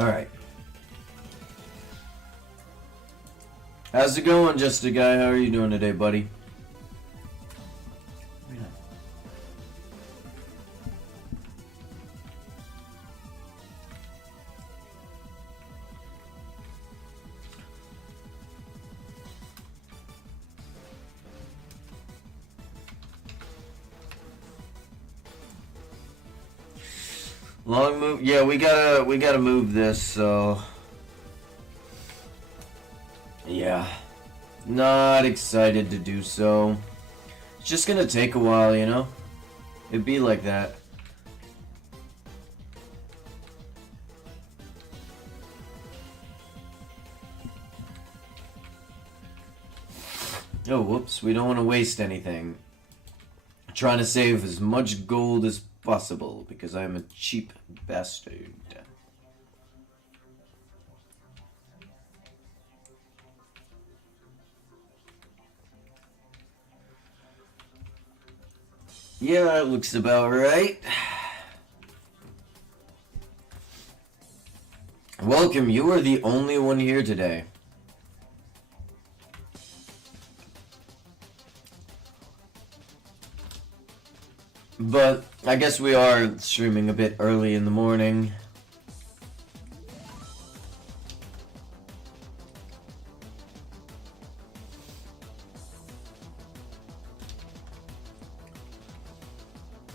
Alright. How's it going, Just a Guy? How are you doing today, buddy? Long move. Yeah, we gotta move this. So yeah, not excited to do so. It's just gonna take a while, you know. It'd be like that. Oh, whoops! We don't want to waste anything. Trying to save as much gold as possible because I'm a cheap bastard. Yeah, that looks about right. Welcome, you are the only one here today. But I guess we are streaming a bit early in the morning.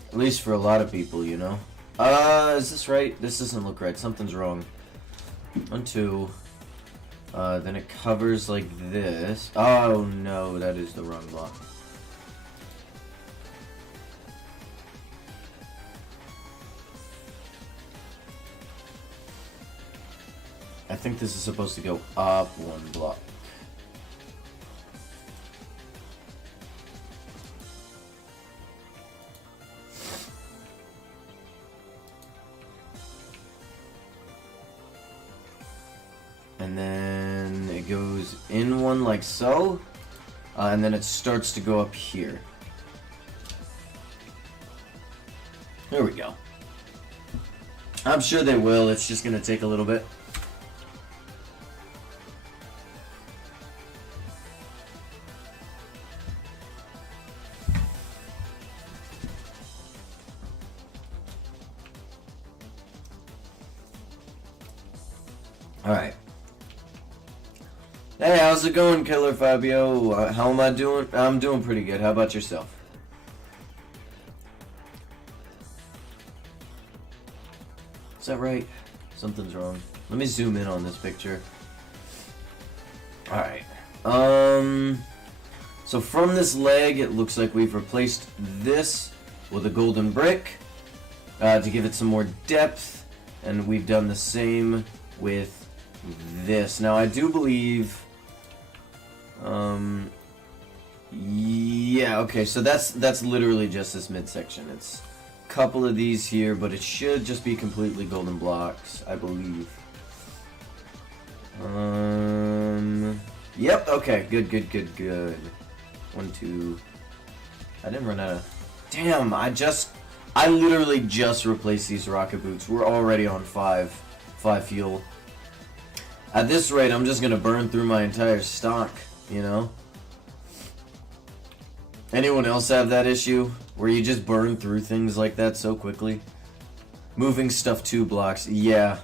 At least for a lot of people, you know. Is this right? This doesn't look right. Something's wrong. 1, 2. Then it covers like this. Oh no, that is the wrong block. I think this is supposed to go up 1 block. And then it goes in 1 like so. And then it starts to go up here. There we go. I'm sure they will. It's just going to take a little bit. Alright. Hey, how's it going, Killer Fabio? How am I doing? I'm doing pretty good. How about yourself? Is that right? Something's wrong. Let me zoom in on this picture. Alright. So from this leg, it looks like we've replaced this with a golden brick to give it some more depth. And we've done the same with this. Now I do believe yeah, okay, so that's literally just this midsection. It's a couple of these here, but it should just be completely golden blocks, I believe. Yep, okay, good. 1, 2. I didn't run out of... Damn, I literally just replaced these rocket boots. We're already on 5 fuel. At this rate, I'm just gonna burn through my entire stock, you know? Anyone else have that issue? Where you just burn through things like that so quickly? Moving stuff 2 blocks, yeah.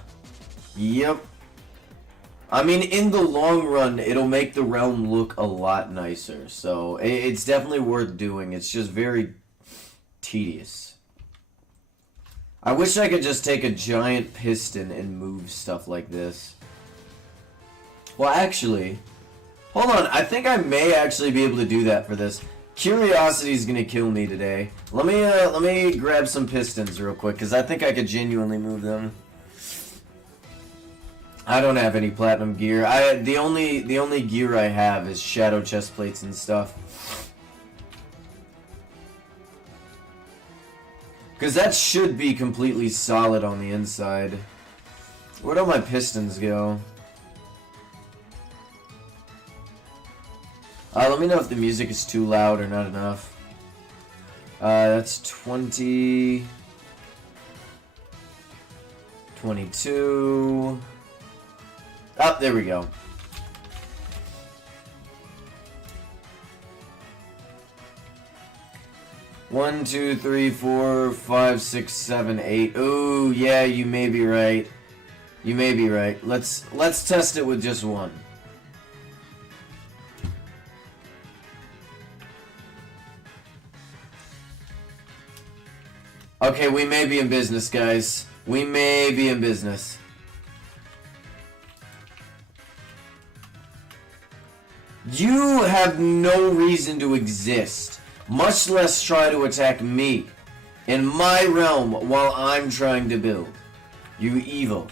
Yep. I mean, in the long run, it'll make the realm look a lot nicer. So, it's definitely worth doing. It's just very tedious. I wish I could just take a giant piston and move stuff like this. Well, actually, hold on. I think I may actually be able to do that for this. Curiosity is gonna kill me today. Let me grab some pistons real quick, because I think I could genuinely move them. I don't have any platinum gear. The only gear I have is shadow chest plates and stuff. Because that should be completely solid on the inside. Where'd all my pistons go? Let me know if the music is too loud or not enough. That's 20... 22... Oh, there we go. One, two, three, four, five, six, seven, eight. Ooh, yeah, you may be right. You may be right. Let's test it with just one. Okay, we may be in business, guys. We may be in business. You have no reason to exist, much less try to attack me in my realm while I'm trying to build. You evil.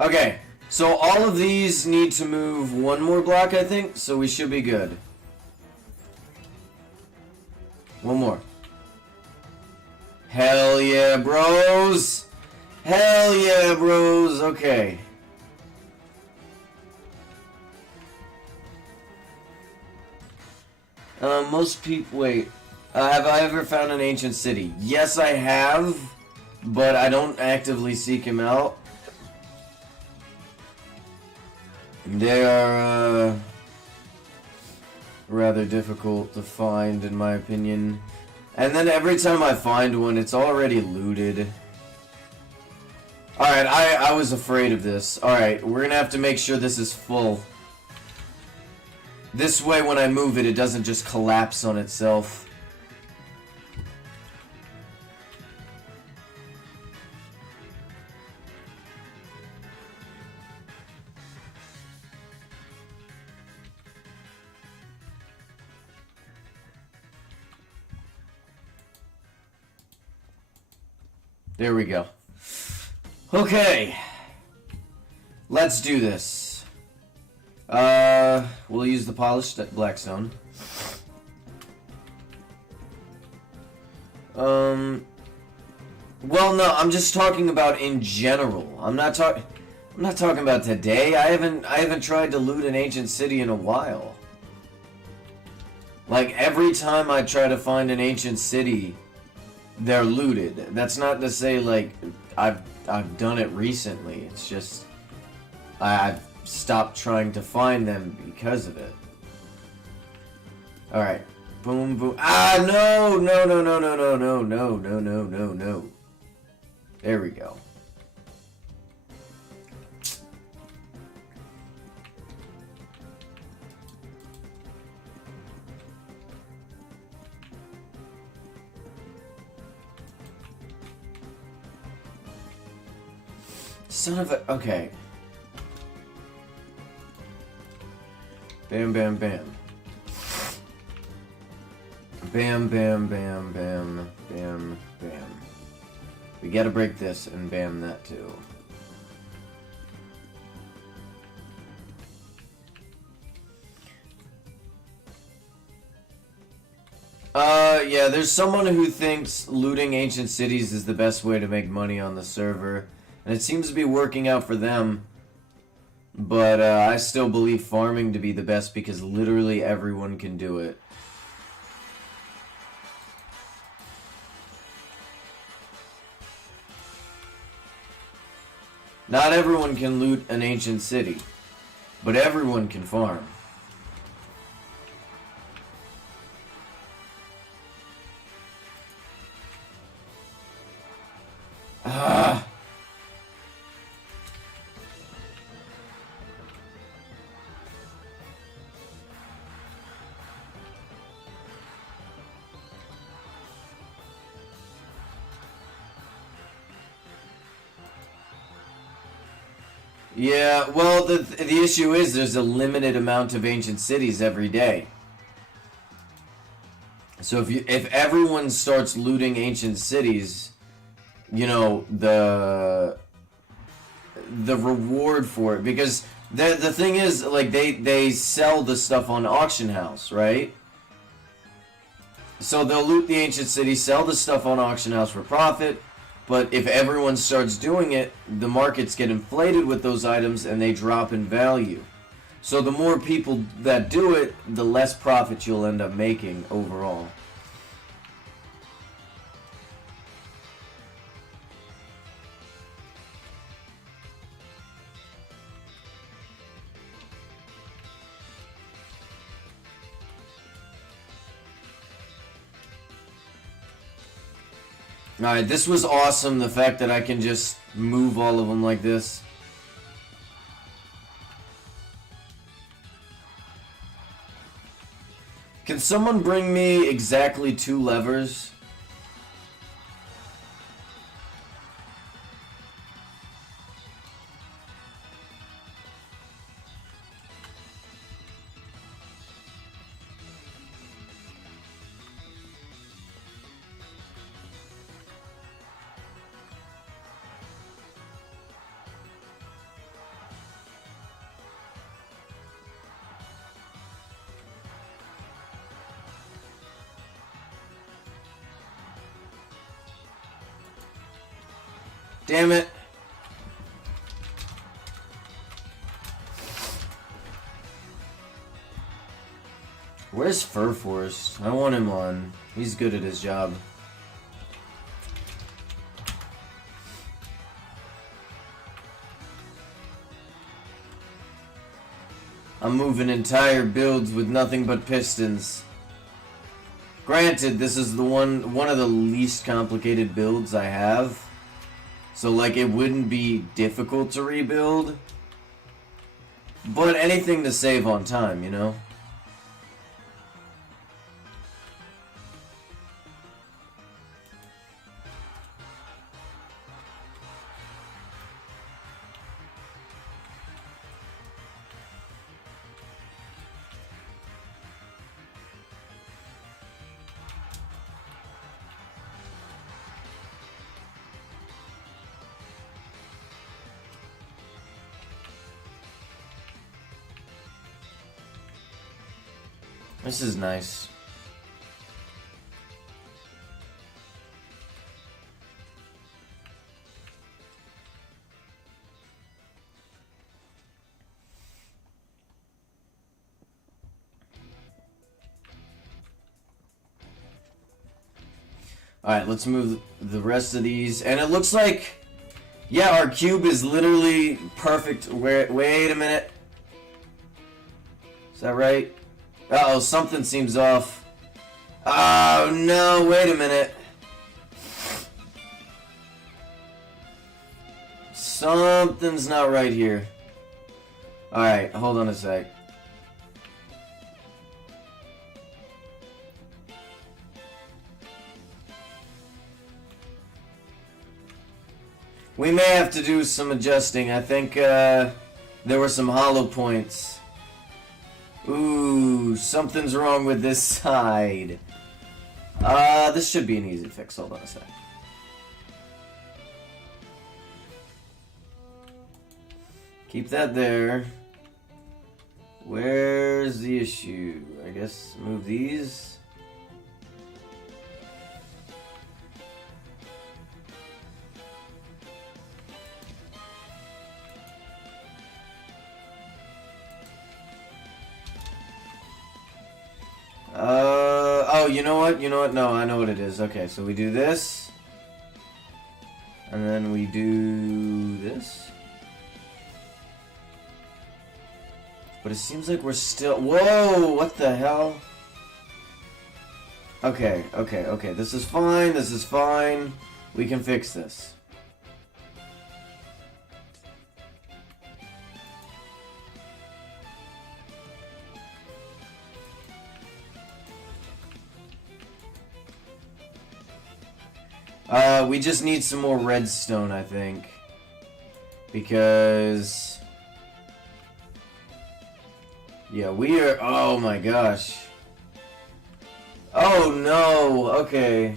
Okay, so all of these need to move one more block, I think, so we should be good. One more. Hell yeah, bros! Hell yeah, bros! Okay. Most people... Wait. Have I ever found an ancient city? Yes, I have, but I don't actively seek him out. They are rather difficult to find, in my opinion. And then every time I find one, it's already looted. Alright, I was afraid of this. Alright, we're gonna have to make sure this is full. This way, when I move it, it doesn't just collapse on itself. There we go. Okay. Let's do this. We'll use the polished blackstone. Well, no, I'm just talking about in general. I'm not talking about today. I haven't tried to loot an ancient city in a while. Like every time I try to find an ancient city, they're looted. That's not to say like I've done it recently. It's just I've stopped trying to find them because of it. All right, boom, boom. Ah, no, no, no, no, no, no, no, no, no, no, no, no. There we go. Son of a... Okay. Bam, bam, bam. Bam, bam, bam, bam, bam, bam. We gotta break this and bam that too. Yeah, there's someone who thinks looting ancient cities is the best way to make money on the server. And it seems to be working out for them. But I still believe farming to be the best because literally everyone can do it. Not everyone can loot an ancient city, but everyone can farm. Ah. Yeah, well, the issue is there's a limited amount of ancient cities every day. So if everyone starts looting ancient cities, you know, the reward for it, because the thing is, like, they sell the stuff on auction house, right? So they'll loot the ancient city, sell the stuff on auction house for profit, But if everyone starts doing it, the markets get inflated with those items and they drop in value. So the more people that do it, the less profit you'll end up making overall. Alright, this was awesome, the fact that I can just move all of them like this. Can someone bring me exactly 2 levers? Damn it. Where's Fur Force? I want him on. He's good at his job. I'm moving entire builds with nothing but pistons. Granted, this is the one of the least complicated builds I have. So, like, it wouldn't be difficult to rebuild. But anything to save on time, you know? This is nice. Alright, let's move the rest of these. And it looks like, yeah, our cube is literally perfect. Wait a minute. Is that right? Uh-oh, something seems off. Oh, no, wait a minute. Something's not right here. Alright, hold on a sec. We may have to do some adjusting. I think there were some hollow points. Ooh, something's wrong with this side. This should be an easy fix. Hold on a sec. Keep that there. Where's the issue? I guess move these. Oh, you know what? You know what? No, I know what it is. Okay, so we do this. And then we do this. But it seems like we're still... Whoa! What the hell? Okay, okay, okay. This is fine. This is fine. We can fix this. We just need some more redstone, I think. Because... yeah, we are... oh my gosh. Oh no! Okay.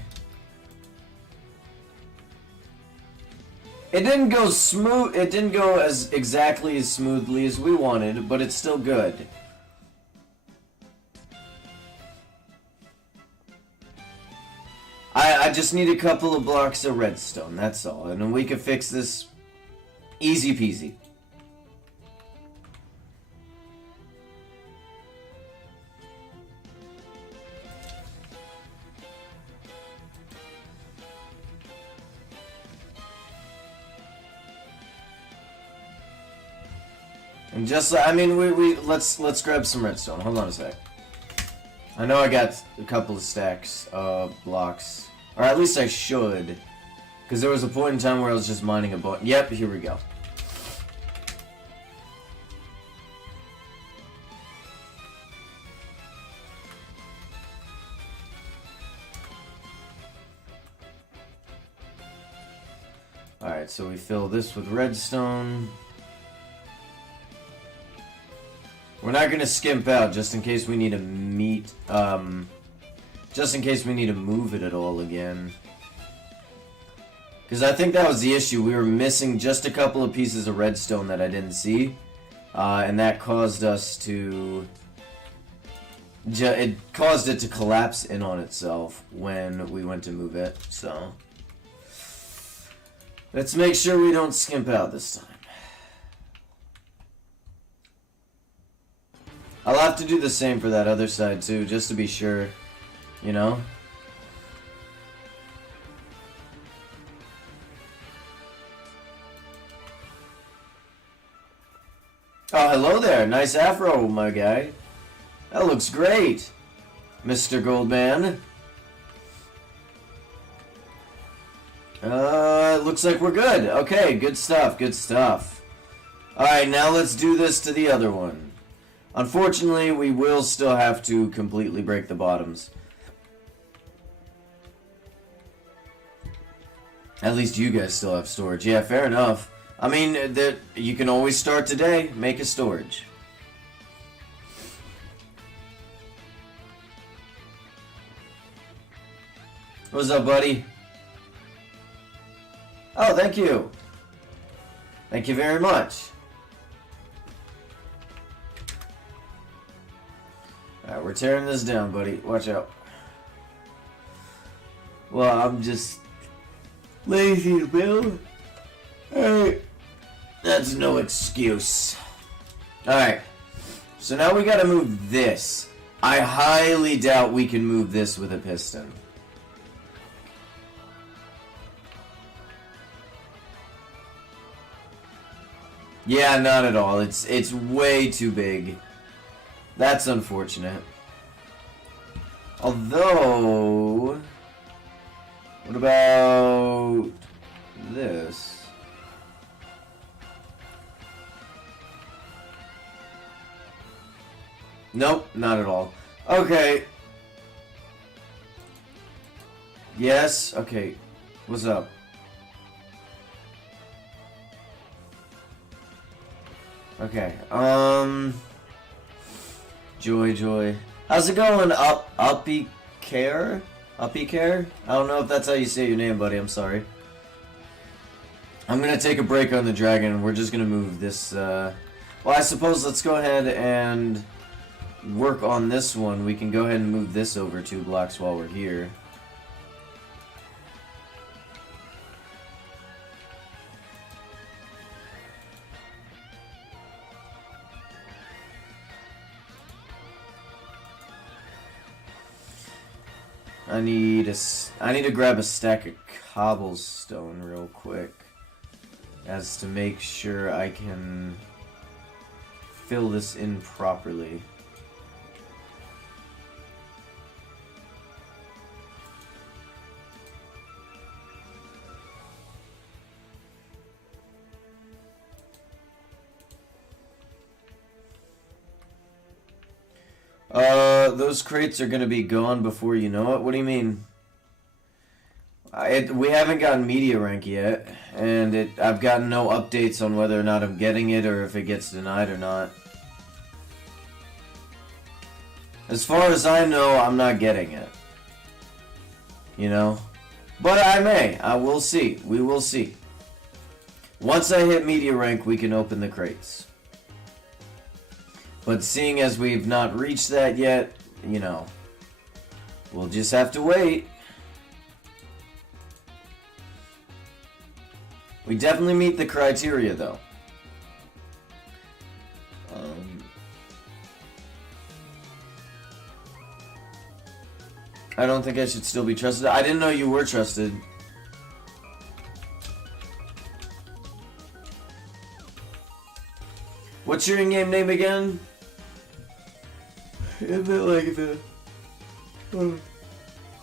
It didn't go smooth... it didn't go as exactly as smoothly as we wanted, but it's still good. I just need a couple of blocks of redstone, that's all. And then we can fix this easy peasy. And just, I mean, let's grab some redstone. Hold on a sec. I know I got a couple of stacks of blocks. Or at least I should. Because there was a point in time where I was just mining a bunch. Yep, here we go. Alright, so we fill this with redstone. We're not gonna skimp out just in case we need to just in case we need to move it at all again. Because I think that was the issue. We were missing just a couple of pieces of redstone that I didn't see. And that caused us to... it caused it to collapse in on itself when we went to move it, so... let's make sure we don't skimp out this time. I'll have to do the same for that other side too, just to be sure, you know? Oh, hello there. Nice afro, my guy. That looks great, Mr. Goldman. Looks like we're good. Okay, good stuff, good stuff. Alright, now let's do this to the other one. Unfortunately, we will still have to completely break the bottoms. At least you guys still have storage. Yeah, fair enough. I mean, you can always start today. Make a storage. What's up, buddy? Oh, thank you. Thank you very much. Alright, we're tearing this down, buddy. Watch out. Well, I'm just lazy to build. Alright. That's no excuse. Alright. So now we gotta move this. I highly doubt we can move this with a piston. Yeah, not at all. It's way too big. That's unfortunate. Although, what about this? Nope, not at all. Okay. Yes, okay. What's up? Okay, Joy. How's it going, Uppy Care? Uppy Care? I don't know if that's how you say your name, buddy, I'm sorry. I'm gonna take a break on the dragon, and we're just gonna move this, well, I suppose let's go ahead and work on this one. We can go ahead and move this over 2 blocks while we're here. I need to grab a stack of cobblestone real quick, as to make sure I can fill this in properly. Those crates are gonna be gone before you know it? What do you mean? We haven't gotten media rank yet, and I've gotten no updates on whether or not I'm getting it or if it gets denied or not. As far as I know, I'm not getting it. You know? But I may. I will see. We will see. Once I hit media rank, we can open the crates. But seeing as we've not reached that yet, you know, we'll just have to wait. We definitely meet the criteria, though. I don't think I should still be trusted. I didn't know you were trusted. What's your in-game name again? Isn't it like the...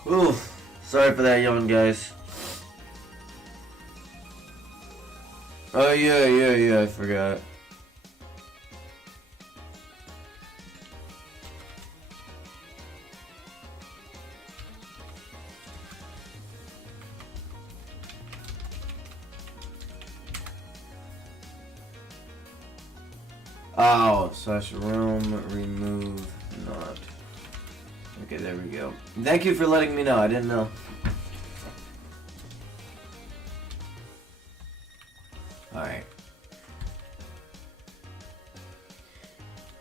Ooh, sorry for that yawn, guys. Oh, yeah, I forgot. Oh, slash realm, remove, not. Okay, there we go. Thank you for letting me know, I didn't know. Alright.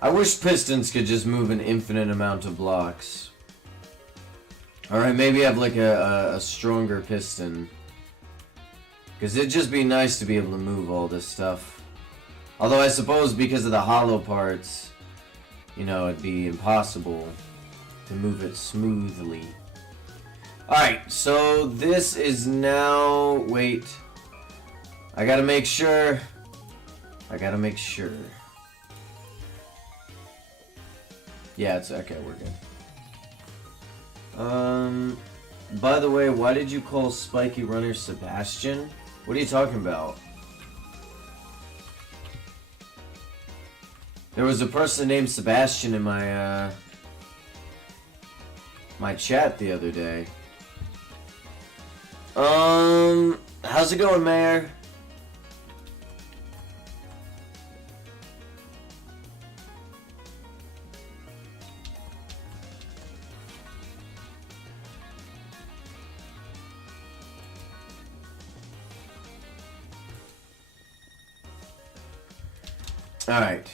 I wish pistons could just move an infinite amount of blocks. Alright, maybe have like a stronger piston. Because it'd just be nice to be able to move all this stuff. Although I suppose because of the hollow parts, you know, it'd be impossible to move it smoothly. Alright, so this is now... Wait. I gotta make sure. Yeah, it's okay, we're good. By the way, why did you call Spiky Runner Sebastian? What are you talking about? There was a person named Sebastian in my, my chat the other day. How's it going, Mayor? Alright.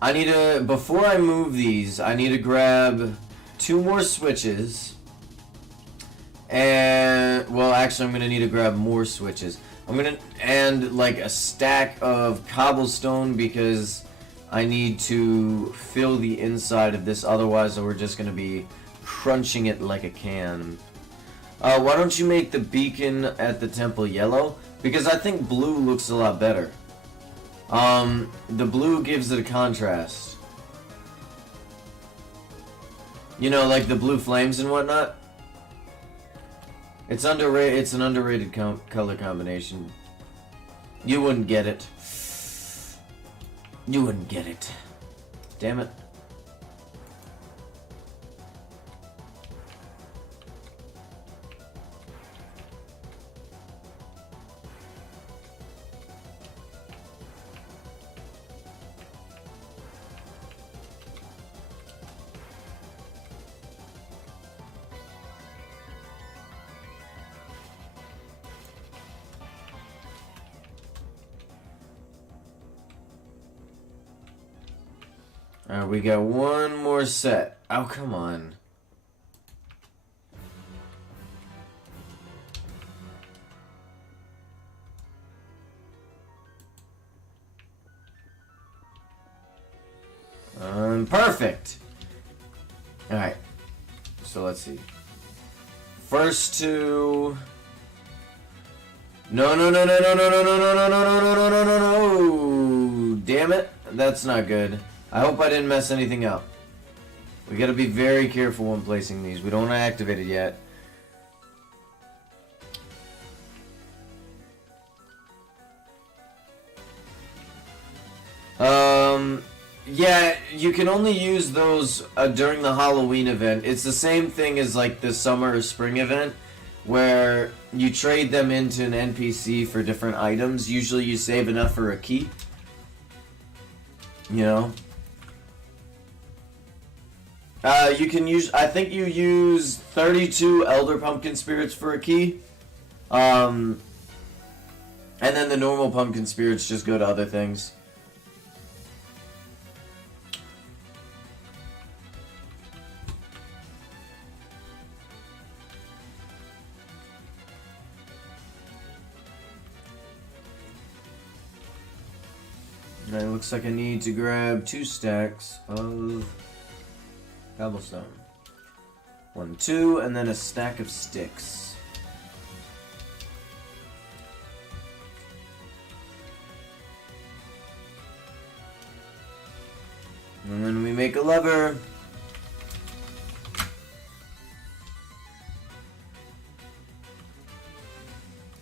I need to, before I move these, I need to grab 2 more switches. And, well, actually, I'm going to need to grab more switches. I'm going to, and like a stack of cobblestone because I need to fill the inside of this. Otherwise, we're just going to be crunching it like a can. Why don't you make the beacon at the temple yellow? Because I think blue looks a lot better. The blue gives it a contrast. You know, like the blue flames and whatnot. It's underrated. It's an underrated color combination. You wouldn't get it. You wouldn't get it. Damn it. Alright, we got one more set. Oh, come on. Perfect! Alright. So let's see. First two... No. Damn it. That's not good. I hope I didn't mess anything up. We gotta be very careful when placing these. We don't want to activate it yet. Yeah, you can only use those during the Halloween event. It's the same thing as like the summer or spring event, where you trade them into an NPC for different items. Usually you save enough for a key. You know? You can use, I think you use 32 Elder Pumpkin Spirits for a key. I And then the normal pumpkin spirits just go to other things. Alright, looks like I need to grab 2 stacks of cobblestone. 1, 2, and then a stack of sticks. And then we make a lever.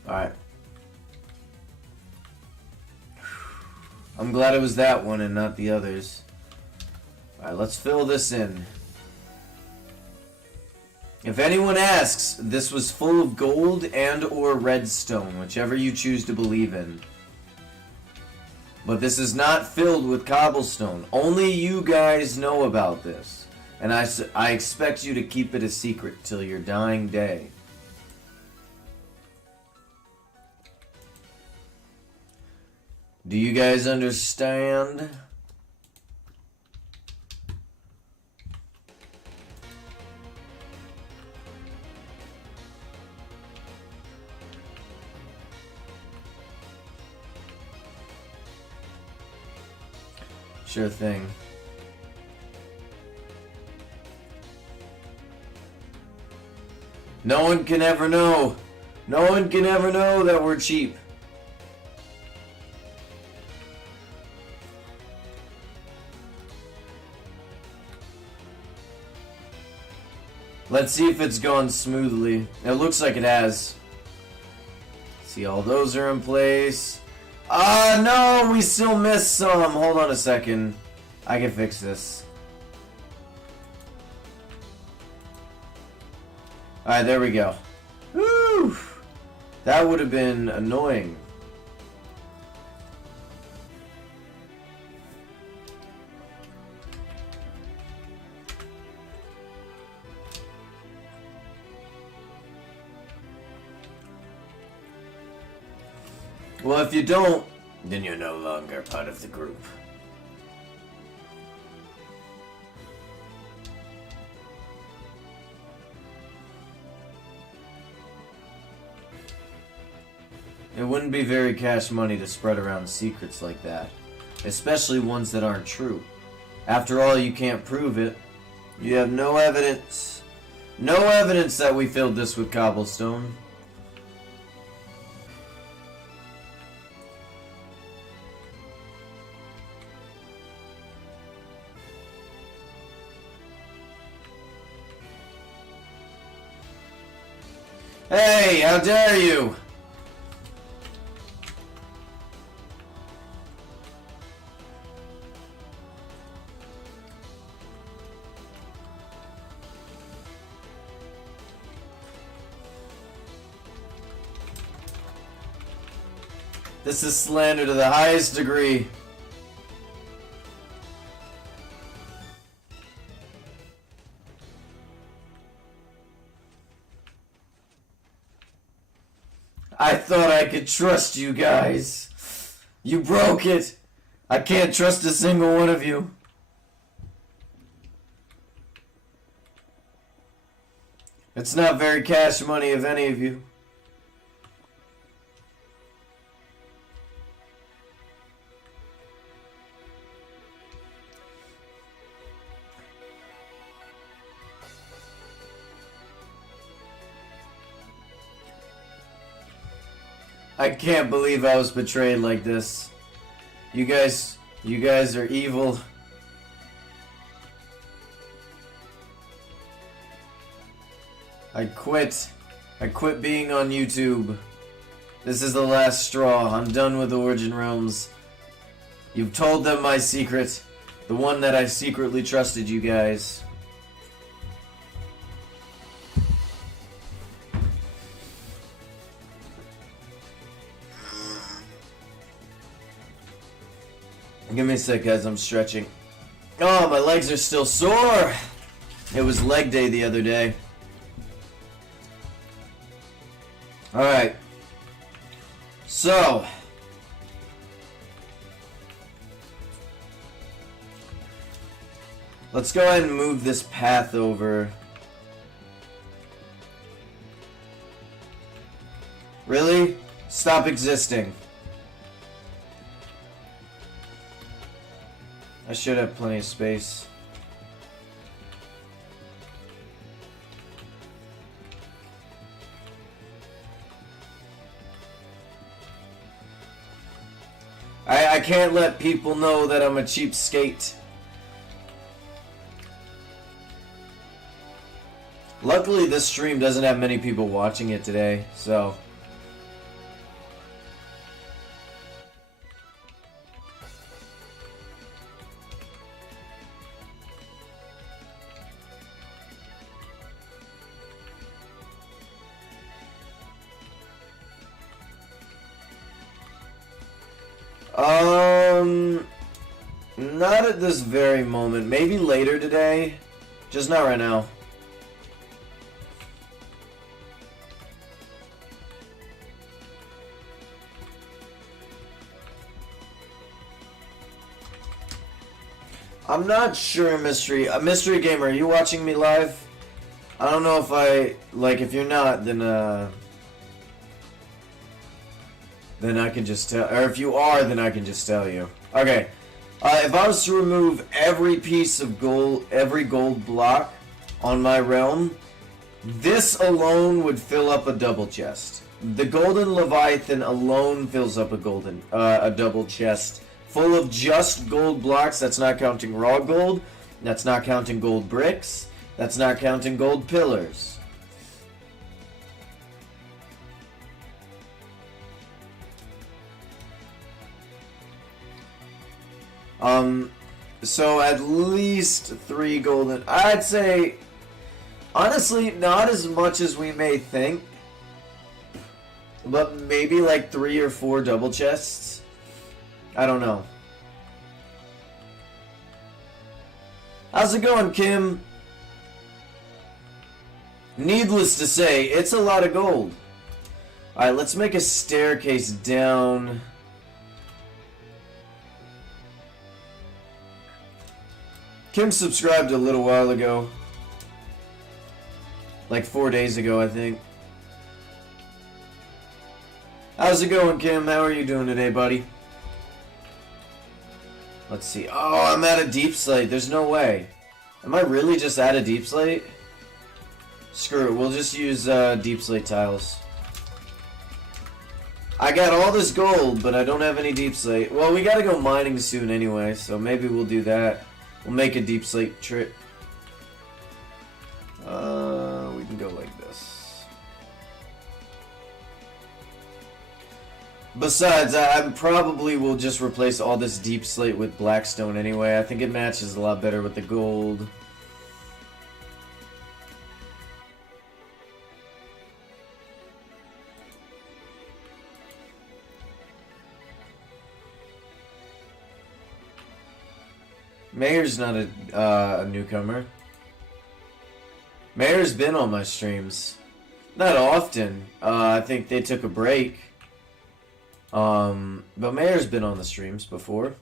Alright. I'm glad it was that one and not the others. Alright, let's fill this in. If anyone asks, this was full of gold and or redstone, whichever you choose to believe in. But this is not filled with cobblestone. Only you guys know about this. And I expect you to keep it a secret till your dying day. Do you guys understand? Sure thing. No one can ever know. No one can ever know that we're cheap. Let's see if it's gone smoothly. It looks like it has. See, all those are in place. No, we still missed some. Hold on a second. I can fix this. Alright, there we go. Woo! That would have been annoying. Well, if you don't, then you're no longer part of the group. It wouldn't be very cash money to spread around secrets like that, especially ones that aren't true. After all, you can't prove it. You have no evidence. No evidence that we filled this with cobblestone. Hey, how dare you! This is slander to the highest degree. I thought I could trust you guys. You broke it. I can't trust a single one of you. It's not very cash money of any of you. I can't believe I was betrayed like this. You guys are evil. I quit. I quit being on YouTube. This is the last straw. I'm done with Origin Realms. You've told them my secret. The one that I secretly trusted you guys. Give me a sec, guys. I'm stretching. Oh, my legs are still sore. It was leg day the other day. Alright. So, let's go ahead and move this path over. Really? Stop existing. I should have plenty of space. I can't let people know that I'm a cheapskate. Luckily, this stream doesn't have many people watching it today, so... Not at this very moment. Maybe later today. Just not right now. I'm not sure, Mystery. Mystery Gamer, are you watching me live? I don't know if if you're not, then I can just tell, or if you are, then I can just tell you. Okay. If I was to remove every piece of gold, every gold block on my realm, this alone would fill up a double chest. The Golden Leviathan alone fills up a double chest full of just gold blocks. That's not counting raw gold. That's not counting gold bricks. That's not counting gold pillars. So at least 3 golden... I'd say, honestly, not as much as we may think, but maybe like 3 or 4 double chests. I don't know. How's it going, Kim? Needless to say, it's a lot of gold. Alright, let's make a staircase down... Kim subscribed a little while ago. Like 4 days ago, I think. How's it going, Kim? How are you doing today, buddy? Let's see. Oh, I'm at a deep slate. There's no way. Am I really just at a deep slate? Screw it. We'll just use deep slate tiles. I got all this gold, but I don't have any deep slate. Well, we gotta go mining soon anyway, so maybe we'll do that. We'll make a deep slate trip. We can go like this. Besides, I probably will just replace all this deep slate with blackstone anyway. I think it matches a lot better with the gold. Mayor's not a newcomer. Mayor's been on my streams. Not often. I think they took a break. But Mayor's been on the streams before.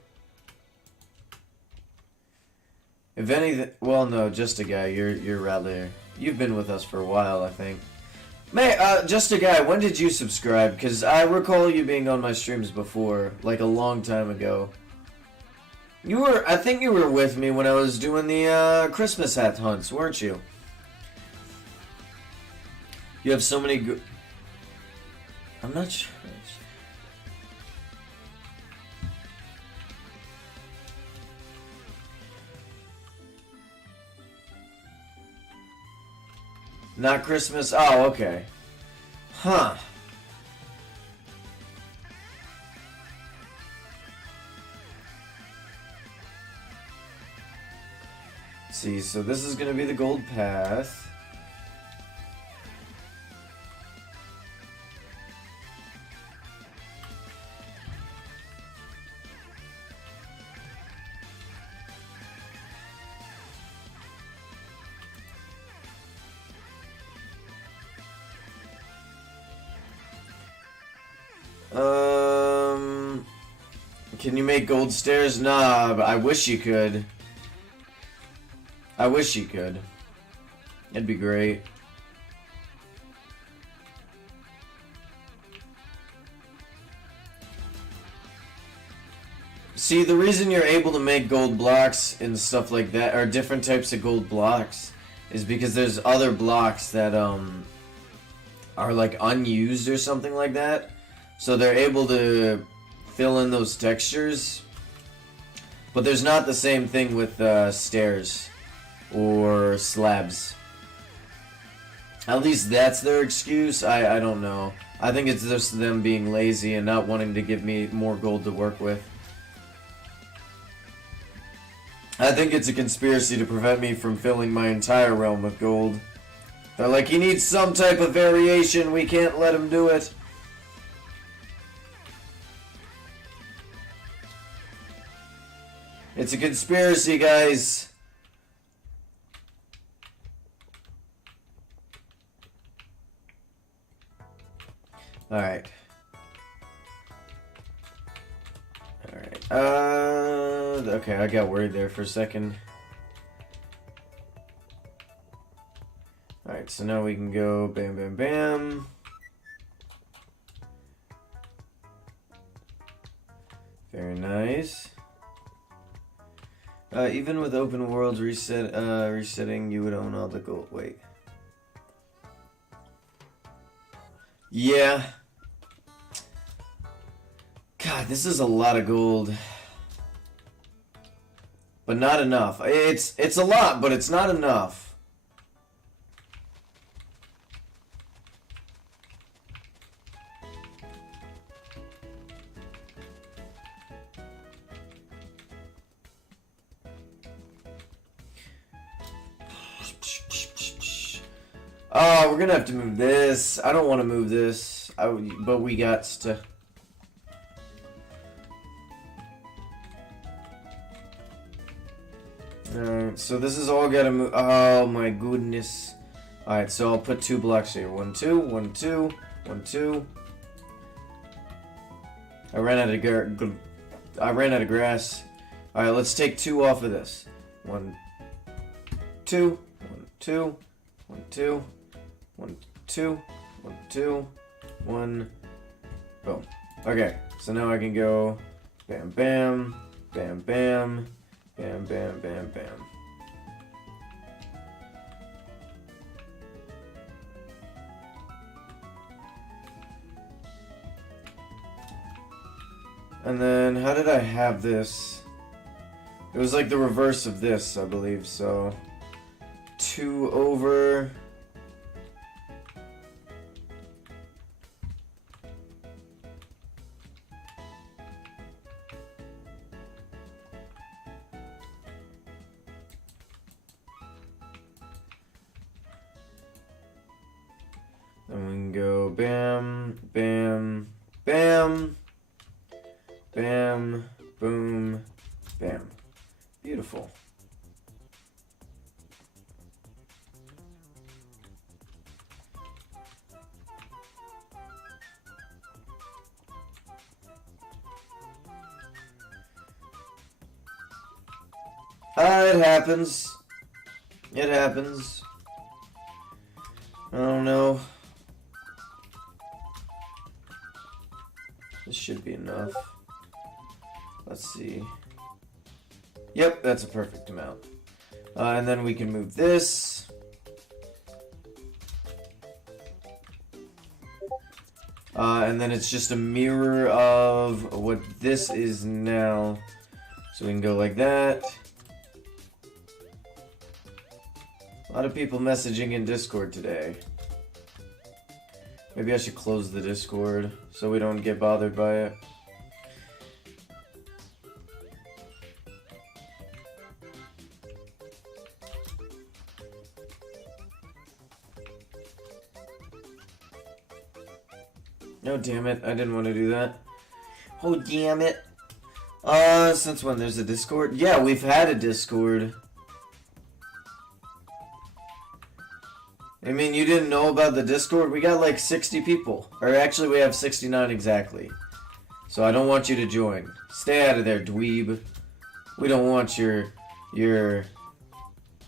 If anything, well, no, just a guy. You're rather. You've been with us for a while, I think. Just a guy. When did you subscribe? Because I recall you being on my streams before, like a long time ago. I think you were with me when I was doing the Christmas hat hunts, weren't you? You have so many good... I'm not sure. Not Christmas? Oh, okay. Huh. See, so this is going to be the gold path. Can you make gold stairs? Nah, but I wish you could. I wish you could. It'd be great. See, the reason you're able to make gold blocks and stuff like that, or different types of gold blocks, is because there's other blocks that, are like unused or something like that. So they're able to fill in those textures. But there's not the same thing with stairs or slabs. At least that's their excuse. I don't know. I think it's just them being lazy and not wanting to give me more gold to work with. I think it's a conspiracy to prevent me from filling my entire realm with gold. They're like, he needs some type of variation, we can't let him do it. It's a conspiracy, guys. Alright. Alright. Okay, I got worried there for a second. Alright, so now we can go bam, bam, bam. Very nice. Even with open worlds resetting, you would own all the gold. Wait. Yeah. God, this is a lot of gold. But not enough. It's a lot, but it's not enough. Oh, we're gonna have to move this. I don't want to move this, but we got to. Alright, so this is all gotta move. Oh my goodness. Alright, so I'll put 2 blocks here. 1, 2, 1, 2, 1, 2. I ran out of grass. Alright, let's take 2 off of this. 1, 2, 1, 2, 1, 2, 1, 2, 1, 2, 1. Boom. Okay, so now I can go bam, bam, bam, bam, bam, bam, bam, bam. And then, how did I have this? It was like the reverse of this, I believe, so 2 over. Then we can go bam, bam, bam, bam, boom, bam. Beautiful. It happens. It happens. I don't know. This should be enough. Let's see. Yep, that's a perfect amount. And then we can move this. And then it's just a mirror of what this is now. So we can go like that. A lot of people messaging in Discord today. Maybe I should close the Discord so we don't get bothered by it. Oh, damn it. I didn't want to do that. Oh, damn it. Since when there's a Discord? Yeah, we've had a Discord. I mean, you didn't know about the Discord? We got like 60 people. Or actually, we have 69 exactly. So I don't want you to join. Stay out of there, dweeb. We don't want your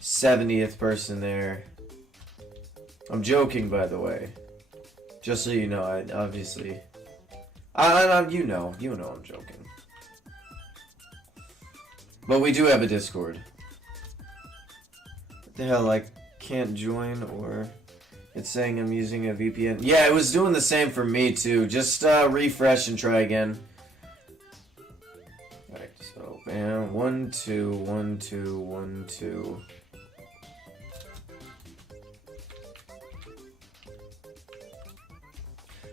70th person there. I'm joking, by the way. Just so you know, obviously. You know I'm joking. But we do have a Discord. What the hell, I can't join, or it's saying I'm using a VPN. Yeah, it was doing the same for me too. Just refresh and try again. Alright, so bam, 1 2 1 2 1 2.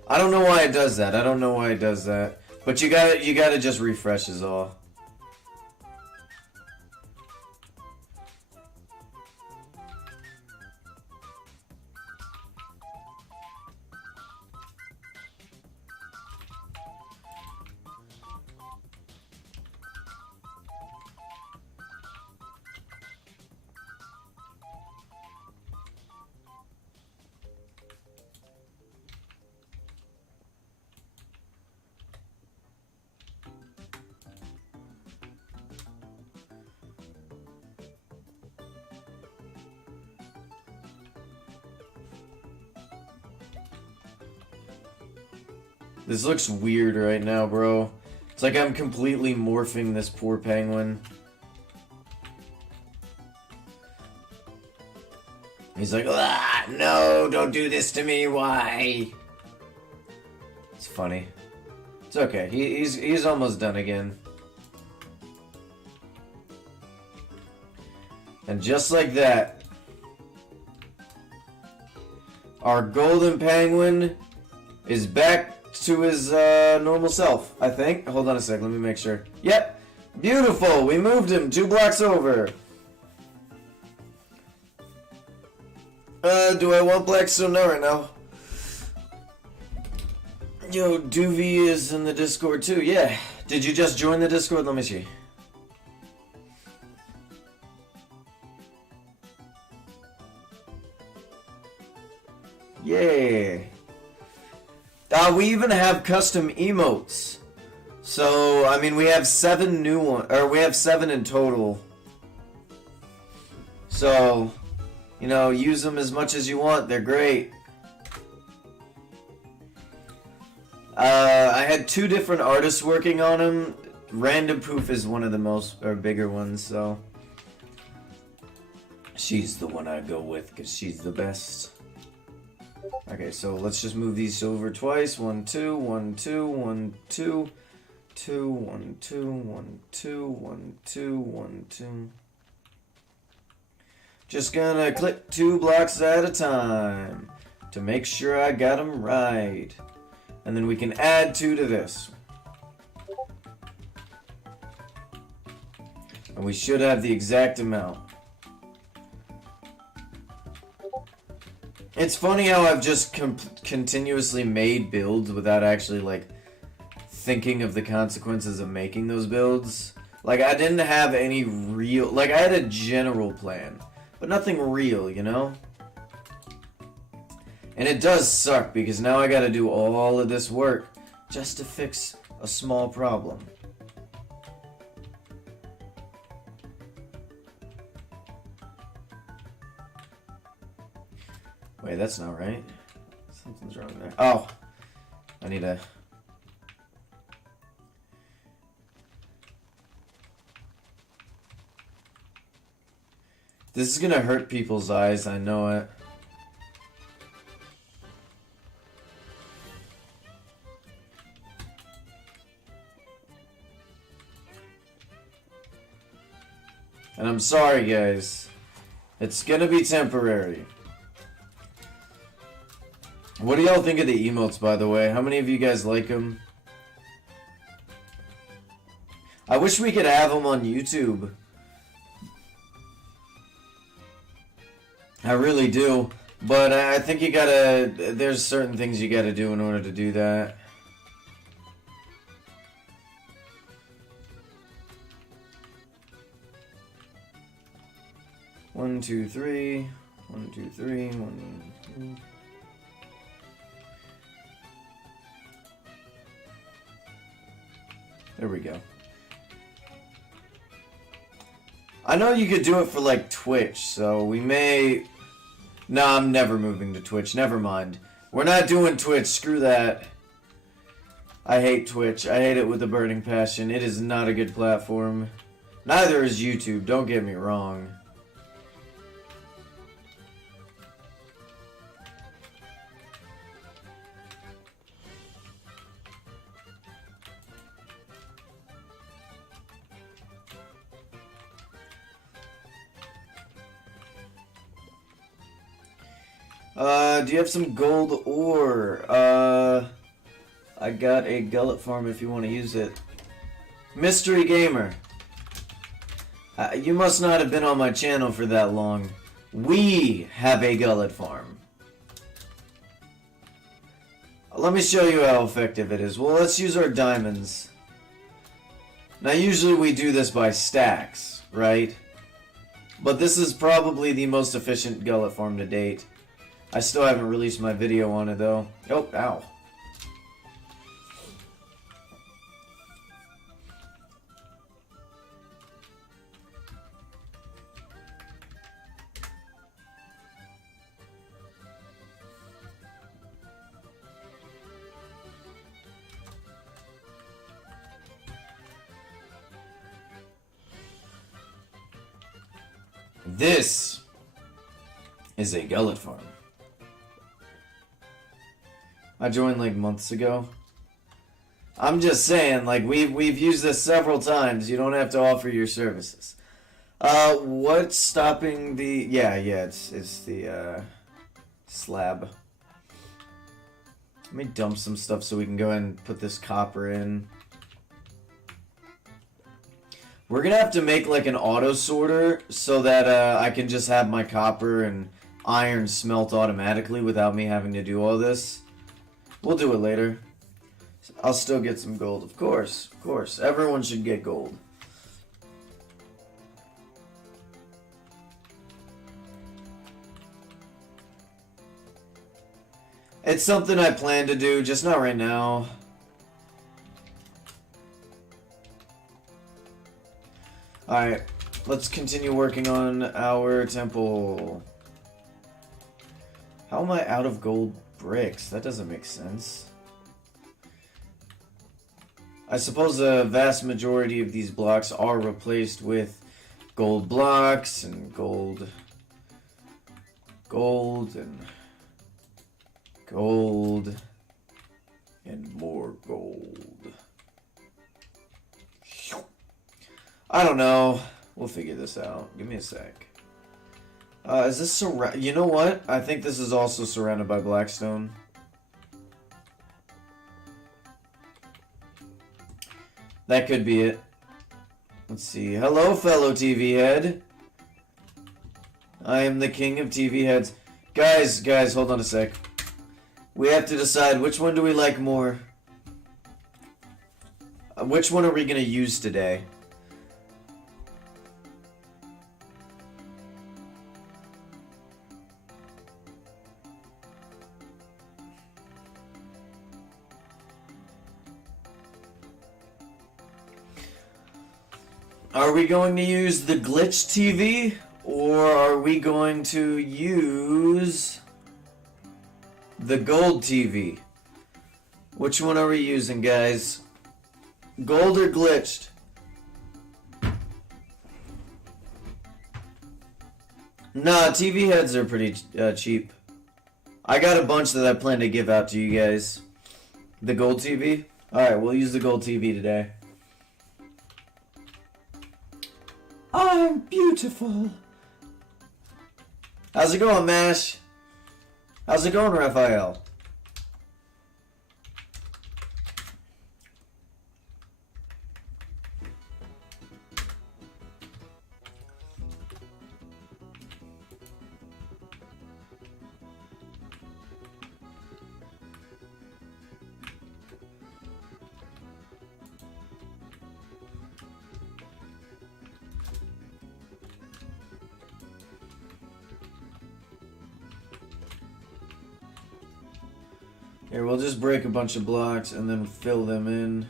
I don't know why it does that. I don't know why it does that. But you gotta just refresh is all. This looks weird right now, bro. It's like I'm completely morphing this poor penguin. He's like, ah, no, don't do this to me, why? It's funny. It's okay, he's almost done again. And just like that, our golden penguin is back to his normal self, I think. Hold on a sec, let me make sure. Yep, beautiful, we moved him 2 blocks over. Do I want Blackstone? No, right now. Yo, Doovie is in the Discord too, yeah. Did you just join the Discord? Let me see. Yeah. We even have custom emotes. So, I mean, we have 7 new ones, or we have 7 in total. So, you know, use them as much as you want. They're great. I had 2 different artists working on them. Random Poof is one of the most, or bigger ones, so. She's the one I go with, because she's the best. Okay, so let's just move these over twice. 1 2 1 2 1 2 2 1 2 1 2 1 2 1 2. Just gonna click 2 blocks at a time to make sure I got them right, and then we can add 2 to this, and we should have the exact amount. It's funny how I've just continuously made builds without actually, like, thinking of the consequences of making those builds. Like, I didn't have any real... Like, I had a general plan, but nothing real, you know? And it does suck, because now I gotta do all of this work just to fix a small problem. Wait, that's not right. Something's wrong there. Oh! I need a... This is gonna hurt people's eyes, I know it. And I'm sorry, guys. It's gonna be temporary. What do y'all think of the emotes, by the way? How many of you guys like them? I wish we could have them on YouTube. I really do. But I think you gotta... There's certain things you gotta do in order to do that. One, two, three. 1, 2, 3. 1, 2. There we go. I know you could do it for like Twitch, so we may... Nah, I'm never moving to Twitch. Never mind. We're not doing Twitch. Screw that. I hate Twitch. I hate it with a burning passion. It is not a good platform. Neither is YouTube. Don't get me wrong. Do you have some gold ore? I got a gullet farm if you want to use it. Mystery Gamer. You must not have been on my channel for that long. We have a gullet farm. Let me show you how effective it is. Well, let's use our diamonds. Now, usually we do this by stacks, right? But this is probably the most efficient gullet farm to date. I still haven't released my video on it, though. Oh, ow. This is a gullet farm. I joined like months ago. I'm just saying, like we've used this several times. You don't have to offer your services. What's stopping the? Yeah, it's the slab. Let me dump some stuff so we can go ahead and put this copper in. We're gonna have to make like an auto sorter so that I can just have my copper and iron smelt automatically without me having to do all this. We'll do it later. I'll still get some gold, of course. Of course. Everyone should get gold. It's something I plan to do, just not right now. Alright, let's continue working on our temple. How am I out of gold bricks? That doesn't make sense. I suppose a vast majority of these blocks are replaced with gold blocks and gold and more gold. I don't know. We'll figure this out. Give me a sec. Is this you know what? I think this is also surrounded by Blackstone. That could be it. Let's see. Hello, fellow TV head. I am the king of TV heads. Guys, hold on a sec. We have to decide which one do we like more. Which one are we going to use today? Are we going to use the glitch TV, or are we going to use the gold TV? Which one are we using, guys? Gold or glitched? Nah, TV heads are pretty cheap. I got a bunch that I plan to give out to you guys. The gold TV? Alright, we'll use the gold TV today. I'm beautiful. How's it going, Mash? How's it going, Raphael? Here, we'll just break a bunch of blocks and then fill them in.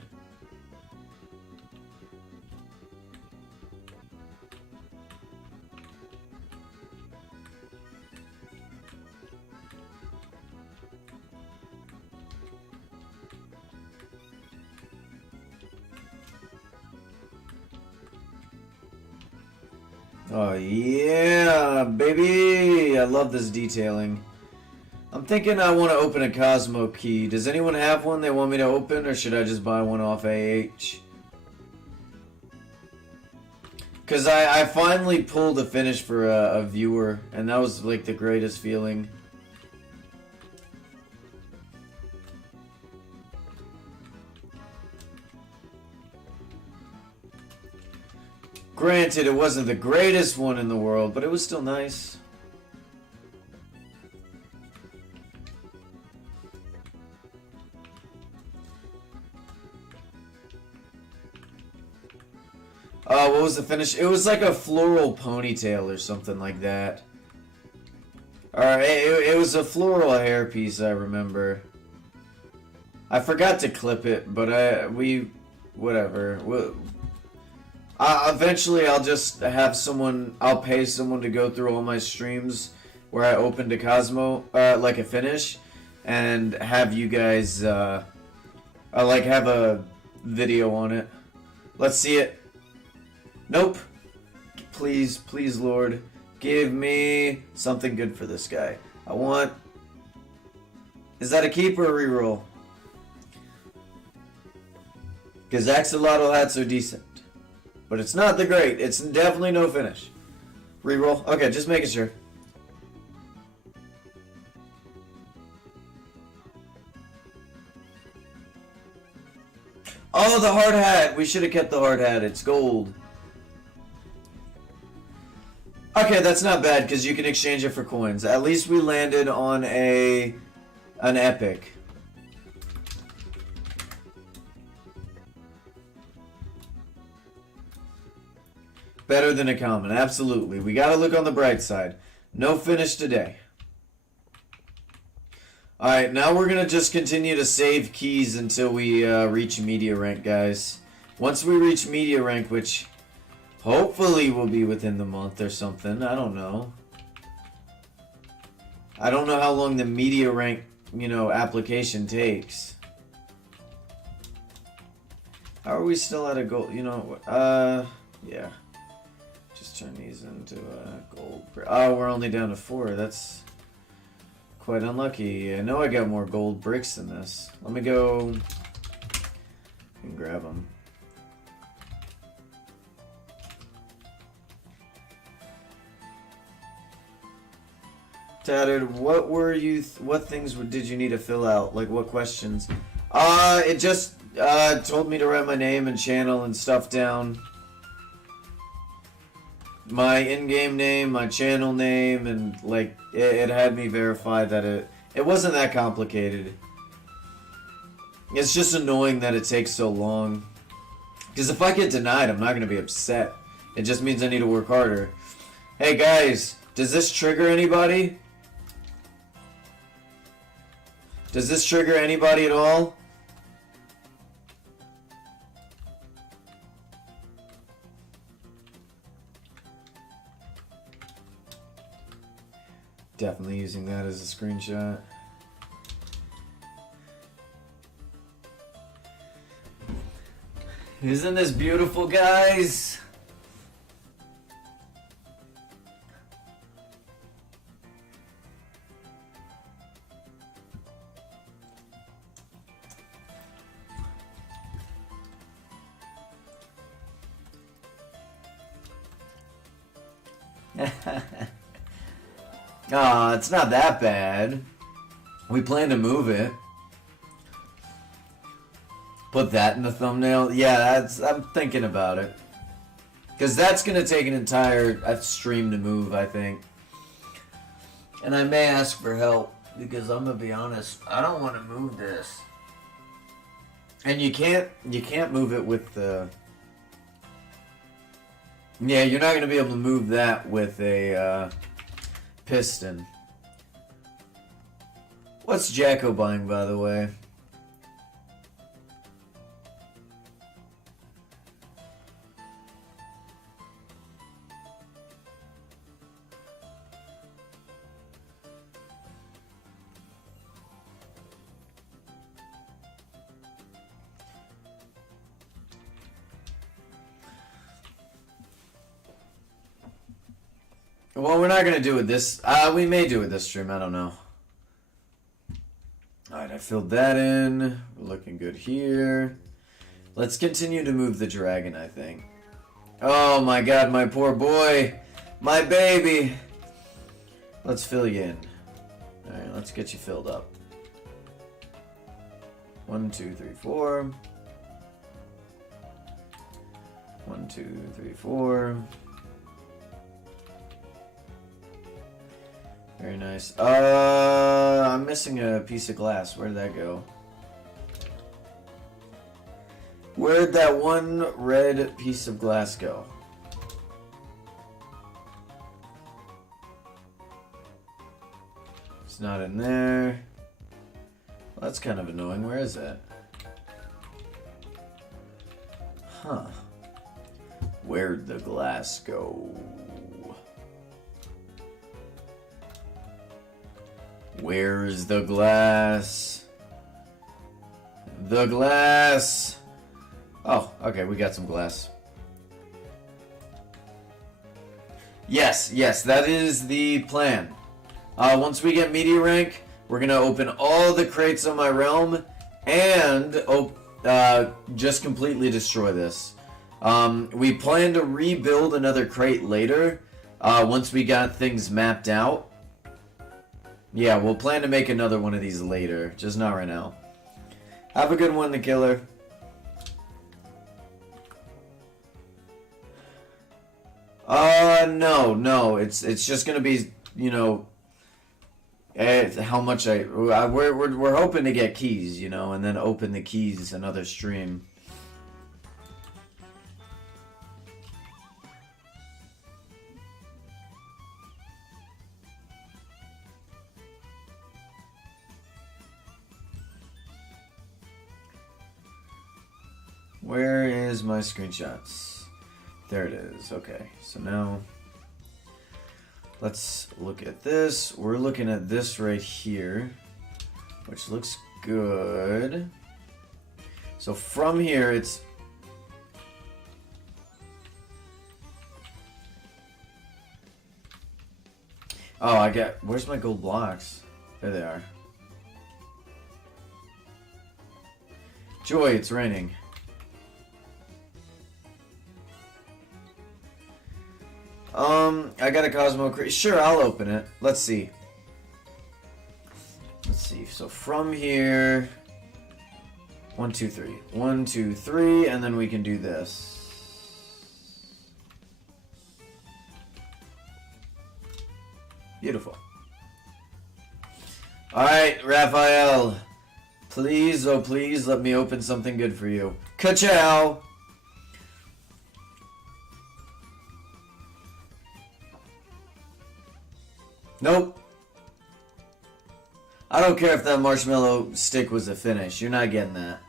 Oh yeah, baby! I love this detailing. I'm thinking I want to open a Cosmo key. Does anyone have one they want me to open, or should I just buy one off AH? Because I finally pulled a finish for a viewer, and that was like the greatest feeling. Granted, it wasn't the greatest one in the world, but it was still nice. What was the finish? It was like a floral ponytail or something like that. Or it was a floral hairpiece, I remember. I forgot to clip it, but whatever. Eventually I'll just have someone, I'll pay someone to go through all my streams where I opened a Cosmo, like a finish, and have you guys, like have a video on it. Let's see it. Nope. Please, please, Lord, give me something good for this guy. I want... Is that a keep or a reroll? Because axolotl hats are decent. But it's not the great. It's definitely no finish. Reroll? Okay, just making sure. Oh, the hard hat! We should have kept the hard hat. It's gold. Okay, that's not bad because you can exchange it for coins. At least we landed on an epic. Better than a common, absolutely. We gotta look on the bright side. No finish today. Alright, now we're gonna just continue to save keys until we reach media rank, guys. Once we reach media rank, which... hopefully we'll be within the month or something. I don't know. I don't know how long the media rank, application takes. How are we still at a gold? Yeah. Just turn these into a gold. Oh, we're only down to 4. That's quite unlucky. I know I got more gold bricks than this. Let me go and grab them. Tattered, what things did you need to fill out? Like, what questions? It just, told me to write my name and channel and stuff down. My in-game name, my channel name, and, like, it had me verify that it wasn't that complicated. It's just annoying that it takes so long. Because if I get denied, I'm not going to be upset. It just means I need to work harder. Hey, guys, does this trigger anybody? Does this trigger anybody at all? Definitely using that as a screenshot. Isn't this beautiful, guys? Aw, it's not that bad. We plan to move it. Put that in the thumbnail. Yeah, I'm thinking about it. Because that's going to take an entire stream to move, I think. And I may ask for help. Because I'm going to be honest, I don't want to move this. And you can't move it with the... Yeah, you're not going to be able to move that with a piston. What's Jacko buying, by the way? Well, we're not going to do it this... we may do it this stream, I don't know. Alright, I filled that in. We're looking good here. Let's continue to move the dragon, I think. Oh my god, my poor boy. My baby. Let's fill you in. Alright, let's get you filled up. 1, 2, 3, 4. 1, 2, 3, 4. Very nice. I'm missing a piece of glass. Where did that go? Where'd that one red piece of glass go? It's not in there. Well, that's kind of annoying. Where is that? Huh. Where'd the glass go? Where's the glass? The glass! Oh, okay, we got some glass. Yes, that is the plan. Once we get media rank, we're gonna open all the crates on my realm and just completely destroy this. We plan to rebuild another crate later, once we got things mapped out. Yeah, we'll plan to make another one of these later, just not right now. Have a good one, the killer. No, it's just gonna be, you know, how much we're hoping to get keys, you know, and then open the keys another stream. Where is my screenshots? There it is. Okay, so now let's look at this. We're looking at this right here, which looks good. So from here, it's... Oh, where's my gold blocks? There they are. Joy, it's raining. I got a Cosmo crate. Sure, I'll open it. Let's see. So from here, 1, 2, 3. 1, 2, 3, and then we can do this. Beautiful. Alright, Raphael. Please, oh please, let me open something good for you. Ka-chow! Nope. I don't care if that marshmallow stick was a finish. You're not getting that.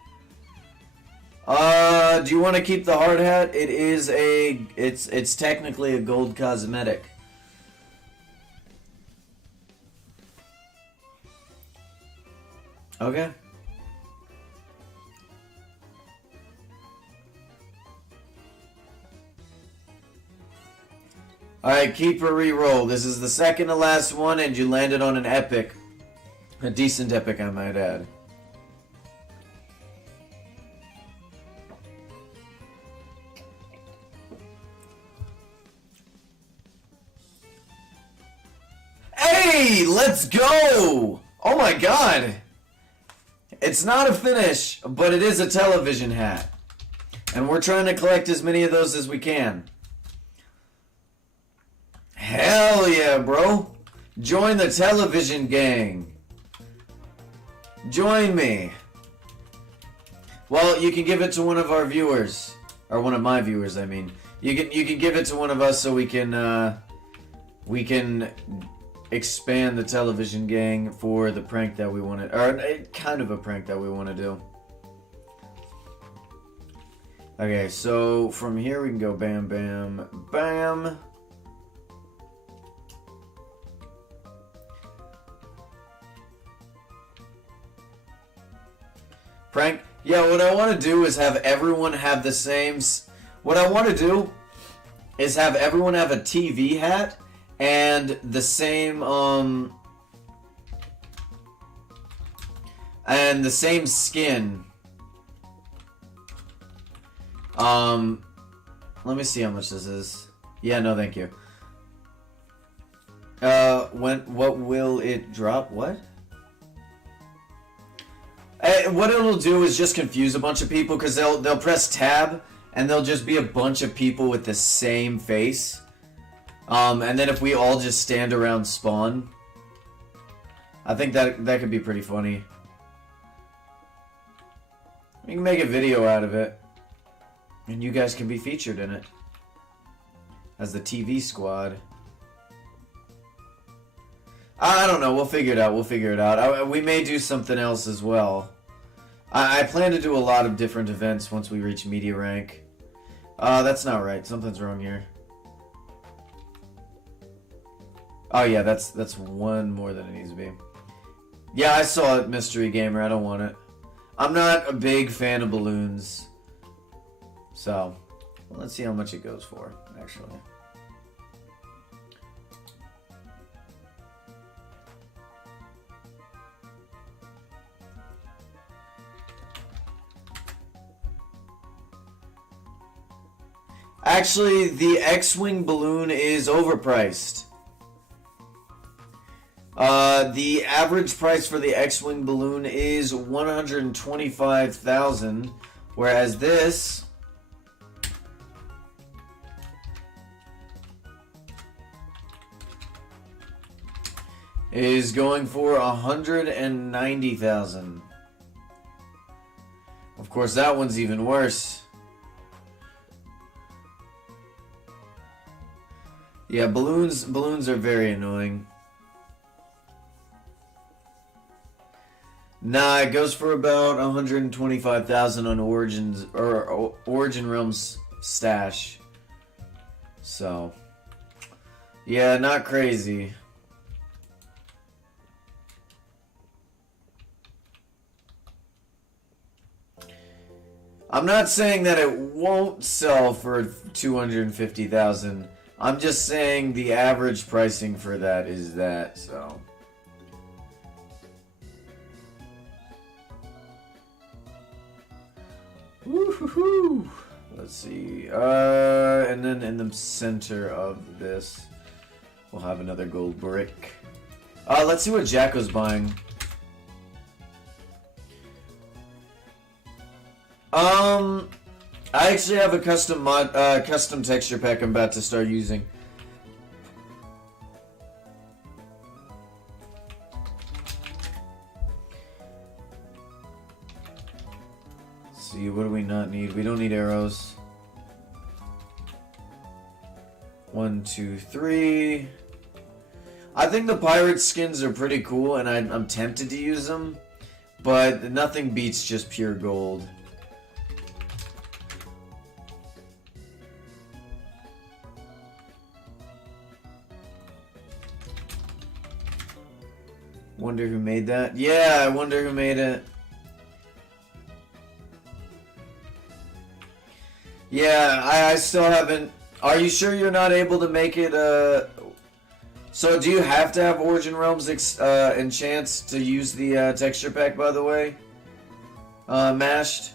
Do you want to keep the hard hat? It is it's technically a gold cosmetic. Okay. Alright, keep a re-roll. This is the second to last one, and you landed on an epic. A decent epic, I might add. Hey, let's go! Oh my god! It's not a finish, but it is a television hat. And we're trying to collect as many of those as we can. Hell yeah, bro. Join the television gang. Join me. Well, you can give it to one of our viewers. Or one of my viewers, I mean. You can give it to one of us so we can expand the television gang for the prank that we wanted, or kind of a prank that we want to do. Okay, so from here we can go bam, bam, bam. Prank? Yeah, what I want to do is have everyone have the same... What I want to do is have everyone have a TV hat and the same, and the same skin. Let me see how much this is. Yeah, no, thank you. What will it drop? What? What it'll do is just confuse a bunch of people, because they'll press tab and there'll just be a bunch of people with the same face. And then if we all just stand around spawn, I think that could be pretty funny. We can make a video out of it, and you guys can be featured in it as the TV squad. I don't know. We'll figure it out. We'll figure it out. We may do something else as well. I plan to do a lot of different events once we reach media rank. That's not right. Something's wrong here. Oh yeah, that's one more than it needs to be. Yeah, I saw it, Mystery Gamer. I don't want it. I'm not a big fan of balloons. So, well, let's see how much it goes for, actually. Actually, the X-Wing balloon is overpriced. The average price for the X-Wing balloon is $125,000, whereas this is going for $190,000. Of course, that one's even worse. Yeah, balloons are very annoying. Nah, it goes for about 125,000 on Origins or Origin Realms stash. So, yeah, not crazy. I'm not saying that it won't sell for 250,000. I'm just saying the average pricing for that is that, so. Woo-hoo-hoo. Let's see. And then in the center of this, we'll have another gold brick. Let's see what Jacko's buying. I actually have a custom texture pack I'm about to start using. Let's see, what do we not need? We don't need arrows. 1, 2, 3. I think the pirate skins are pretty cool, and I'm tempted to use them, but nothing beats just pure gold. Wonder who made that? Yeah, I wonder who made it. Yeah, I still haven't... Are you sure you're not able to make it, So do you have to have Origin Realms enchants to use the texture pack, by the way? Mashed?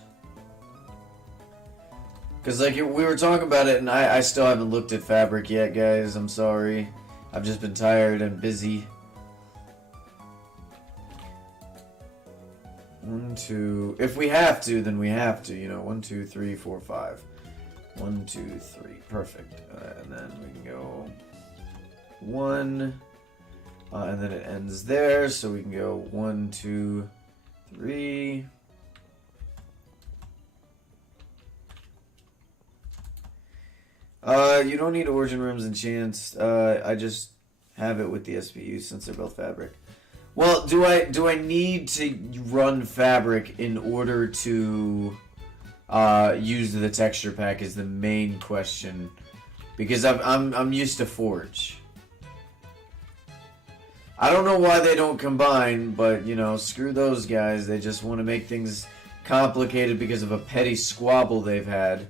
Because, like, we were talking about it, and I still haven't looked at Fabric yet, guys. I'm sorry. I've just been tired and busy. 1, 2. If we have to, then we have to. You know, 1, 2, 3, 4, 5. 1, 2, 3. Perfect. And then we can go 1. And then it ends there, so we can go 1, 2, 3. You don't need Origin Realms enchants. I just have it with the SPU since they're both fabric. Well, do I need to run fabric in order to use the texture pack is the main question, because I'm used to Forge. I don't know why they don't combine, but you know, screw those guys. They just want to make things complicated because of a petty squabble they've had.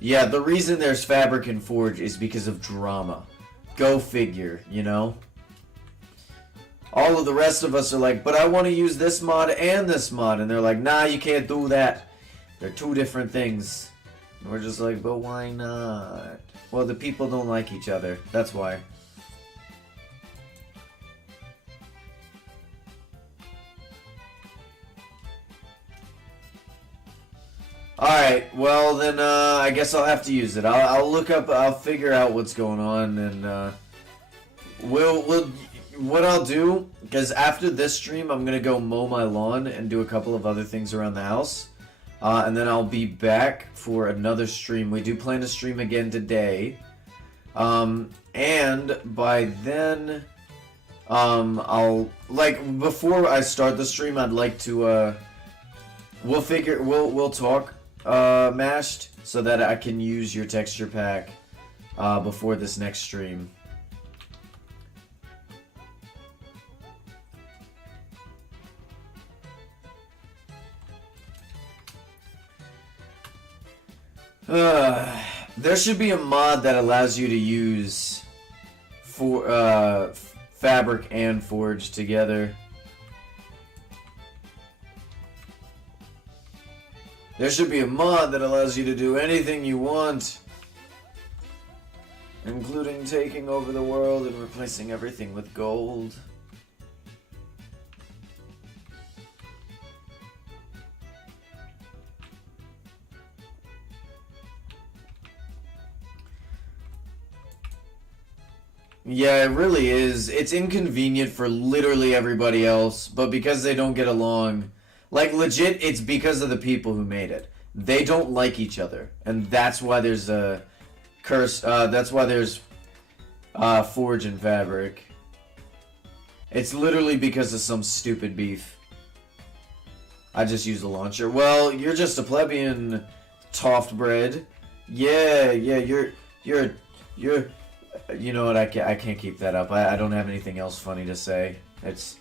Yeah, the reason there's fabric in Forge is because of drama. Go figure, you know? All of the rest of us are like, but I want to use this mod and this mod. And they're like, nah, you can't do that. They're two different things. And we're just like, but why not? Well, the people don't like each other. That's why. Alright, well then I guess I'll have to use it. I'll look up, I'll figure out what's going on, and we'll what I'll do, because after this stream I'm gonna go mow my lawn and do a couple of other things around the house, and then I'll be back for another stream. We do plan to stream again today, and by then I'll, like, before I start the stream, I'd like to we'll talk mashed, so that I can use your texture pack before this next stream. There should be a mod that allows you to use fabric and Forge together. There should be a mod that allows you to do anything you want, including taking over the world and replacing everything with gold. Yeah, it really is. It's inconvenient for literally everybody else, but because they don't get along, like legit, it's because of the people who made it. They don't like each other, and that's why there's a curse. That's why there's Forge and Fabric. It's literally because of some stupid beef. I just use the launcher. Well, you're just a plebeian, Toft bread. Yeah, you're. You know what? I can't keep that up. I don't have anything else funny to say. It's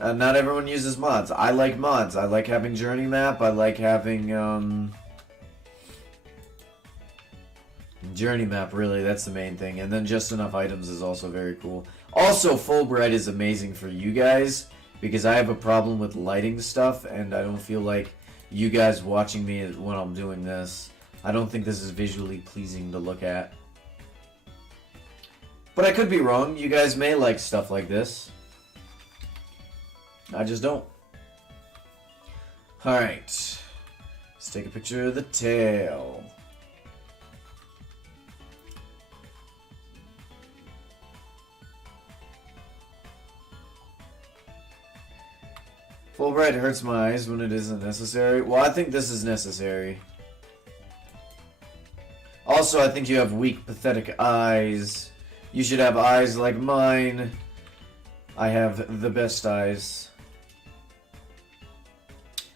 not everyone uses mods. I like mods. I like having Journey Map. I like having Journey Map. Really, that's the main thing. And then Just Enough Items is also very cool. Also, Full Bread is amazing for you guys because I have a problem with lighting stuff, and I don't feel like you guys watching me when I'm doing this. I don't think this is visually pleasing to look at. But I could be wrong. You guys may like stuff like this. I just don't. Alright. Let's take a picture of the tail. Fulbright hurts my eyes when it isn't necessary. Well, I think this is necessary. Also, I think you have weak, pathetic eyes. You should have eyes like mine. I have the best eyes.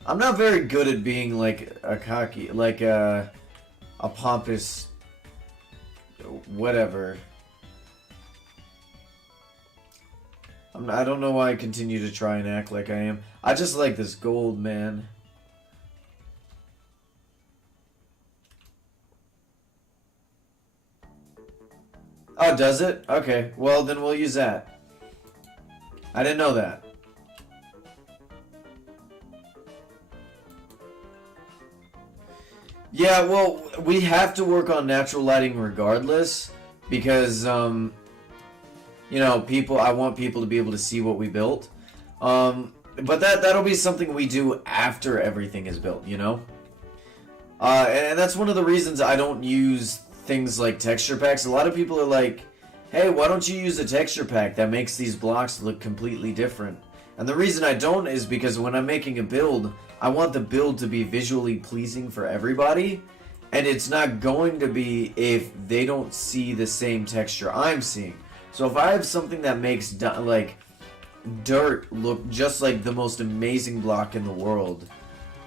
I'm not very good at being like a cocky, like a pompous, whatever. I don't know why I continue to try and act like I am. I just like this gold, man. Oh, does it? Okay, well then we'll use that. I didn't know that. Yeah, well, we have to work on natural lighting regardless, because, you know, I want people to be able to see what we built. But that'll be something we do after everything is built, you know? And that's one of the reasons I don't use things like texture packs. A lot of people are like, hey, why don't you use a texture pack that makes these blocks look completely different? And the reason I don't is because when I'm making a build, I want the build to be visually pleasing for everybody, and it's not going to be if they don't see the same texture I'm seeing. So if I have something that makes like dirt look just like the most amazing block in the world,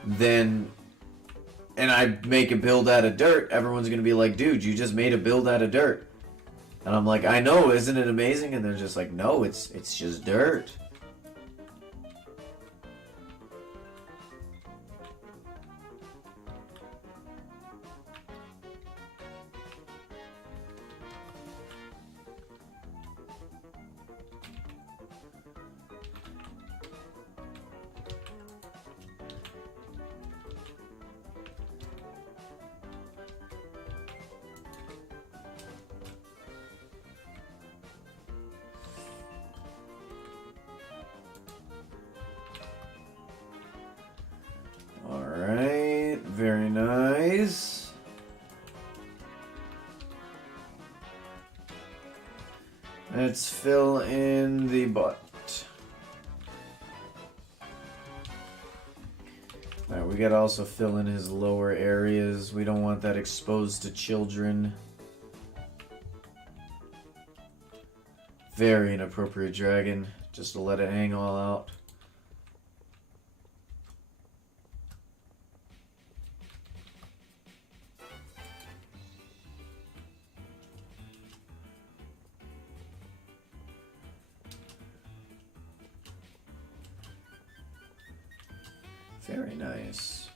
then, and I make a build out of dirt, everyone's gonna be like, dude, you just made a build out of dirt. And I'm like, I know, isn't it amazing? And they're just like, no, it's just dirt. Alright, very nice. Let's fill in the butt. Alright, we gotta also fill in his lower areas. We don't want that exposed to children. Very inappropriate dragon, just to let it hang all out. Very nice.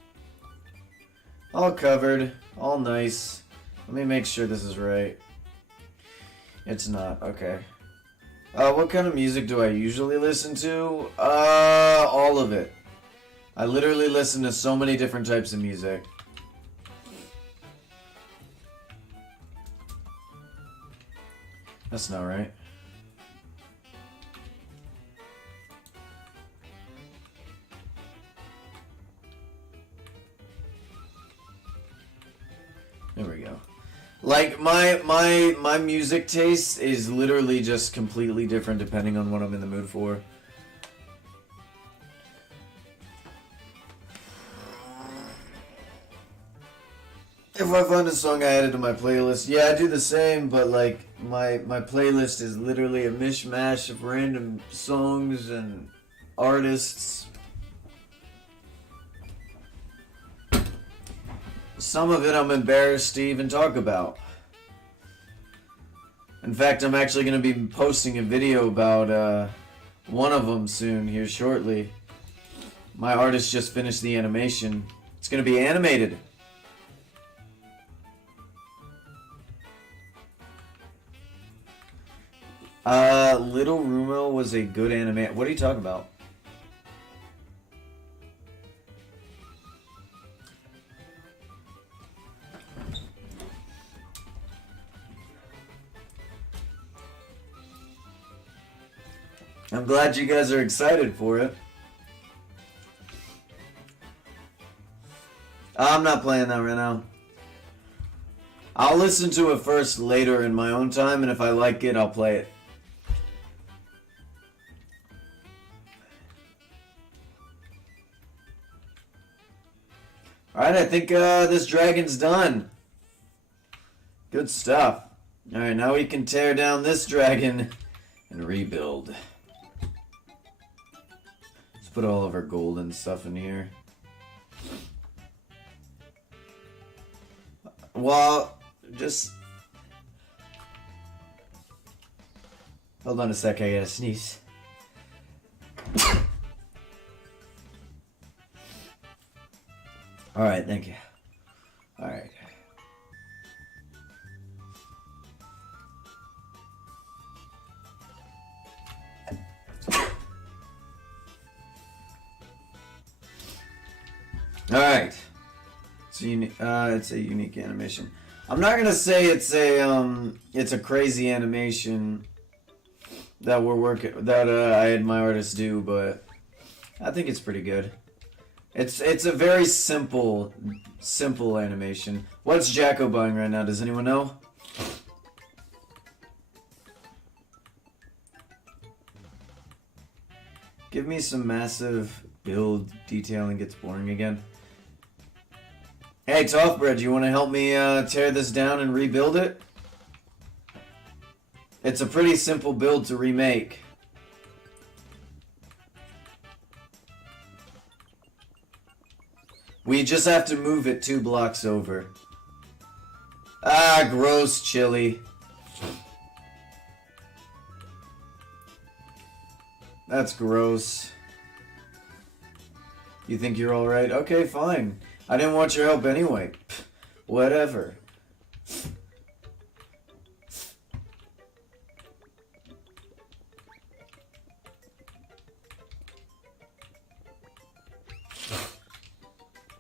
All covered, all nice. Let me make sure this is right. It's not, okay. What kind of music do I usually listen to? All of it. I literally listen to so many different types of music. That's not right. There we go. Like my music taste is literally just completely different depending on what I'm in the mood for. If I find a song I add it to my playlist, yeah, I do the same, but like my playlist is literally a mishmash of random songs and artists. Some of it I'm embarrassed to even talk about. In fact, I'm actually going to be posting a video about one of them soon, here shortly. My artist just finished the animation. It's going to be animated. Little Rumo was a good anime. What are you talking about? I'm glad you guys are excited for it. I'm not playing that right now. I'll listen to it first later in my own time, and if I like it, I'll play it. Alright, I think this dragon's done. Good stuff. Alright, now we can tear down this dragon and rebuild. Let's put all of our gold and stuff in here. Well, just... Hold on a sec, I gotta sneeze. Alright, thank you. Alright. Alright. It's a unique animation. I'm not gonna say it's a crazy animation that I had my artist do, but I think it's pretty good. It's a very simple animation. What's Jacko buying right now? Does anyone know? Give me some massive build detailing gets boring again. Hey, Toffbread, you want to help me tear this down and rebuild it? It's a pretty simple build to remake. We just have to move it 2 blocks over. Ah, gross chili. That's gross. You think you're alright? Okay, fine. I didn't want your help anyway. Pfft, whatever.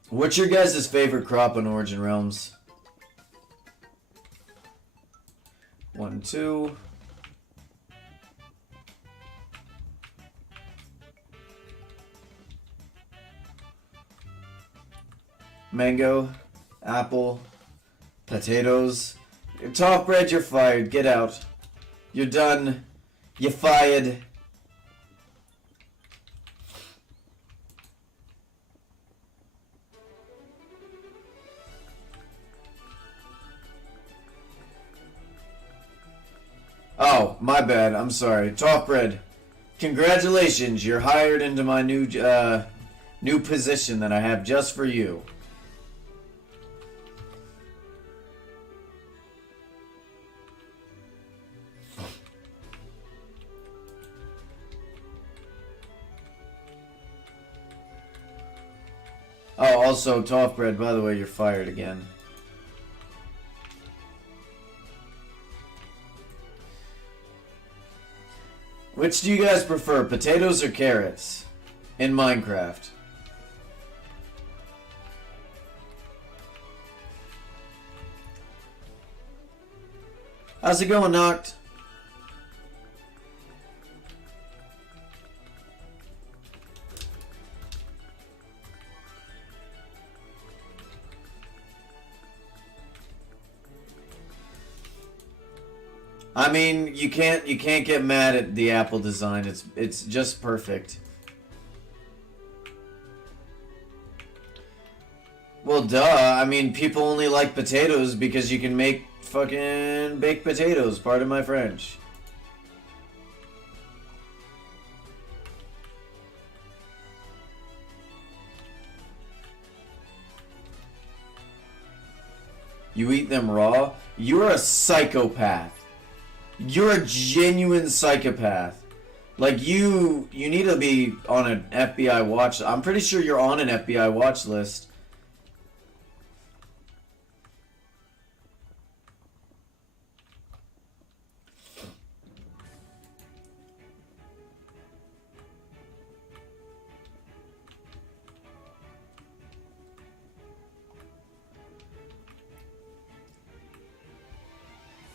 What's your guys' favorite crop on Origin Realms? 1, 2. Mango, apple, potatoes. Top bread, you're fired. Get out. You're done. You're fired. Oh, my bad. I'm sorry. Top bread. Congratulations. You're hired into my new position that I have just for you. Oh, also, Tough Bread, by the way, you're fired again. Which do you guys prefer, potatoes or carrots in Minecraft? How's it going, Noct? I mean, you can't get mad at the apple design. It's just perfect. Well, duh. I mean, people only like potatoes because you can make fucking baked potatoes. Pardon my French. You eat them raw? You're a psychopath. You're a genuine psychopath. Like, you need to be on an FBI watch. I'm pretty sure you're on an FBI watch list.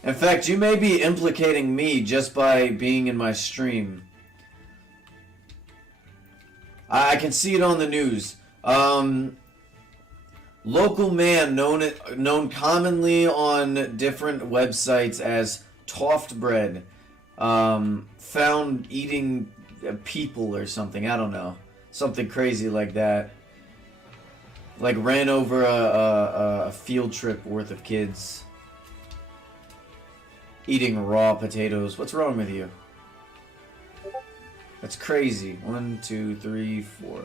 In fact, you may be implicating me just by being in my stream. I can see it on the news. Local man known commonly on different websites as Toft Bread, found eating people or something. I don't know, something crazy like that. Like ran over a field trip worth of kids. Eating raw potatoes. What's wrong with you? That's crazy. 1, 2, 3, 4.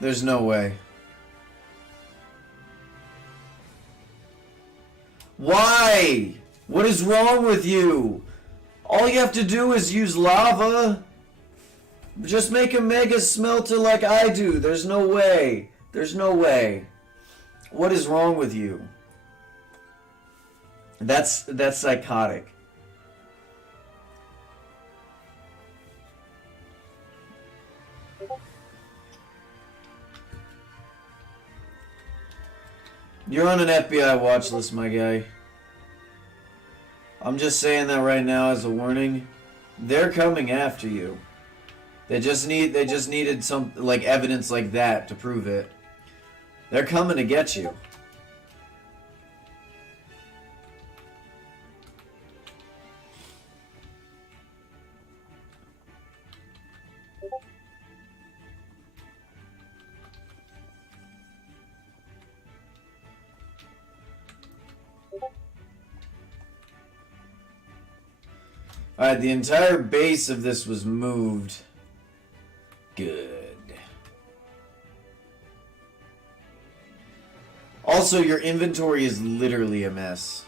There's no way. Why? What is wrong with you? All you have to do is use lava. Just make a mega smelter like I do. There's no way. There's no way. What is wrong with you? That's psychotic. You're on an FBI watch list, my guy. I'm just saying that right now as a warning. They're coming after you. They just needed some like evidence like that to prove it. They're coming to get you. Alright, the entire base of this was moved. Good. Also, your inventory is literally a mess.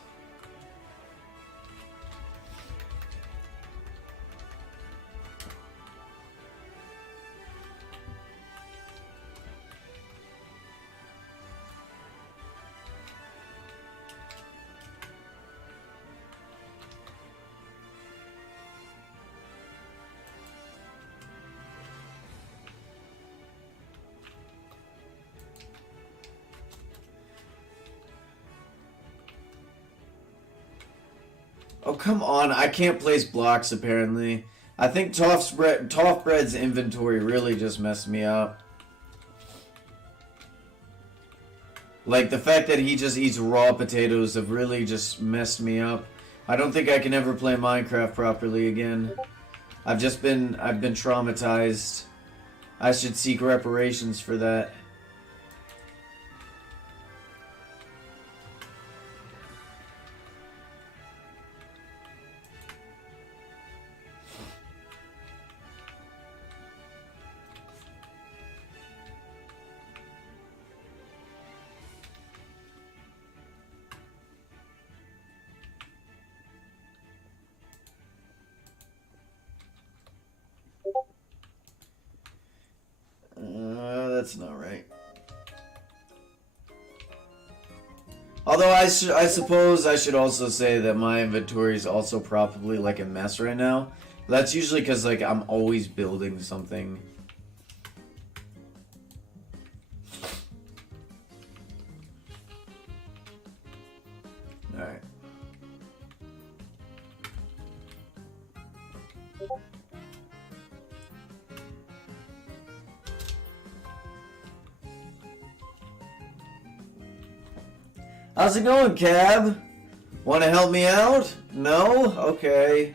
Oh, come on. I can't place blocks, apparently. I think Toffbread's inventory really just messed me up. Like, the fact that he just eats raw potatoes have really just messed me up. I don't think I can ever play Minecraft properly again. I've been traumatized. I should seek reparations for that. That's not right. Although I suppose I should also say that my inventory is also probably like a mess right now. That's usually because like I'm always building something. Alright. How's it going, Cab? Want to help me out? No? Okay.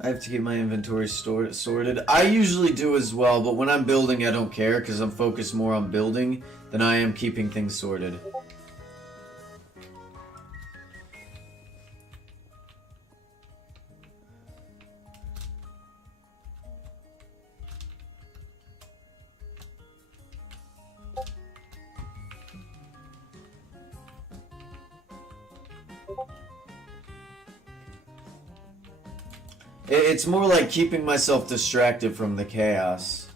I have to keep my inventory sorted. I usually do as well, but when I'm building, I don't care because I'm focused more on building than I am keeping things sorted. It's more like keeping myself distracted from the chaos.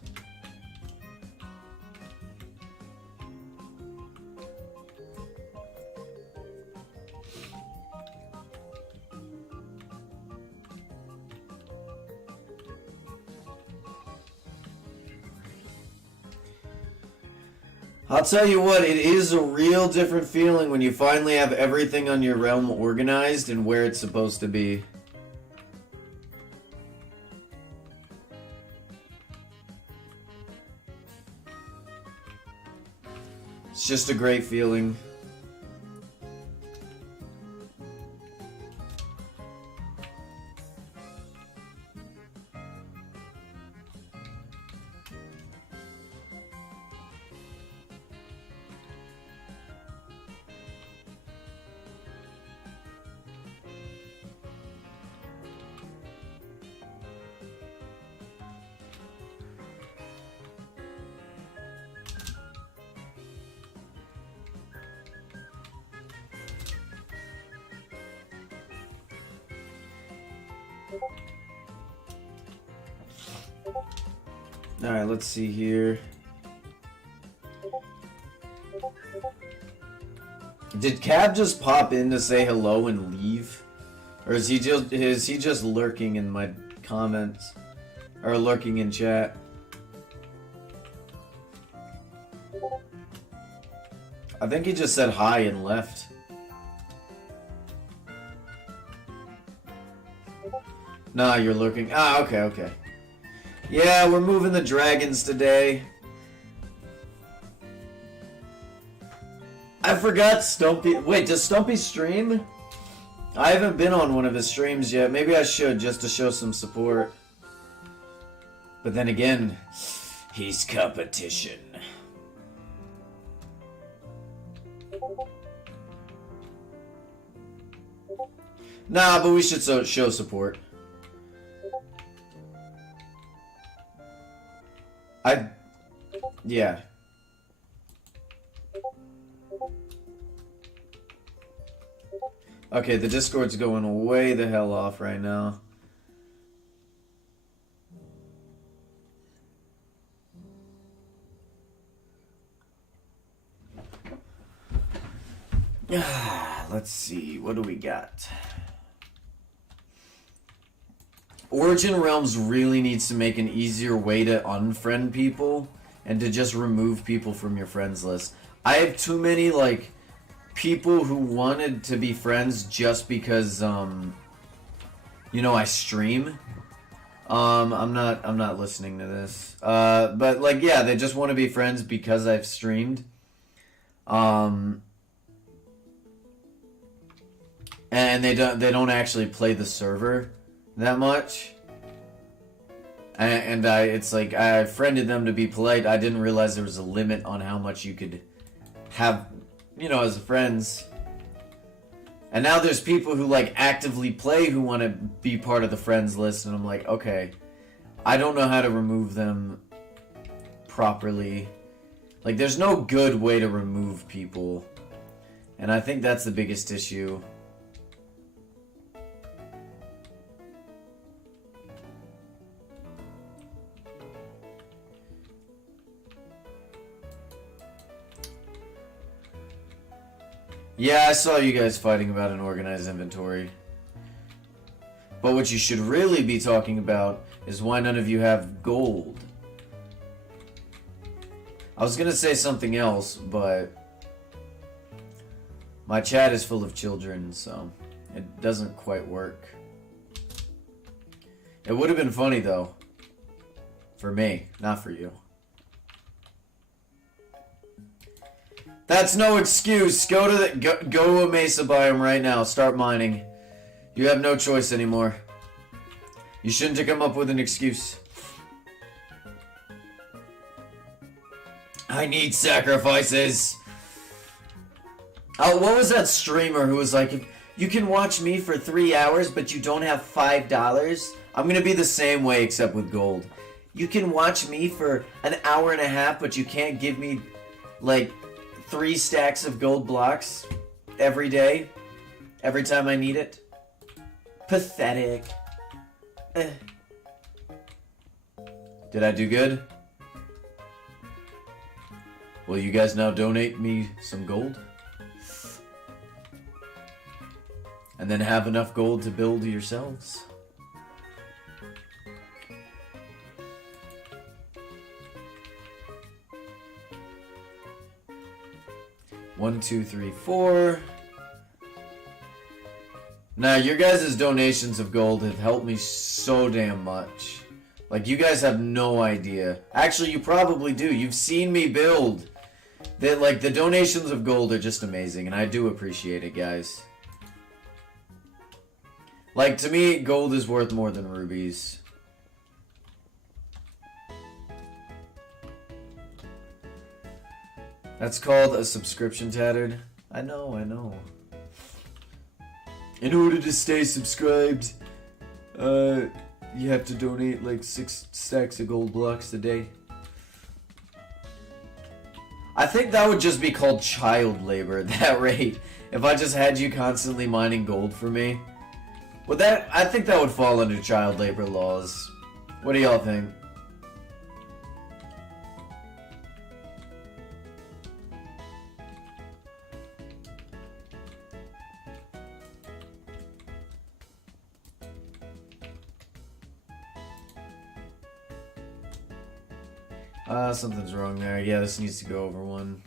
I'll tell you what, it is a real different feeling when you finally have everything on your realm organized and where it's supposed to be. It's just a great feeling. Alright, let's see here. Did Cab just pop in to say hello and leave? Or is he just lurking in my comments? Or lurking in chat? I think he just said hi and left. Nah, you're lurking. Ah, okay, okay. Yeah, we're moving the dragons today. I forgot Stumpy. Wait, does Stumpy stream? I haven't been on one of his streams yet. Maybe I should, just to show some support. But then again, he's competition. Nah, but we should show support. Yeah. Okay, the Discord's going way the hell off right now. Let's see, what do we got? Origin Realms really needs to make an easier way to unfriend people and to just remove people from your friends list. I have too many, like, people who wanted to be friends just because, you know, I stream. I'm not listening to this. But, like, yeah, they just want to be friends because I've streamed. And they don't actually play the server that much. And it's like, I friended them to be polite. I didn't realize there was a limit on how much you could have, you know, as friends. And now there's people who, like, actively play who want to be part of the friends list. And I'm like, okay, I don't know how to remove them properly. Like, there's no good way to remove people. And I think that's the biggest issue. Yeah, I saw you guys fighting about an organized inventory. But what you should really be talking about is why none of you have gold. I was gonna say something else, but my chat is full of children, so it doesn't quite work. It would have been funny, though. For me, not for you. That's no excuse. Go to a mesa biome right now. Start mining. You have no choice anymore. You shouldn't have come up with an excuse. I need sacrifices. Oh, what was that streamer who was like, you can watch me for 3 hours, but you don't have $5? I'm gonna be the same way, except with gold. You can watch me for an hour and a half, but you can't give me, like, 3 stacks of gold blocks every day, every time I need it. Pathetic. Did I do good? Will you guys now donate me some gold? And then have enough gold to build yourselves? One, two, three, four. Now, your guys' donations of gold have helped me so damn much. Like, you guys have no idea. Actually, you probably do. You've seen me build. Like, the donations of gold are just amazing, and I do appreciate it, guys. Like, to me, gold is worth more than rubies. That's called a subscription tattered. I know, I know. In order to stay subscribed, you have to donate like 6 stacks of gold blocks a day. I think that would just be called child labor at that rate. If I just had you constantly mining gold for me. I think that would fall under child labor laws. What do y'all think? Something's wrong there. Yeah, this needs to go over 1.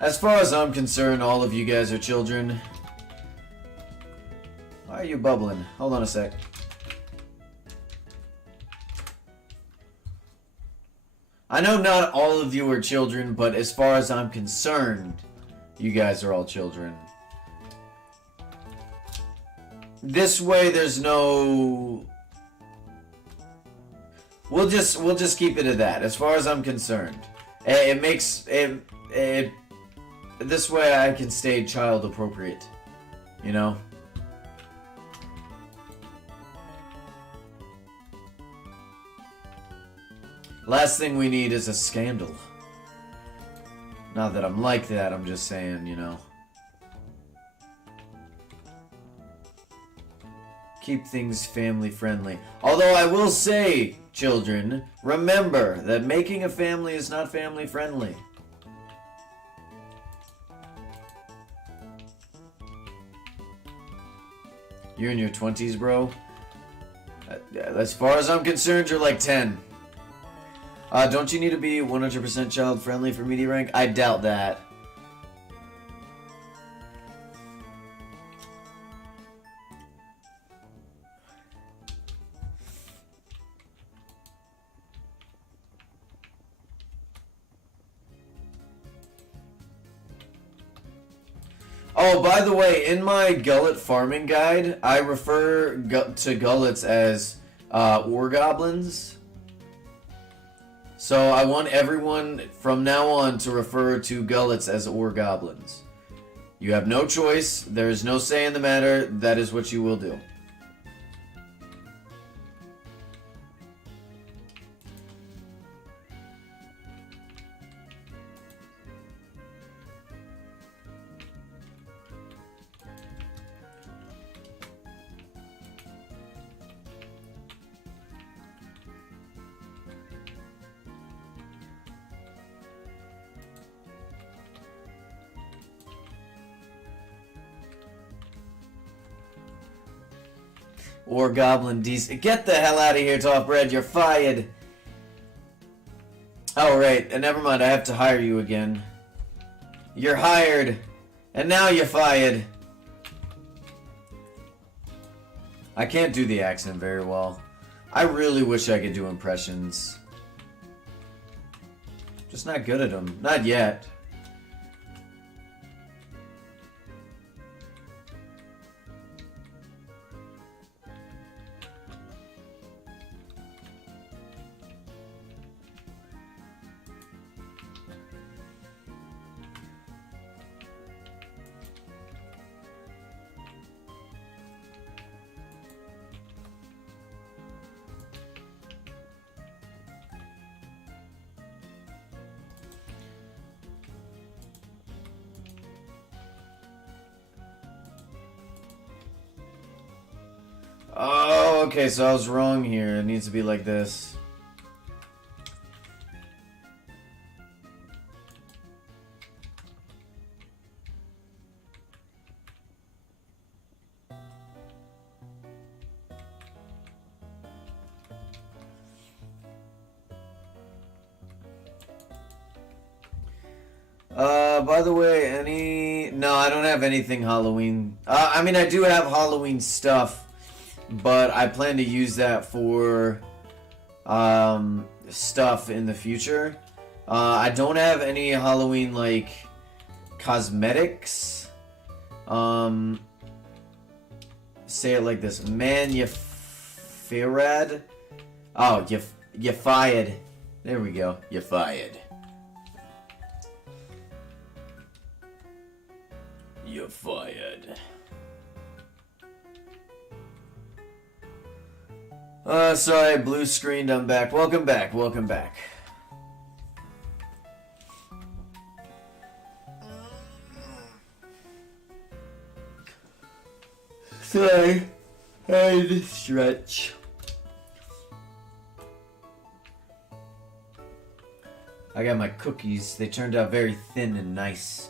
As far as I'm concerned, all of you guys are children. Why are you bubbling? Hold on a sec. I know not all of you are children, but as far as I'm concerned, you guys are all children. This way, there's no. We'll just keep it at that. As far as I'm concerned, it makes it. This way, I can stay child appropriate. You know. Last thing we need is a scandal. Not that I'm like that, I'm just saying, you know. Keep things family friendly. Although I will say, children, remember that making a family is not family friendly. You're in your 20s, bro? As far as I'm concerned, you're like 10. Don't you need to be 100% child friendly for media rank? I doubt that. Oh, by the way, in my gullet farming guide, I refer to gullets as ore goblins. So I want everyone from now on to refer to gullets as ore goblins. You have no choice. There is no say in the matter. That is what you will do. Or Goblin DC. Get the hell out of here, Top Bread. You're fired. Oh, right. And never mind. I have to hire you again. You're hired. And now you're fired. I can't do the accent very well. I really wish I could do impressions. Just not good at them. Not yet. Oh, okay, so I was wrong here. It needs to be like this. By the way, No, I don't have anything Halloween. I mean, I do have Halloween stuff, but I plan to use that for, stuff in the future. I don't have any Halloween, like, cosmetics. Say it like this. Manufirad. Oh, you fired. There we go. You fired. You're fired. Sorry, blue screened. I'm back. Welcome back. Welcome back. Sorry. I had to stretch. I got my cookies. They turned out very thin and nice.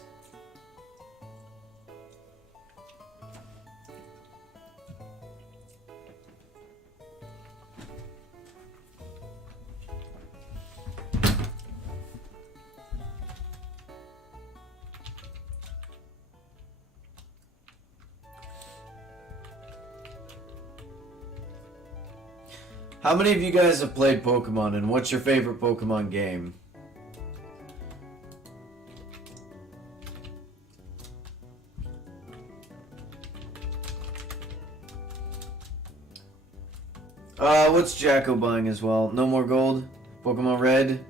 How many of you guys have played Pokemon, and what's your favorite Pokemon game? What's Jacko buying as well? No more gold? Pokemon Red?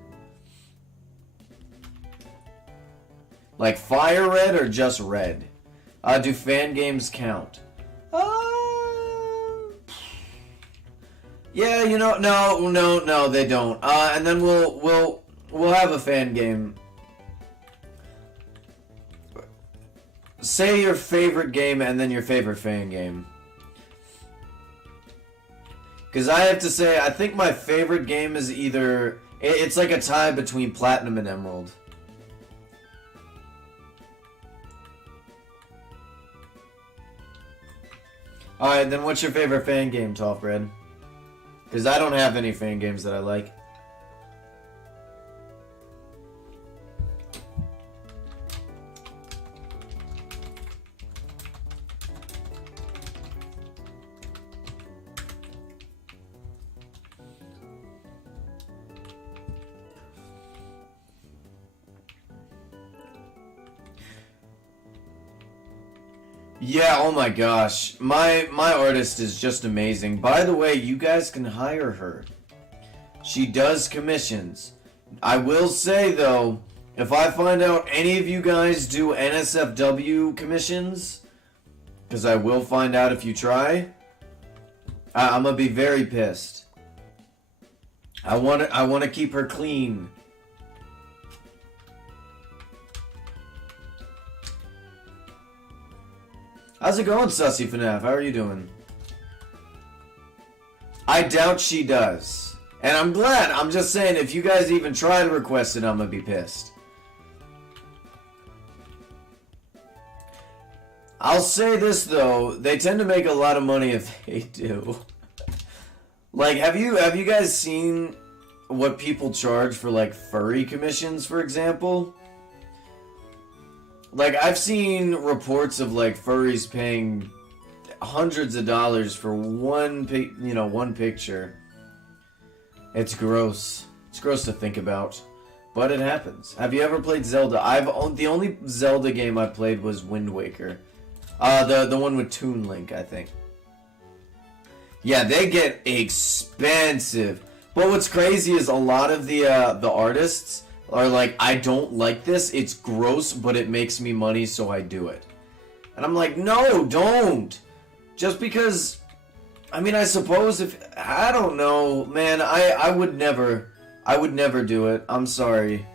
Like Fire Red or just Red? Do fan games count? Yeah, you know, no, they don't. And then we'll have a fan game. Say your favorite game and then your favorite fan game. Because I have to say, I think my favorite game is either... It's like a tie between Platinum and Emerald. Alright, then what's your favorite fan game, Toffbread? Because I don't have any fan games that I like. Yeah, oh my gosh. My artist is just amazing. By the way, you guys can hire her. She does commissions. I will say though, if I find out any of you guys do NSFW commissions, because I will find out if you try, I'm gonna be very pissed. I want to keep her clean. How's it going, Sussy FNAF? How are you doing? I doubt she does. And I'm glad. I'm just saying, if you guys even try to request it, I'm gonna be pissed. I'll say this, though. They tend to make a lot of money if they do. Like, have you guys seen what people charge for, like, furry commissions, for example? Like, I've seen reports of, like, furries paying hundreds of dollars for one picture. It's gross. It's gross to think about. But it happens. Have you ever played Zelda? The only Zelda game I played was Wind Waker. The one with Toon Link, I think. Yeah, they get expensive. But what's crazy is a lot of the artists are like, I don't like this, it's gross, but it makes me money, so I do it. And I'm like, no, don't! Just because, I mean, I suppose if, I don't know, man, I would never do it, I'm sorry.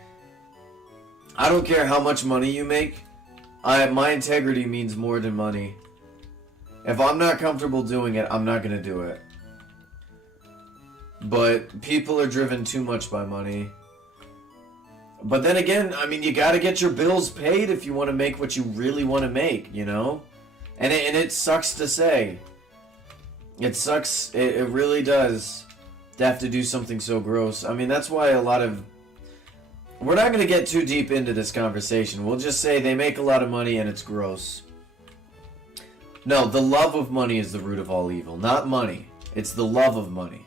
I don't care how much money you make, my integrity means more than money. If I'm not comfortable doing it, I'm not gonna do it. But people are driven too much by money. But then again, I mean, you gotta get your bills paid if you want to make what you really want to make, you know? And it sucks to say. It sucks, it really does, to have to do something so gross. I mean, that's why a lot of... We're not gonna get too deep into this conversation. We'll just say they make a lot of money and it's gross. No, the love of money is the root of all evil. Not money. It's the love of money.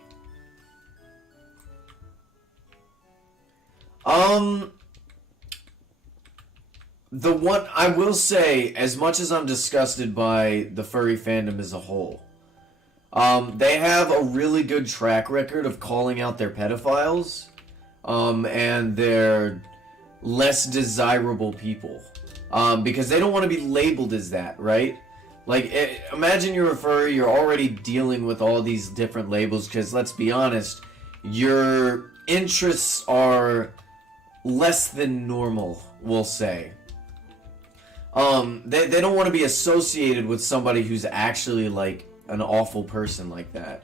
The one, I will say, as much as I'm disgusted by the furry fandom as a whole, they have a really good track record of calling out their pedophiles, and their less desirable people, because they don't want to be labeled as that, right? Like, imagine you're a furry, you're already dealing with all these different labels, because let's be honest, your interests are less than normal, we'll say. They don't want to be associated with somebody who's actually, like, an awful person like that.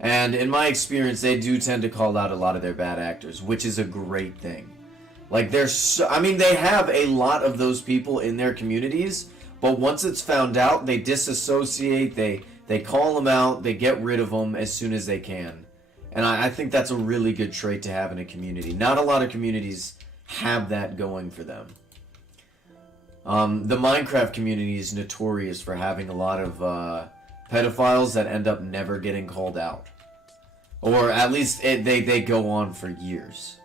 And in my experience, they do tend to call out a lot of their bad actors, which is a great thing. Like, I mean, they have a lot of those people in their communities, but once it's found out, they disassociate, they call them out, they get rid of them as soon as they can. And I think that's a really good trait to have in a community. Not a lot of communities have that going for them. The Minecraft community is notorious for having a lot of pedophiles that end up never getting called out. Or at least they go on for years.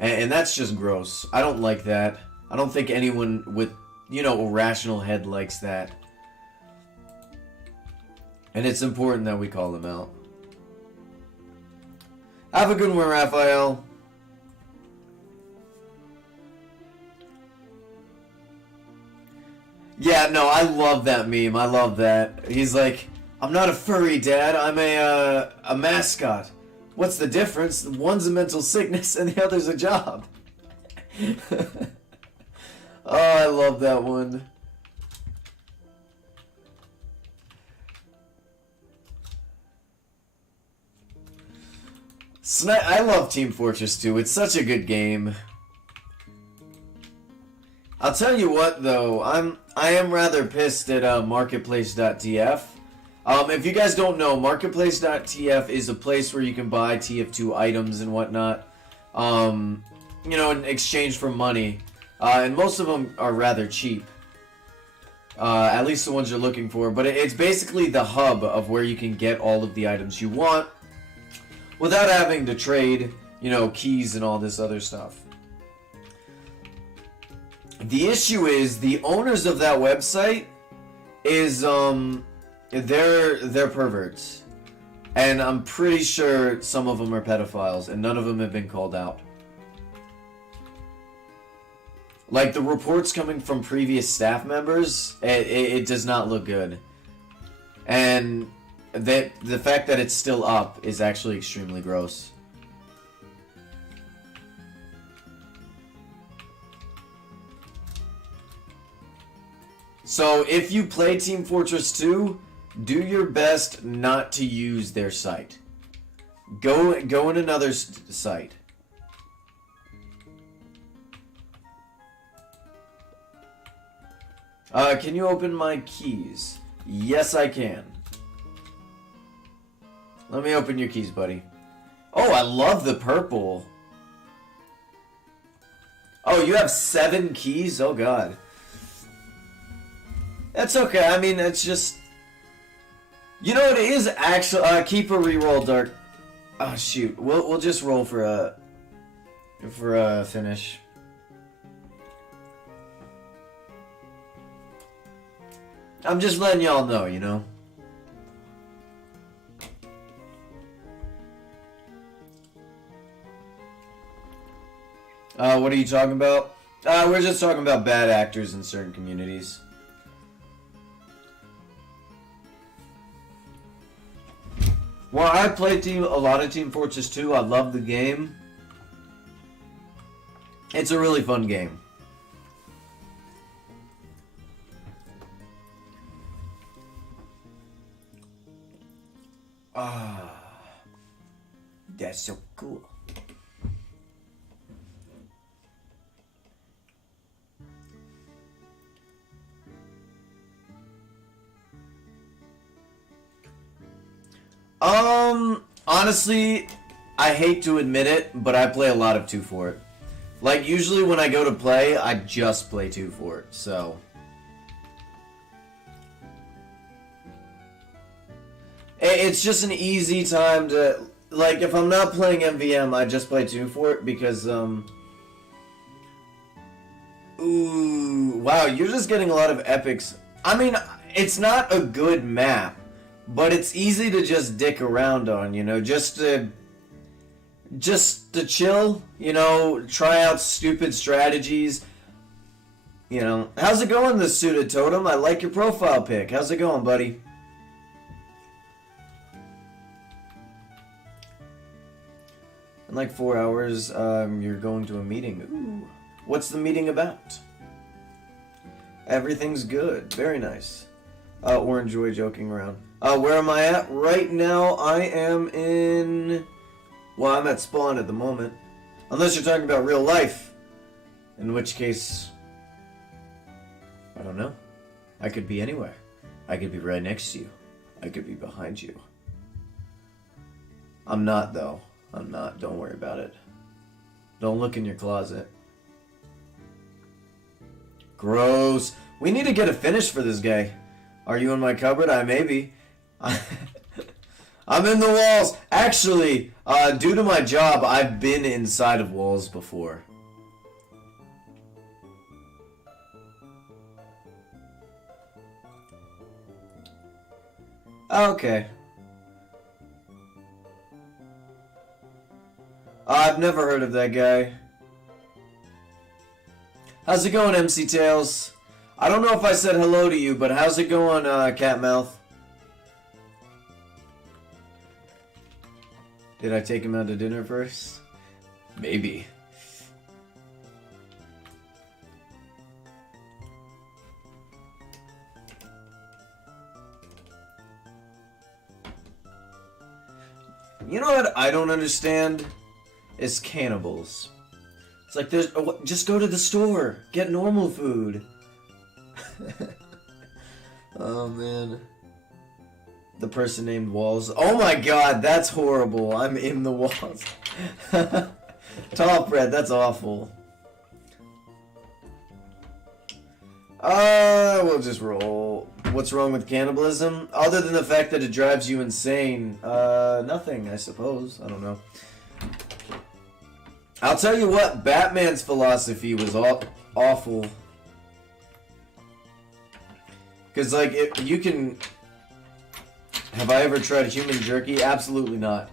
And that's just gross. I don't like that. I don't think anyone with, a rational head likes that. And it's important that we call them out. Have a good one, Raphael. Yeah, no, I love that meme. I love that. He's like, I'm not a furry, Dad. I'm a mascot. What's the difference? One's a mental sickness and the other's a job. Oh, I love that one. I love Team Fortress 2. It's such a good game. I'll tell you what, though, I am rather pissed at Marketplace.tf. If you guys don't know, Marketplace.tf is a place where you can buy TF2 items and whatnot, you know, in exchange for money, and most of them are rather cheap. At least the ones you're looking for, but it's basically the hub of where you can get all of the items you want without having to trade, you know, keys and all this other stuff. The issue is the owners of that website is they're perverts, and I'm pretty sure some of them are pedophiles, and none of them have been called out. Like, the reports coming from previous staff members, it does not look good. And the fact that it's still up is actually extremely gross. So, if you play Team Fortress 2, do your best not to use their site. Go in another site. Can you open my keys? Yes, I can. Let me open your keys, buddy. Oh, I love the purple. Oh, you have 7 keys? Oh, God. That's okay. I mean, it's just... You know, it is actually... keep a reroll, Dark. Oh, shoot. We'll just roll for a finish. I'm just letting y'all know, you know? What are you talking about? We're just talking about bad actors in certain communities. Well, I played a lot of Team Fortress 2. I love the game. It's a really fun game. Ah, that's so cool. Honestly, I hate to admit it, but I play a lot of 2 Fort. Like, usually when I go to play, I just play 2 Fort, so... It's just an easy time to... Like, if I'm not playing MVM, I just play 2 Fort because, Ooh, wow, you're just getting a lot of epics. I mean, it's not a good map, but it's easy to just dick around on, you know, just to chill, you know, try out stupid strategies. You know, how's it going, the Suited Totem? I like your profile pic. How's it going, buddy? In like 4 hours, you're going to a meeting. Ooh. What's the meeting about? Everything's good. Very nice. Or enjoy joking around. Where am I at? Right now, I am in... Well, I'm at spawn at the moment. Unless you're talking about real life. In which case... I don't know. I could be anywhere. I could be right next to you. I could be behind you. I'm not, though. I'm not. Don't worry about it. Don't look in your closet. Gross. We need to get a finish for this guy. Are you in my cupboard? I may be. I'm in the walls. Actually, due to my job, I've been inside of walls before. Okay. I've never heard of that guy. How's it going, MC Tails? I don't know if I said hello to you, but how's it going, Catmouth? Did I take him out to dinner first? Maybe. You know what I don't understand? Is cannibals. It's like, there's just go to the store. Get normal food. Oh, man. The person named Walls. Oh my god, that's horrible. I'm in the walls. Top Red, that's awful. We'll just roll. What's wrong with cannibalism? Other than the fact that it drives you insane. Nothing, I suppose. I don't know. I'll tell you what, Batman's philosophy was awful. Because, like, you can... Have I ever tried human jerky? Absolutely not.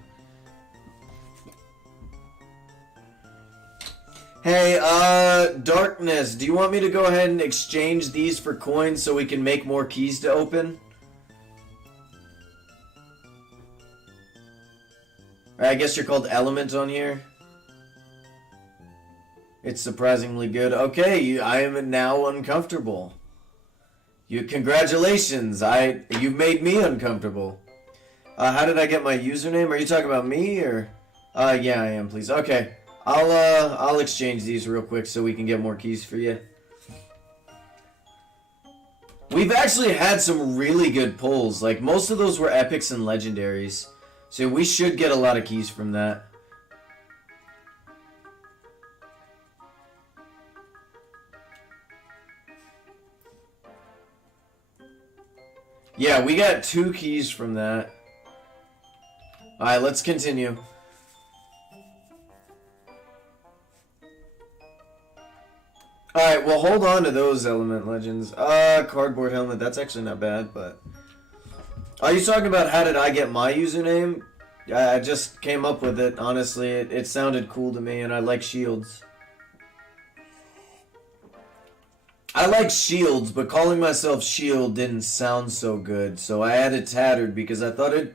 Hey, Darkness, do you want me to go ahead and exchange these for coins so we can make more keys to open? I guess you're called Element on here. It's surprisingly good. Okay, I am now uncomfortable. Congratulations, you've made me uncomfortable. How did I get my username? Are you talking about me, or? Yeah, I am, please. Okay, I'll exchange these real quick so we can get more keys for you. We've actually had some really good pulls. Like, most of those were epics and legendaries. So we should get a lot of keys from that. Yeah, we got 2 keys from that. Alright, let's continue. Alright, well, hold on to those Element Legends. Cardboard Helmet, that's actually not bad, but... Are you talking about how did I get my username? I just came up with it, honestly. It sounded cool to me, and I like shields. I like shields, but calling myself Shield didn't sound so good, so I added Tattered because I thought it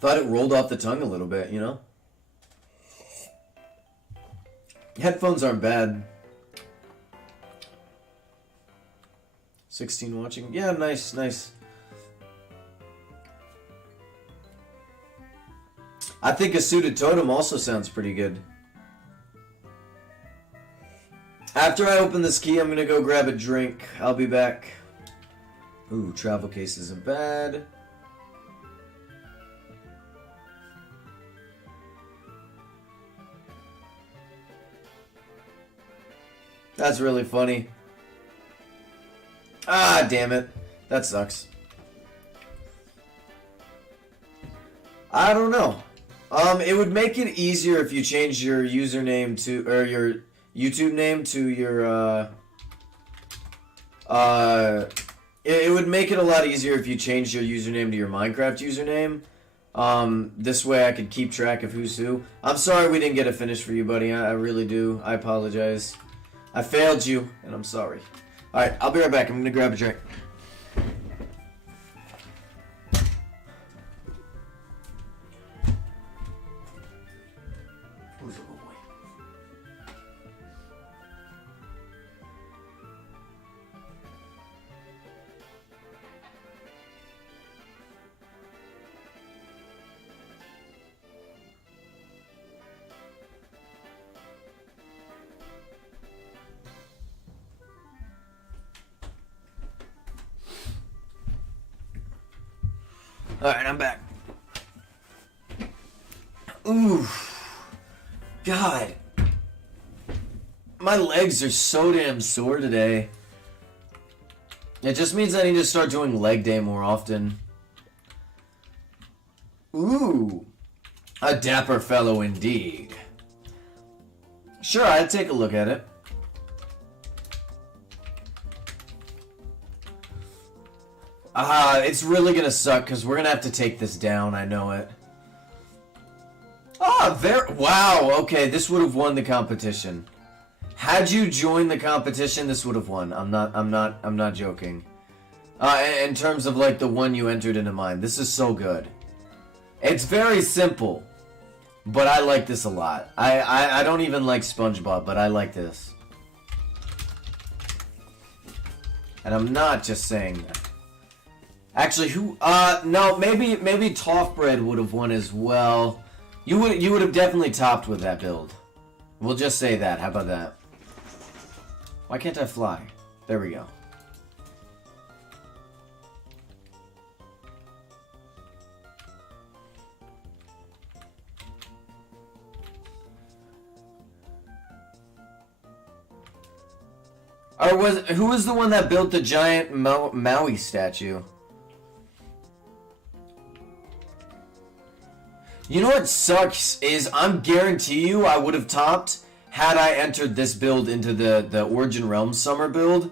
rolled off the tongue a little bit, you know? Headphones aren't bad. 16 watching. Yeah, nice, nice. I think a Suited Totem also sounds pretty good. After I open this key, I'm gonna go grab a drink. I'll be back. Ooh, travel case isn't bad. That's really funny. Ah, damn it. That sucks. I don't know. It would make it easier if you changed your username to, or your YouTube name to your, it would make it a lot easier if you changed your username to your Minecraft username. This way I could keep track of who's who. I'm sorry we didn't get it finished for you, buddy. I really do. I apologize. I failed you, and I'm sorry. Alright, I'll be right back. I'm gonna grab a drink. Alright, I'm back. Ooh. God. My legs are so damn sore today. It just means I need to start doing leg day more often. Ooh. A dapper fellow indeed. Sure, I'd take a look at it. It's really gonna suck because we're gonna have to take this down. I know it. Ah, wow. Okay, this would have won the competition. Had you joined the competition, this would have won. I'm not joking. In terms of like the one you entered into mine, this is so good. It's very simple, but I like this a lot. I don't even like SpongeBob, but I like this. And I'm not just saying that. Actually, no, maybe Toffbread would have won as well. You would have definitely topped with that build. We'll just say that. How about that? Why can't I fly? There we go. Or who was the one that built the giant Maui statue? You know what sucks is I'm guarantee you I would have topped had I entered this build into the Origin Realms summer build,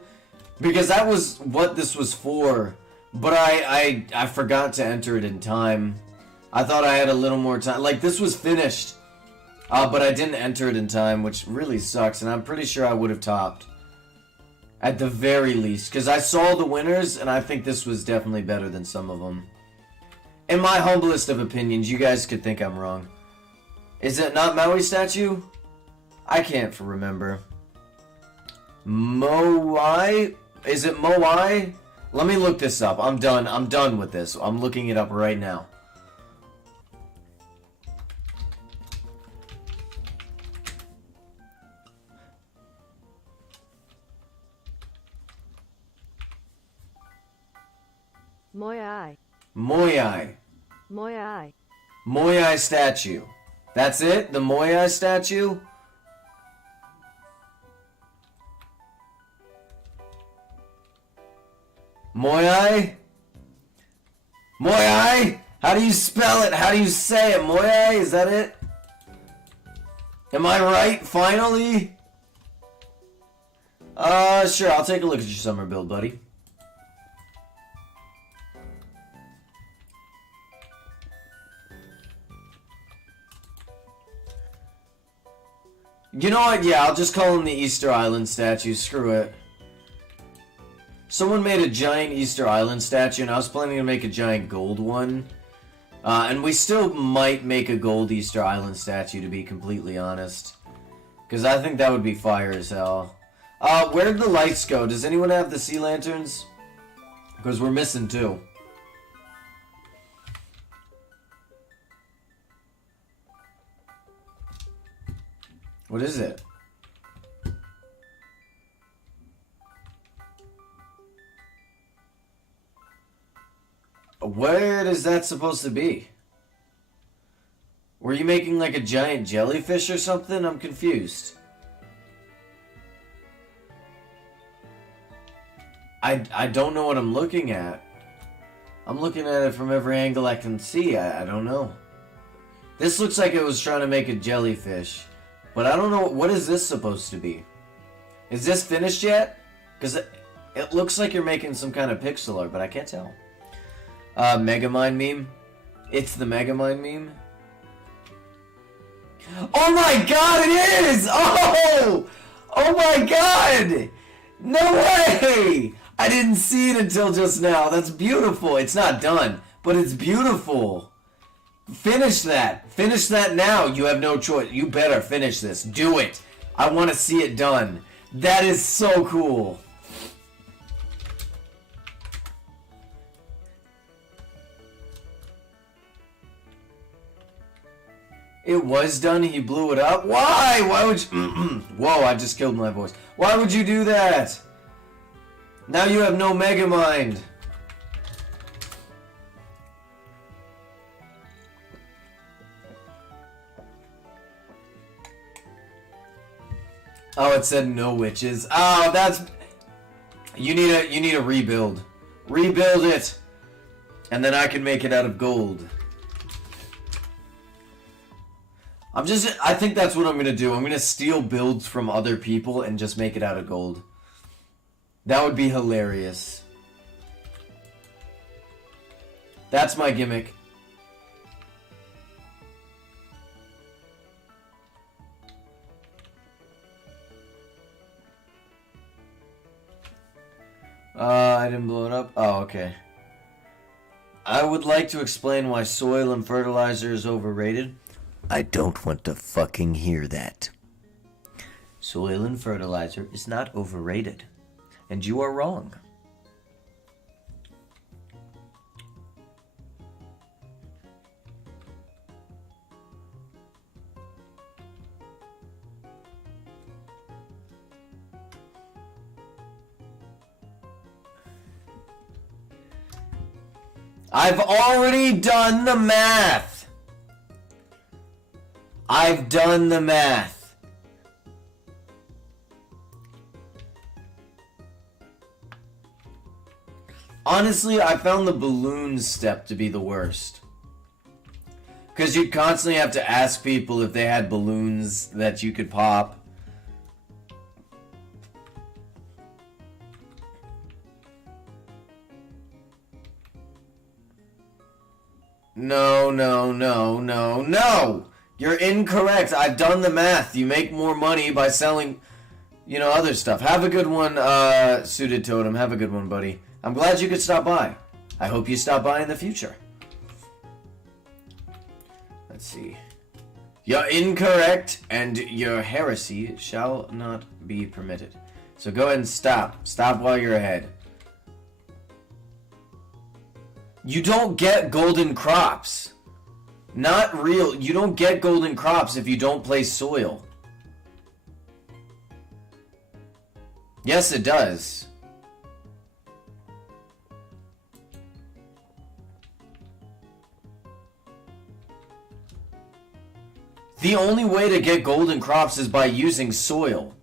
because that was what this was for. But I forgot to enter it in time. I thought I had a little more time. Like, this was finished, but I didn't enter it in time, which really sucks. And I'm pretty sure I would have topped at the very least, because I saw the winners and I think this was definitely better than some of them. In my humblest of opinions, you guys could think I'm wrong. Is it not Maui statue? I can't remember. Moai? Is it Moai? Let me look this up. I'm done with this. I'm looking it up right now. Moai. Moai. Moai. Moai statue. That's it? The Moai statue? Moai? Moai? How do you spell it? How do you say it? Moai? Is that it? Am I right? Finally? Sure. I'll take a look at your summer build, buddy. You know what? Yeah, I'll just call him the Easter Island statue. Screw it. Someone made a giant Easter Island statue, and I was planning to make a giant gold one. And we still might make a gold Easter Island statue, to be completely honest. Because I think that would be fire as hell. Where'd the lights go? Does anyone have the sea lanterns? Because we're missing two. What is it? Where is that supposed to be? Were you making like a giant jellyfish or something? I'm confused. I don't know what I'm looking at. I'm looking at it from every angle I can see. I don't know. This looks like it was trying to make a jellyfish. But I don't know, what is this supposed to be? Is this finished yet? Because it looks like you're making some kind of pixel art, but I can't tell. Megamind meme? It's the Megamind meme? Oh my god, it is! Oh! Oh my god! No way! I didn't see it until just now. That's beautiful. It's not done, but it's beautiful. Finish that. Finish that now. You have no choice. You better finish this. Do it. I want to see it done. That is so cool. It was done. He blew it up. Why? Why would you... Whoa, I just killed my voice. Why would you do that? Now you have no Megamind. Oh, it said no witches. Oh, that's... You need a rebuild. Rebuild it. And then I can make it out of gold. I think that's what I'm going to do. I'm going to steal builds from other people and just make it out of gold. That would be hilarious. That's my gimmick. I didn't blow it up. Oh, okay. I would like to explain why soil and fertilizer is overrated. I don't want to fucking hear that. Soil and fertilizer is not overrated. And you are wrong. I've already done the math. I've done the math. Honestly, I found the balloons step to be the worst. Because you'd constantly have to ask people if they had balloons that you could pop. No, no, no, no, no! You're incorrect. I've done the math. You make more money by selling, other stuff. Have a good one, Suited Totem. Have a good one, buddy. I'm glad you could stop by. I hope you stop by in the future. Let's see. You're incorrect, and your heresy shall not be permitted. So go ahead and stop. Stop while you're ahead. You don't get golden crops. Not real. You don't get golden crops if you don't play soil. Yes, it does. The only way to get golden crops is by using soil.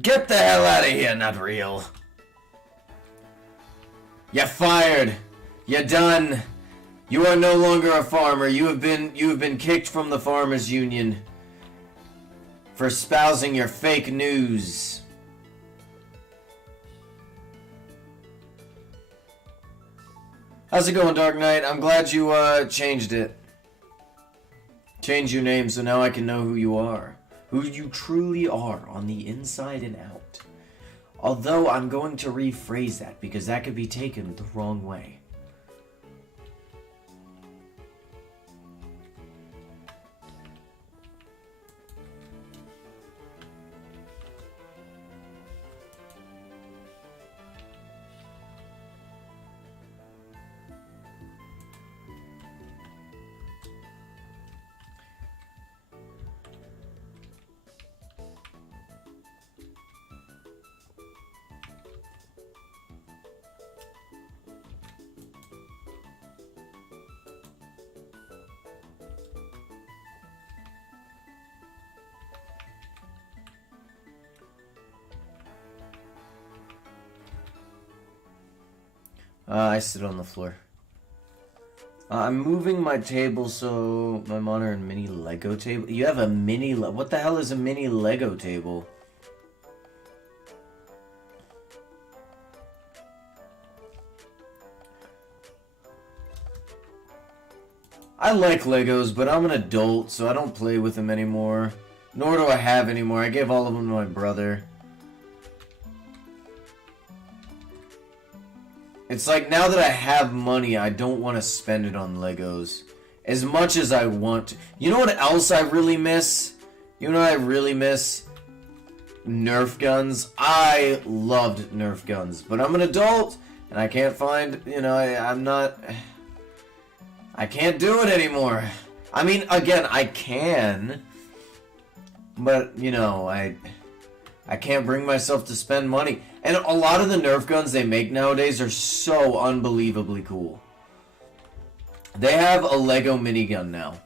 Get the hell out of here, not real. You're fired. You're done. You are no longer a farmer. You have been kicked from the farmers union for espousing your fake news. How's it going, Dark Knight? I'm glad you changed it. Change your name so now I can know who you are. Who you truly are on the inside and out. Although I'm going to rephrase that because that could be taken the wrong way. I sit on the floor. I'm moving my table so my monitor and mini Lego table. You have a mini. What the hell is a mini Lego table? I like Legos, but I'm an adult, so I don't play with them anymore. Nor do I have anymore. I gave all of them to my brother. It's like, now that I have money, I don't want to spend it on Legos. As much as I want to. You know what else I really miss? You know what I really miss? Nerf guns. I loved Nerf guns. But I'm an adult, and I can't find, I'm not... I can't do it anymore. I mean, again, I can. But, I can't bring myself to spend money. And a lot of the Nerf guns they make nowadays are so unbelievably cool. They have a Lego minigun now.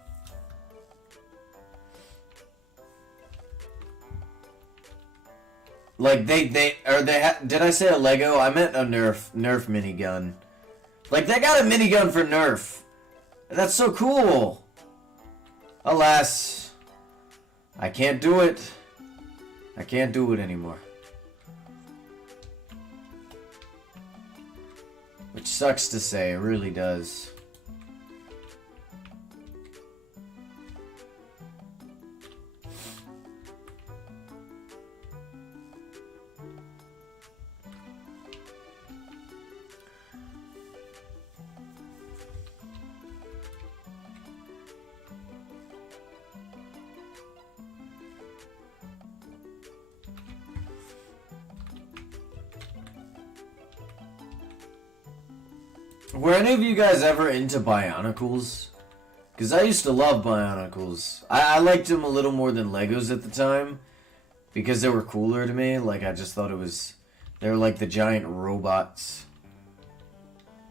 Like did I say a Lego? I meant a Nerf minigun. Like, they got a minigun for Nerf. And that's so cool. Alas, I can't do it. I can't do it anymore. Which sucks to say, it really does. Were any of you guys ever into Bionicles? Because I used to love Bionicles. I liked them a little more than Legos at the time. Because they were cooler to me. Like, I just thought it was... They were like the giant robots.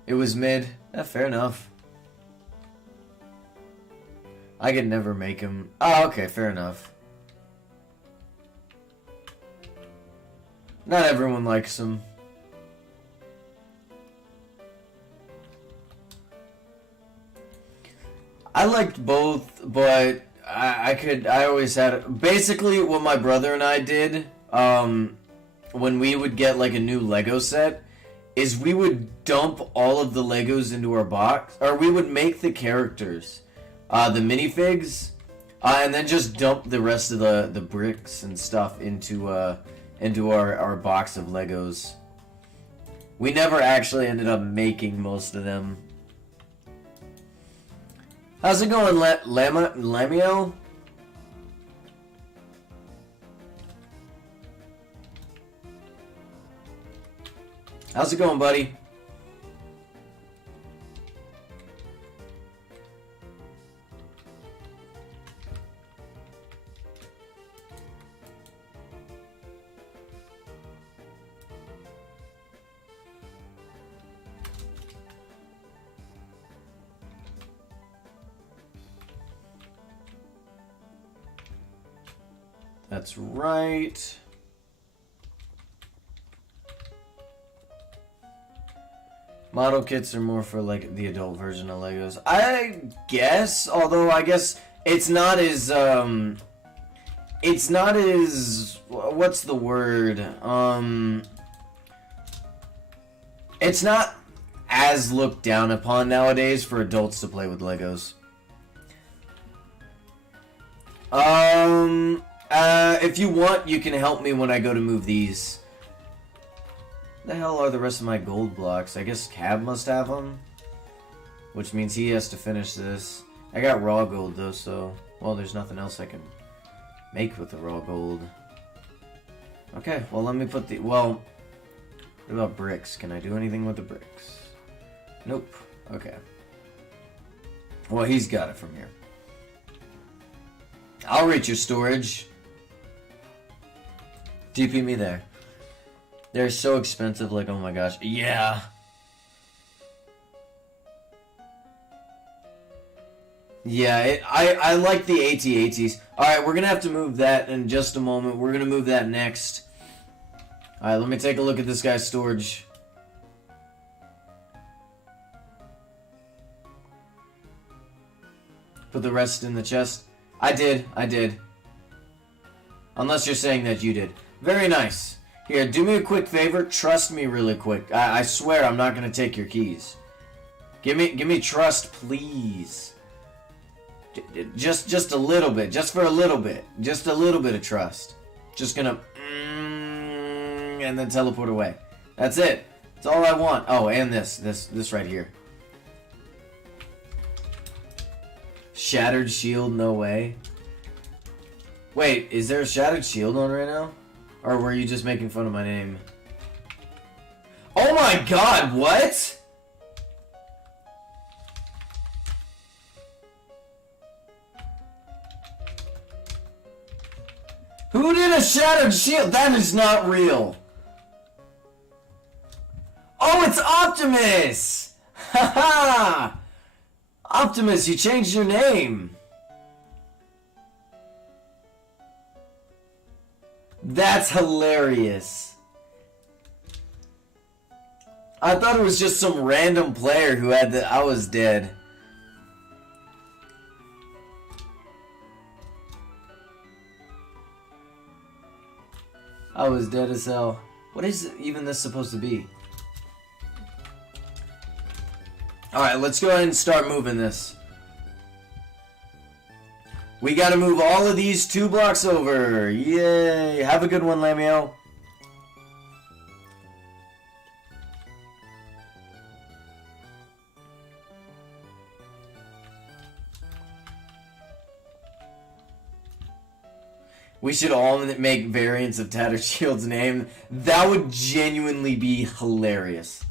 It was mid. Fair enough. I could never make them. Oh, okay, fair enough. Not everyone likes them. I liked both, but I always had, basically what my brother and I did, when we would get like a new Lego set, is we would dump all of the Legos into our box, or we would make the characters, the minifigs, and then just dump the rest of the bricks and stuff into our box of Legos. We never actually ended up making most of them. How's it going, Lamio? How's it going, buddy? That's right. Model kits are more for like the adult version of Legos, I guess. Although I guess it's not as what's the word? It's not as looked down upon nowadays for adults to play with Legos. If you want, you can help me when I go to move these. The hell are the rest of my gold blocks? I guess Cab must have them. Which means he has to finish this. I got raw gold though, so... Well, there's nothing else I can make with the raw gold. Okay, well let me put the... Well, what about bricks? Can I do anything with the bricks? Nope. Okay. Well, he's got it from here. I'll rate your storage. TP me there. They're so expensive, like, oh my gosh. Yeah. Yeah, I like the AT-ATs. Alright, we're gonna have to move that in just a moment. We're gonna move that next. Alright, let me take a look at this guy's storage. Put the rest in the chest. I did. Unless you're saying that you did. Very nice. Here, do me a quick favor. Trust me really quick. I swear I'm not gonna take your keys. Give me trust, please. Just a little bit. Just for a little bit. Just a little bit of trust. Just gonna... and then teleport away. That's it. That's all I want. Oh, and this right here. Shattered shield, no way. Wait, is there a shattered shield on right now? Or were you just making fun of my name? Oh my god, what? Who did a shattered shield? That is not real. Oh, it's Optimus! Haha! Optimus, you changed your name. That's hilarious. I thought it was just some random player who had the... I was dead. I was dead as hell. What is even this supposed to be? Alright, let's go ahead and start moving this. We gotta move all of these 2 blocks over. Yay! Have a good one, Lamio. We should all make variants of Tattered Shield's name. That would genuinely be hilarious.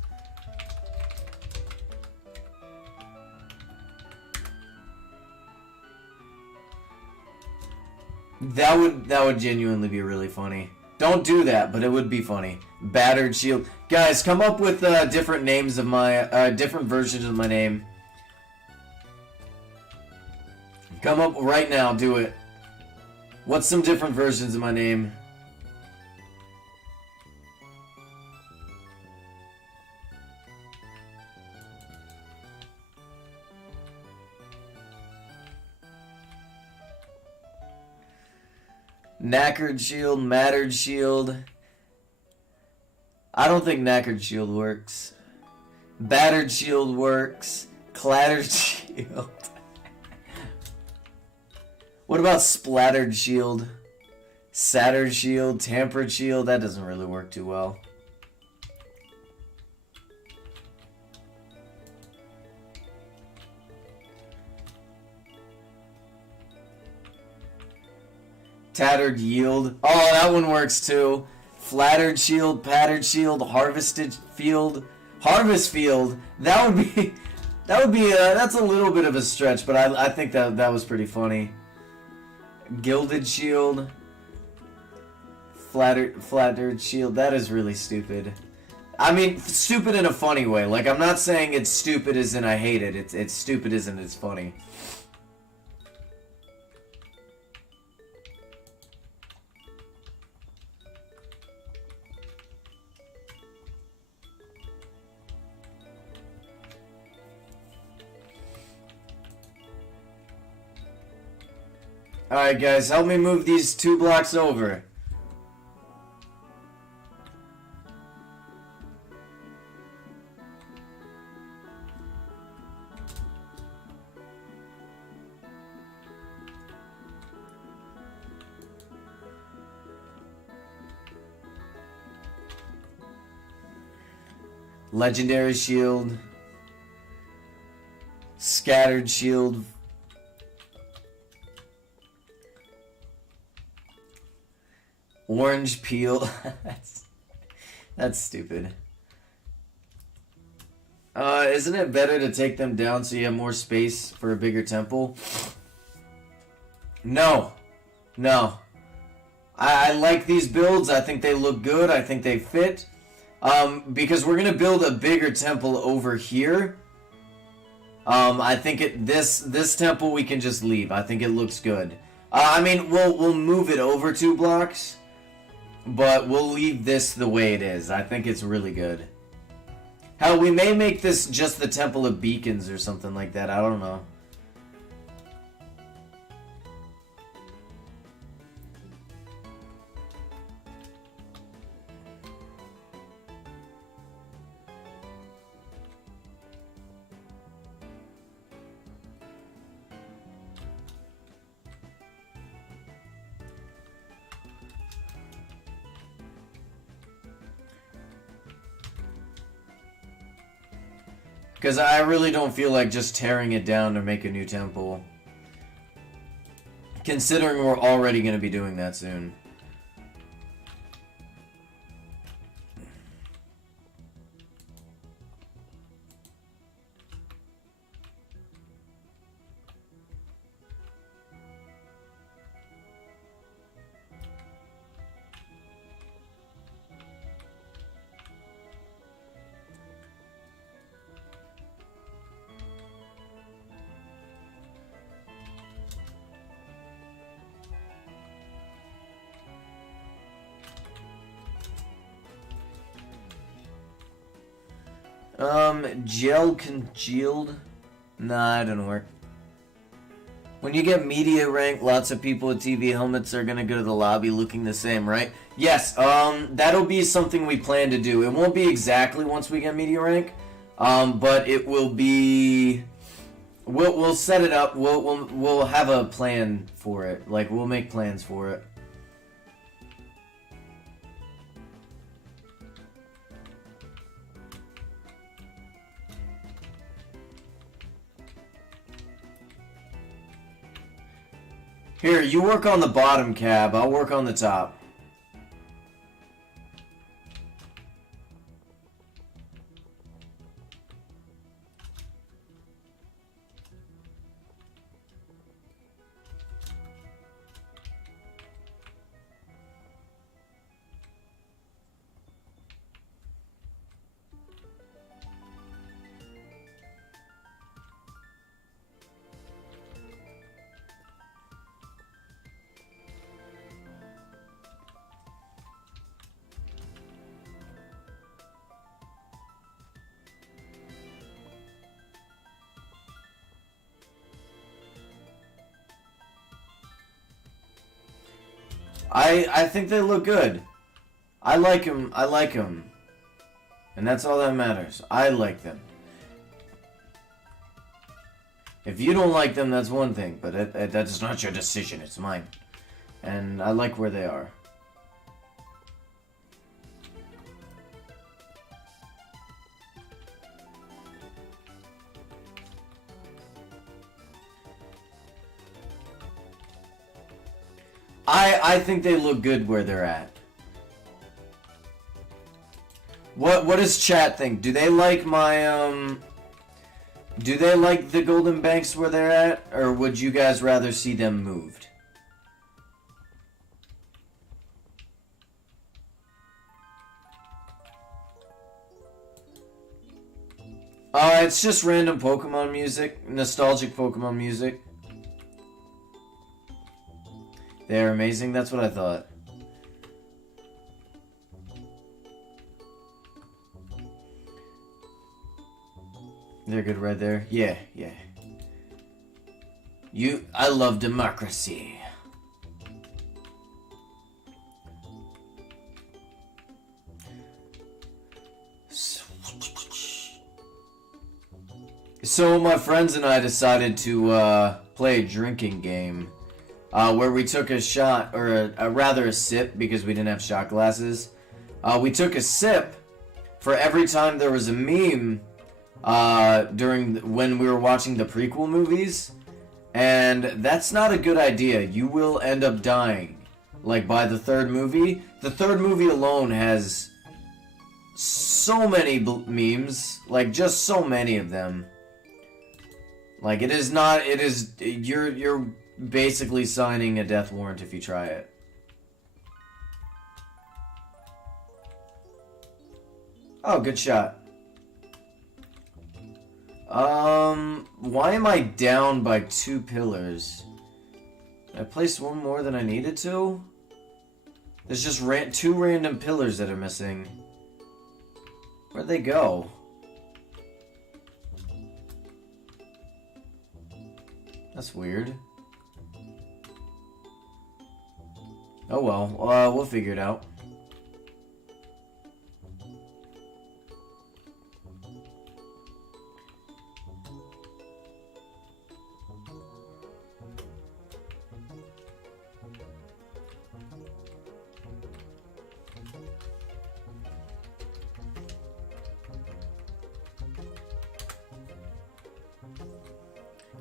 That would genuinely be really funny. Don't do that, but it would be funny. Battered Shield. Guys, come up with different names of my different versions of my name. Come up right now, do it. What's some different versions of my name? Knackered Shield, Mattered Shield. I don't think Knackered Shield works. Battered Shield works. Clattered Shield. What about Splattered Shield? Sattered Shield, Tampered Shield? That doesn't really work too well. Tattered Yield. Oh, that one works too. Flattered Shield, Pattered Shield, Harvested Field. Harvest Field. That would be... that's a little bit of a stretch, but I think that was pretty funny. Gilded Shield. Flattered Shield. That is really stupid. I mean, stupid in a funny way. Like, I'm not saying it's stupid as in I hate it. It's stupid as in it's funny. Alright guys, help me move these 2 blocks over. Legendary Shield. Scattered Shield. Orange Peel. That's stupid. Isn't it better to take them down so you have more space for a bigger temple? No. No. I like these builds. I think they look good. I think they fit. Because we're gonna build a bigger temple over here. I think this temple we can just leave. I think it looks good. I mean, we'll move it over 2 blocks, but we'll leave this the way it is. I think it's really good. Hell, we may make this just the Temple of Beacons or something like that. I don't know. Because I really don't feel like just tearing it down to make a new temple. Considering we're already going to be doing that soon. Gel congealed? Nah, it didn't work. When you get media rank, lots of people with TV helmets are gonna go to the lobby looking the same, right? Yes, that'll be something we plan to do. It won't be exactly once we get media rank, but it will be. We'll set it up. We'll have a plan for it. Like, we'll make plans for it. Here, you work on the bottom, Cab. I'll work on the top. I think they look good. I like them. I like them. And that's all that matters. I like them. If you don't like them, that's one thing. But that's not your decision. It's mine. And I like where they are. I think they look good where they're at. What does chat think? Do they like my do they like the Golden Banks where they're at, or would you guys rather see them moved? It's just random Pokemon music, nostalgic Pokemon music. They're amazing, that's what I thought. They're good right there. Yeah, yeah. I love democracy. So my friends and I decided to play a drinking game. Where we took a shot, or rather a sip, because we didn't have shot glasses. We took a sip for every time there was a meme when we were watching the prequel movies, and that's not a good idea. You will end up dying, like by the third movie. The third movie alone has so many memes, like just so many of them. Like you're basically signing a death warrant if you try it. Oh, good shot. Why am I down by 2 pillars? Did I place one more than I needed to? There's just 2 random pillars that are missing. Where'd they go? That's weird. Oh well, we'll figure it out.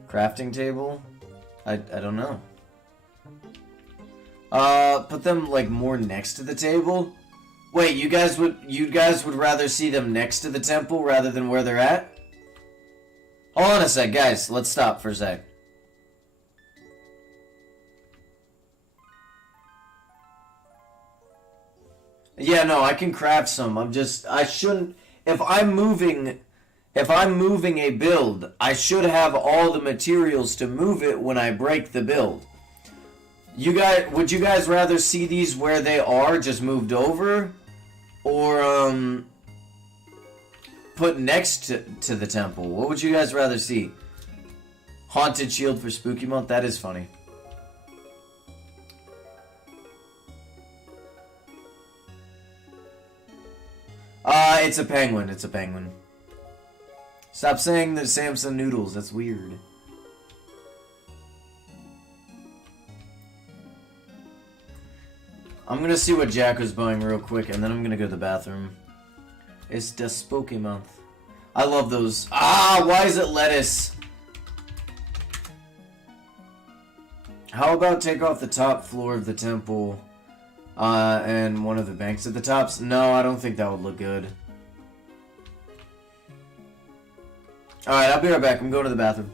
Crafting table? I don't know. Put them like more next to the table? Wait, you guys would rather see them next to the temple rather than where they're at? Hold on a sec, guys. Let's stop for a sec. Yeah, no, I can craft some. I shouldn't, if I'm moving a build, I should have all the materials to move it when I break the build. Would you guys rather see these where they are, just moved over? Or, put next to the temple? What would you guys rather see? Haunted shield for spooky month. That is funny. It's a penguin. It's a penguin. Stop saying the Samson noodles. That's weird. I'm gonna see what Jack was buying real quick, and then I'm gonna go to the bathroom. It's the spooky month. I love those. Ah, why is it lettuce? How about take off the top floor of the temple, and one of the banks at the tops? No, I don't think that would look good. Alright, I'll be right back. I'm going to the bathroom.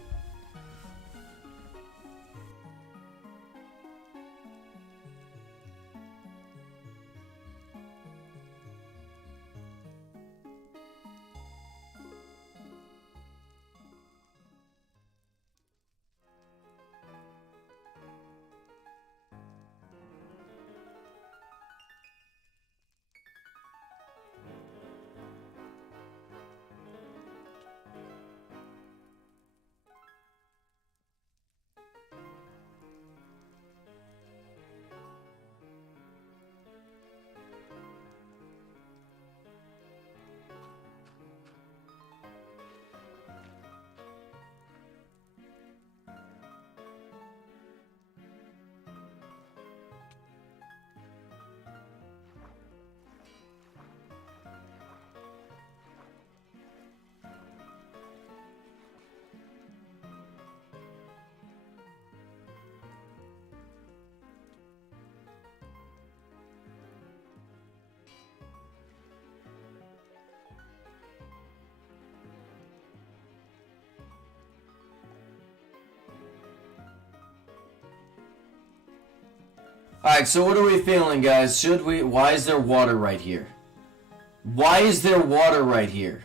Alright, so what are we feeling, guys? Should we... Why is there water right here? Why is there water right here?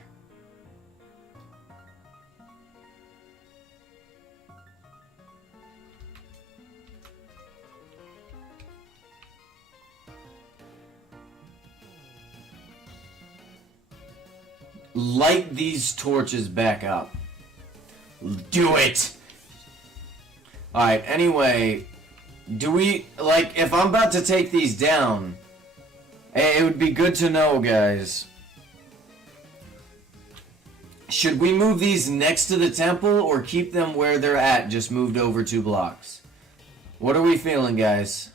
Light these torches back up. Do it! Alright, anyway... Do we, like, if I'm about to take these down, it would be good to know, guys. Should we move these next to the temple or keep them where they're at, just moved over 2 blocks? What are we feeling, guys?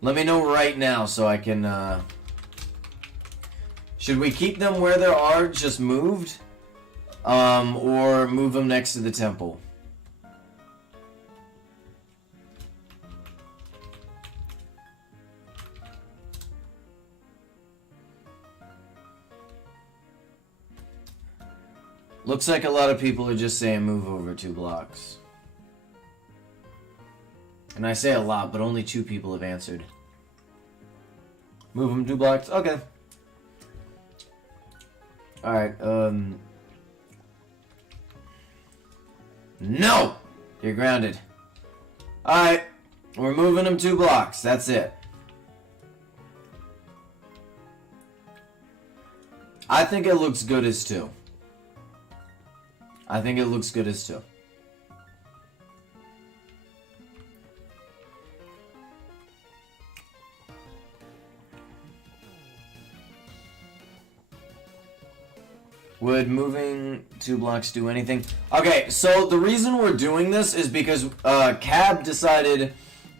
Let me know right now so I can, Should we keep them where they are, just moved? Or move them next to the temple. Looks like a lot of people are just saying move over 2 blocks. And I say a lot, but only 2 people have answered. Move them 2 blocks? Okay. Alright, No! You're grounded. Alright. We're moving them 2 blocks. That's it. I think it looks good as 2. I think it looks good as 2. Would moving 2 blocks do anything? Okay, so the reason we're doing this is because Cab decided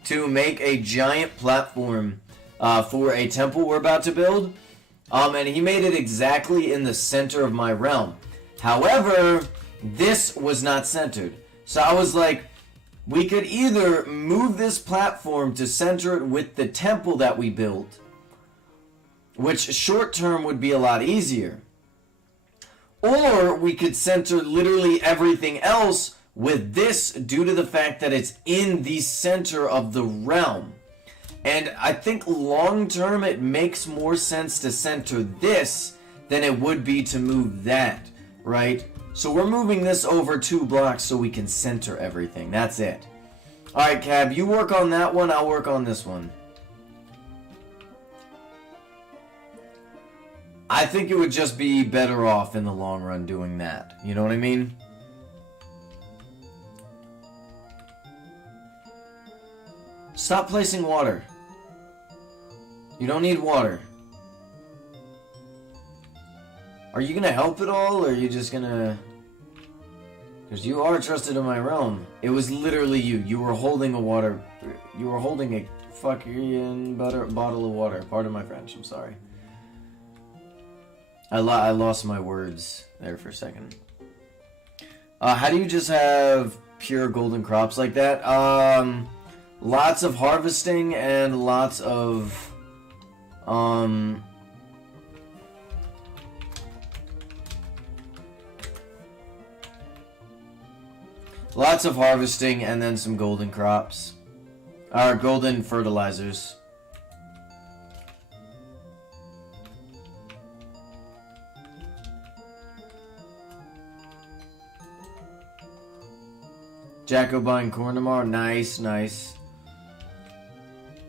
to make a giant platform for a temple we're about to build. And he made it exactly in the center of my realm. However, this was not centered. So I was like, we could either move this platform to center it with the temple that we built, which short term would be a lot easier. Or we could center literally everything else with this due to the fact that it's in the center of the realm. And I think long term it makes more sense to center this than it would be to move that, right? So we're moving this over 2 blocks so we can center everything. That's it. Alright, Cab, you work on that one, I'll work on this one. I think it would just be better off in the long run doing that. You know what I mean? Stop placing water. You don't need water. Are you gonna help at all, or are you just gonna... Because you are trusted in my realm. It was literally you. You were holding a water... You were holding a fucking bottle of water. Pardon my French, I'm sorry. I lost my words there for a second. How do you just have pure golden crops like that? Lots of harvesting and lots of... Lots of harvesting and then some golden crops. Or golden fertilizers. Jacko buying corn tomorrow. Nice, nice.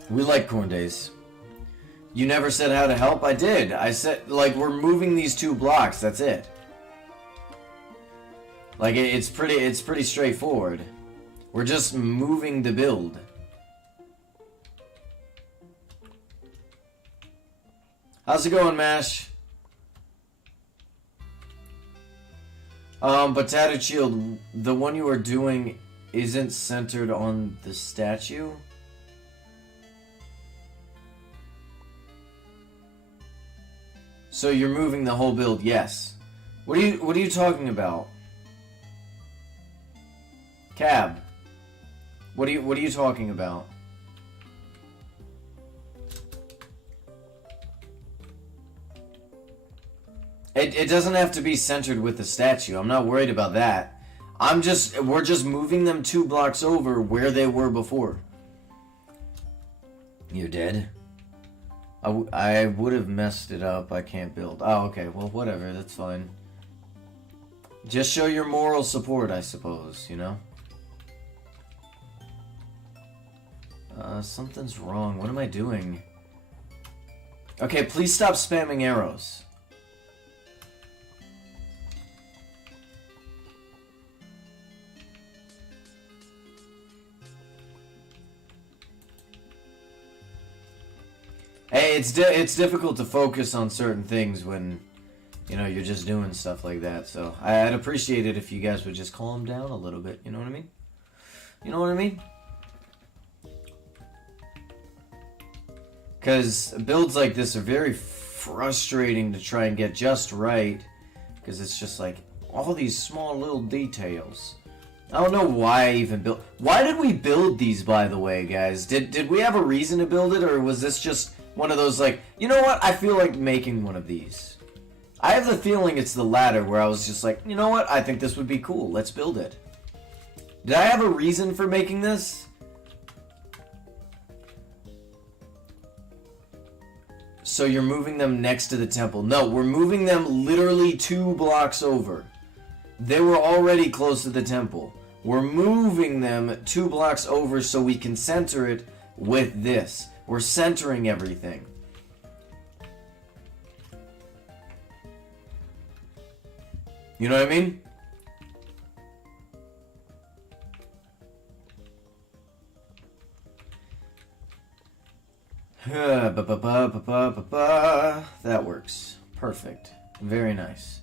We like corn days. You never said how to help? I did. I said, like, we're moving these 2 blocks. That's it. Like, it's pretty straightforward. We're just moving the build. How's it going, Mash? But Tattered Shield, the one you are doing isn't centered on the statue? So you're moving the whole build, yes. What are you talking about? Cab. What are you talking about? It doesn't have to be centered with the statue. I'm not worried about that. We're just moving them 2 blocks over where they were before. You're dead? I would have messed it up. I can't build. Oh, okay. Well, whatever. That's fine. Just show your moral support, I suppose, you know? Something's wrong. What am I doing? Okay, please stop spamming arrows. Hey, it's difficult to focus on certain things when, you know, you're just doing stuff like that. So I'd appreciate it if you guys would just calm down a little bit. You know what I mean? You know what I mean? Because builds like this are very frustrating to try and get just right. Because it's just like all these small little details. I don't know why I even built... Why did we build these, by the way, guys? Did we have a reason to build it? Or was this just one of those like, you know what? I feel like making one of these. I have the feeling it's the latter where I was just like, you know what? I think this would be cool. Let's build it. Did I have a reason for making this? So you're moving them next to the temple. No, we're moving them literally 2 blocks over. They were already close to the temple. We're moving them 2 blocks over so we can center it with this. We're centering everything. You know what I mean? That works. Perfect. Very nice.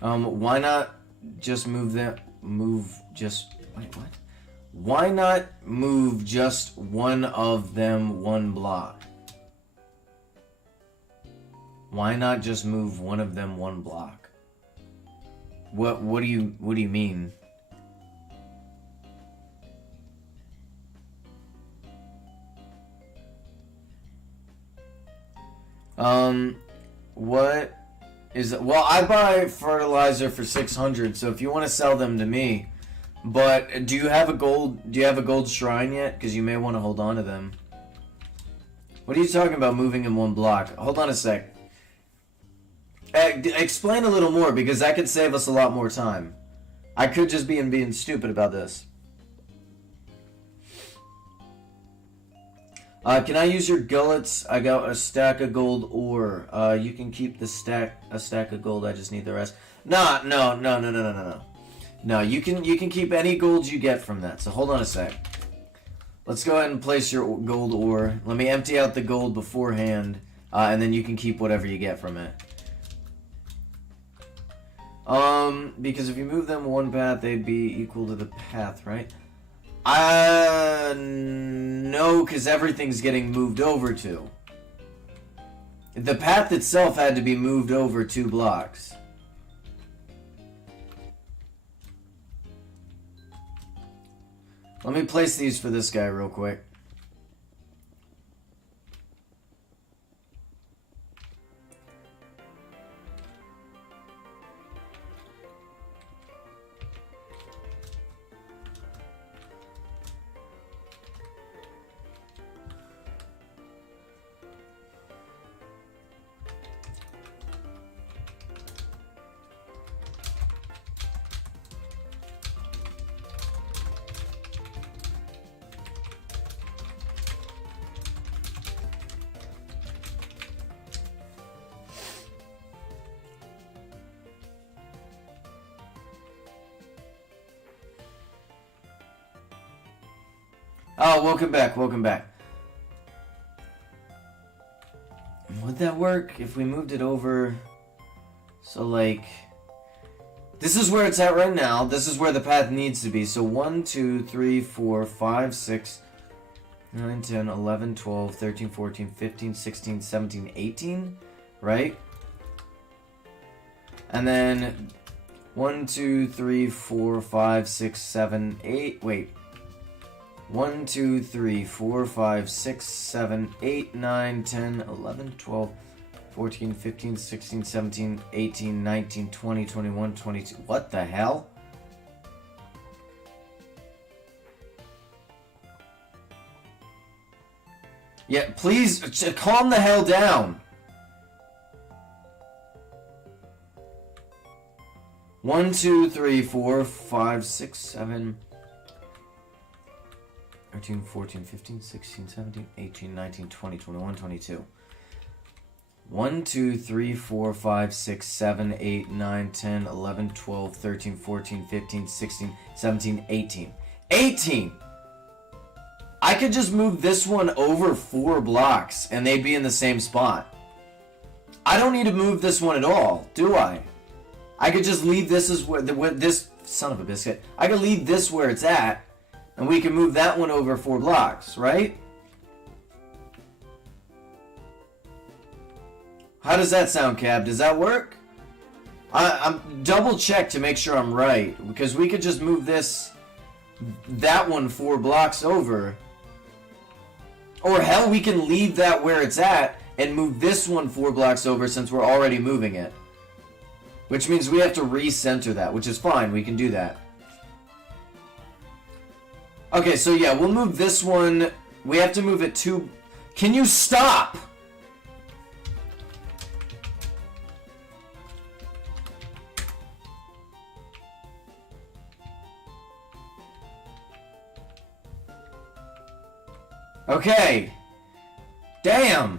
Why not just move that... Wait, what? Why not move just one of them 1 block? Why not just move one of them 1 block? What do you mean? What is it? Well, I buy fertilizer for 600, so if you want to sell them to me. But do you have a gold shrine yet? Because you may want to hold on to them. What are you talking about moving in 1 block? Hold on a sec. Explain a little more, because that could save us a lot more time. I could just be being stupid about this. Can I use your gullets? I got a stack of gold ore. You can keep a stack of gold. I just need the rest. No. No, you can keep any gold you get from that. So hold on a sec. Let's go ahead and place your gold ore. Let me empty out the gold beforehand, and then you can keep whatever you get from it. Because if you move them one path, they'd be equal to the path, right? No, because everything's getting moved over to. The path itself had to be moved over 2 blocks. Let me place these for this guy real quick. Oh, welcome back, welcome back. Would that work if we moved it over? So, like, this is where it's at right now. This is where the path needs to be. So 1, 2, 3, 4, 5, 6, 9, 10, 11, 12, 13, 14, 15, 16, 17, 18, right? And then 1, 2, 3, 4, 5, 6, 7, 8. Wait. 1, 2, 3, 4, 5, 6, 7, 8, 9, 10, 11, 12, 14, 15, 16, 17, 18, 19, 20, 21, 22. What the hell? Yeah, please calm the hell down. 1, 2, 3, 4, 5, 6, 7, 13, 14, 15, 16, 17, 18, 19, 20, 21, 22. 1, 2, 3, 4, 5, 6, 7, 8, 9, 10, 11, 12, 13, 14, 15, 16, 17, 18. 18! I could just move this one over 4 blocks and they'd be in the same spot. I don't need to move this one at all, do I? I could just leave this as where this son of a biscuit. I could leave this where it's at, and we can move that one over 4 blocks, right? How does that sound, Cab? Does that work? I'm double check to make sure I'm right, because we could just move that one 4 blocks over. Or hell, we can leave that where it's at and move this one 4 blocks over since we're already moving it. Which means we have to recenter that, which is fine, we can do that. Okay, so yeah, we'll move this one. We have to move it 2... Can you stop? Okay. Damn.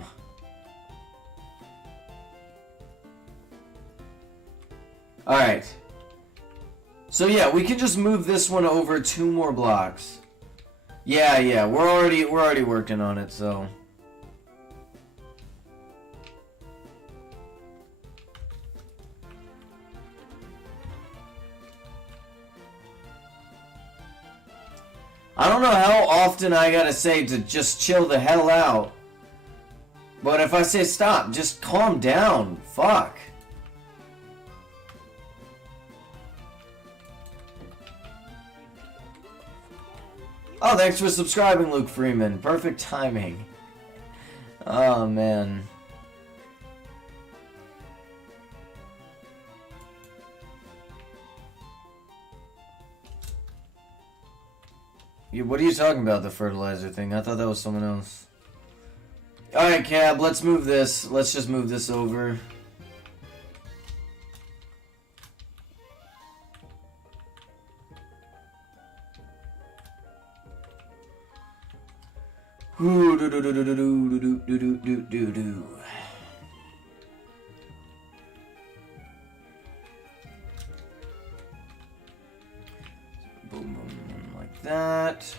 Alright. So yeah, we can just move this one over 2 more blocks. Yeah, we're already working on it, so. I don't know how often I gotta say to just chill the hell out. But if I say stop, just calm down. Fuck. Oh, thanks for subscribing, Luke Freeman. Perfect timing. Oh, man. What are you talking about, the fertilizer thing? I thought that was someone else. Alright, Cab, let's move this. Let's just move this over. Ooh, do do do do do do do do do do do do. Boom, boom, boom, like that.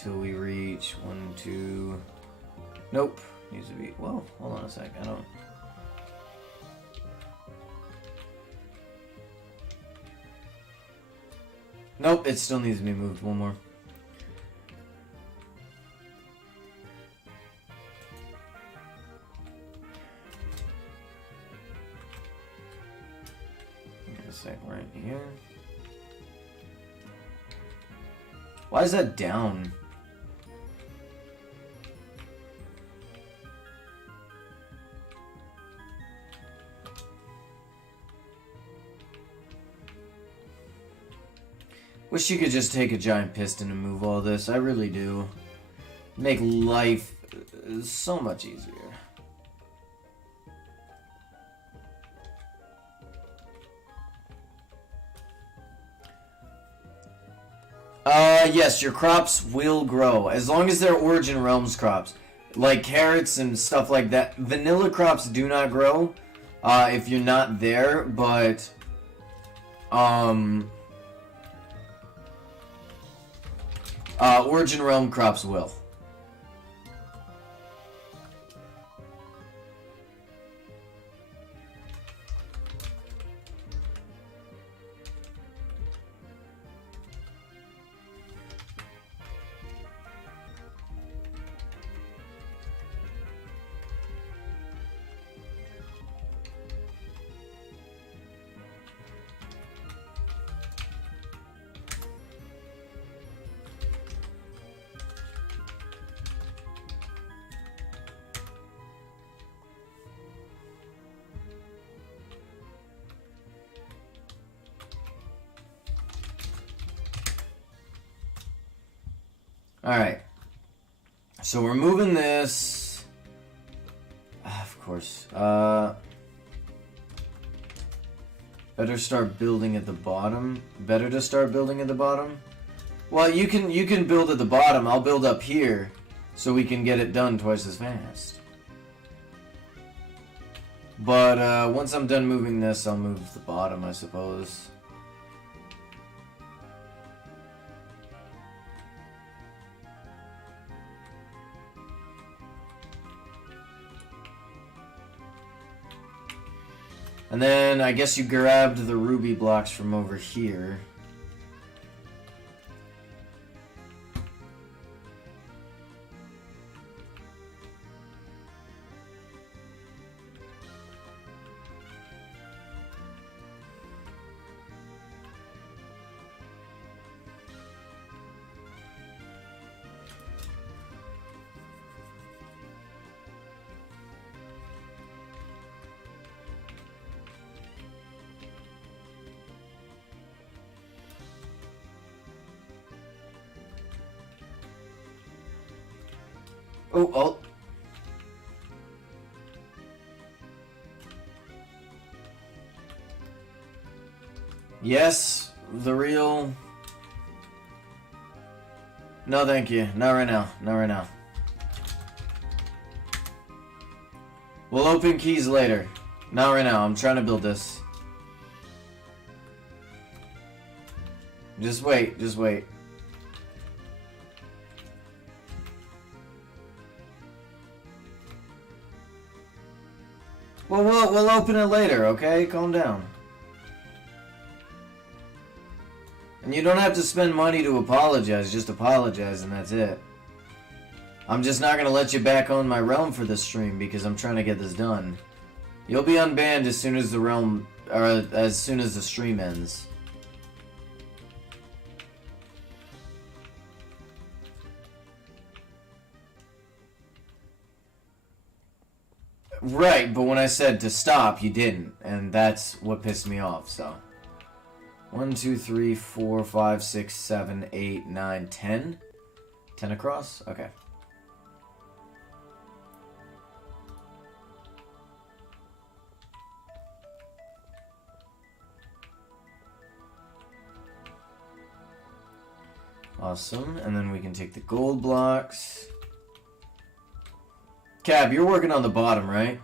Till we reach 1, 2. Nope. Needs to be. Well, hold on a sec. I don't. Nope. It still needs to be moved. One more. Right here. Why is that down? Wish you could just take a giant piston and move all this. I really do. Make life so much easier. Yes, your crops will grow as long as they're Origin Realms crops, like carrots and stuff like that. Vanilla crops do not grow if you're not there, but Origin Realm crops will. Alright. So we're moving this. Of course. Better start building at the bottom. Better to start building at the bottom? Well, you can build at the bottom. I'll build up here so we can get it done twice as fast. But once I'm done moving this, I'll move the bottom, I suppose. And then I guess you grabbed the ruby blocks from over here. Oh. Yes, the real... No, thank you. Not right now. Not right now. We'll open keys later. Not right now. I'm trying to build this. Just wait. Just wait. Well, we'll open it later, okay? Calm down. And you don't have to spend money to apologize. Just apologize and that's it. I'm just not going to let you back on my realm for this stream because I'm trying to get this done. You'll be unbanned as soon as the realm... or as soon as the stream ends. Right, but when I said to stop, you didn't, and that's what pissed me off, so. 1, 2, 3, 4, 5, 6, 7, 8, 9, 10? 10 across? Okay. Awesome. And then we can take the gold blocks. Cab, you're working on the bottom, right?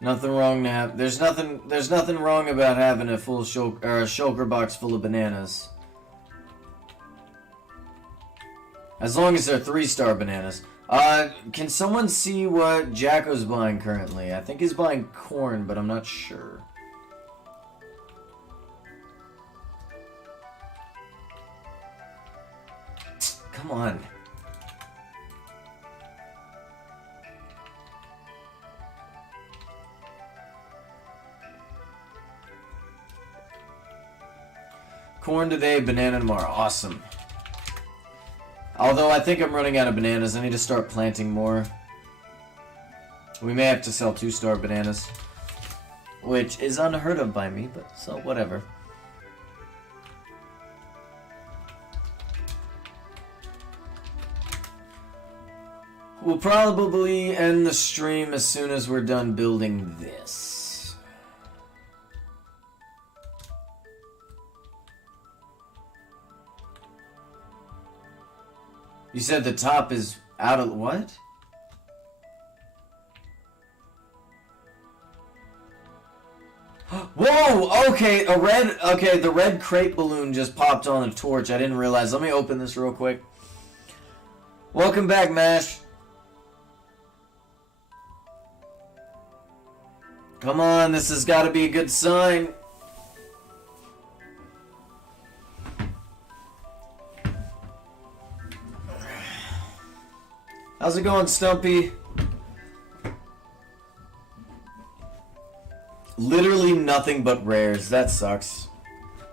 Nothing wrong to have. There's nothing wrong about having a full shulker box full of bananas. As long as they're 3-star bananas. Can someone see what Jacko's buying currently? I think he's buying corn, but I'm not sure. Come on. Corn today, banana tomorrow. Awesome. Although I think I'm running out of bananas. I need to start planting more. We may have to sell 2-star bananas. Which is unheard of by me, but so whatever. We'll probably end the stream as soon as we're done building this. You said the top is out of what? Whoa! Okay, the red crate balloon just popped on a torch. I didn't realize. Let me open this real quick. Welcome back, Mash. Come on, this has got to be a good sign. How's it going, Stumpy? Literally nothing but rares. That sucks.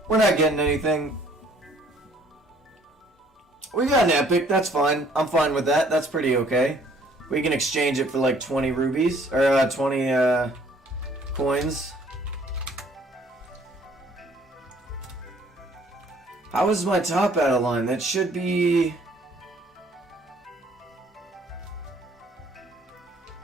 We're not getting anything. We got an epic. That's fine. I'm fine with that. That's pretty okay. We can exchange it for like 20 rubies. Or 20 coins. How is my top out of line? That should be...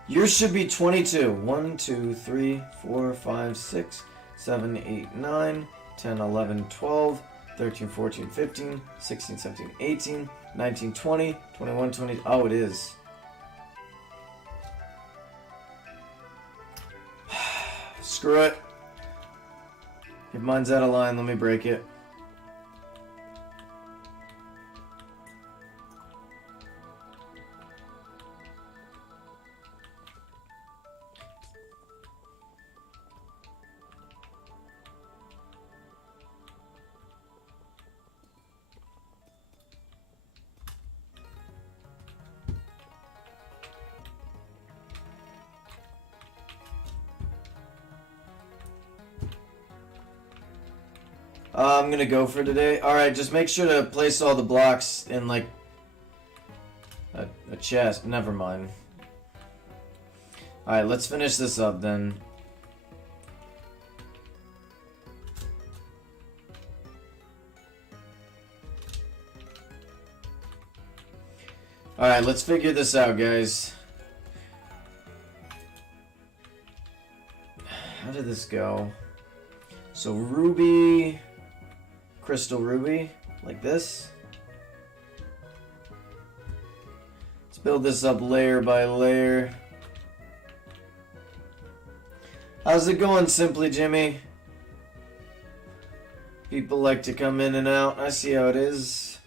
Yours should be 22. 1, 2, 3, 4, 5, 6, 7, 8, 9, 10, 11, 12, 13, 14, 15, 16, 17, 18, 19, 20, 21, 20. Oh, it is. Screw it. If mine's out of line, let me break it. I'm gonna go for today. Alright, just make sure to place all the blocks in, like, a chest. Never mind. Alright, let's finish this up, then. Alright, let's figure this out, guys. How did this go? So, ruby... Crystal ruby, like this. Let's build this up layer by layer. How's it going, Simply Jimmy? People like to come in and out. I see how it is.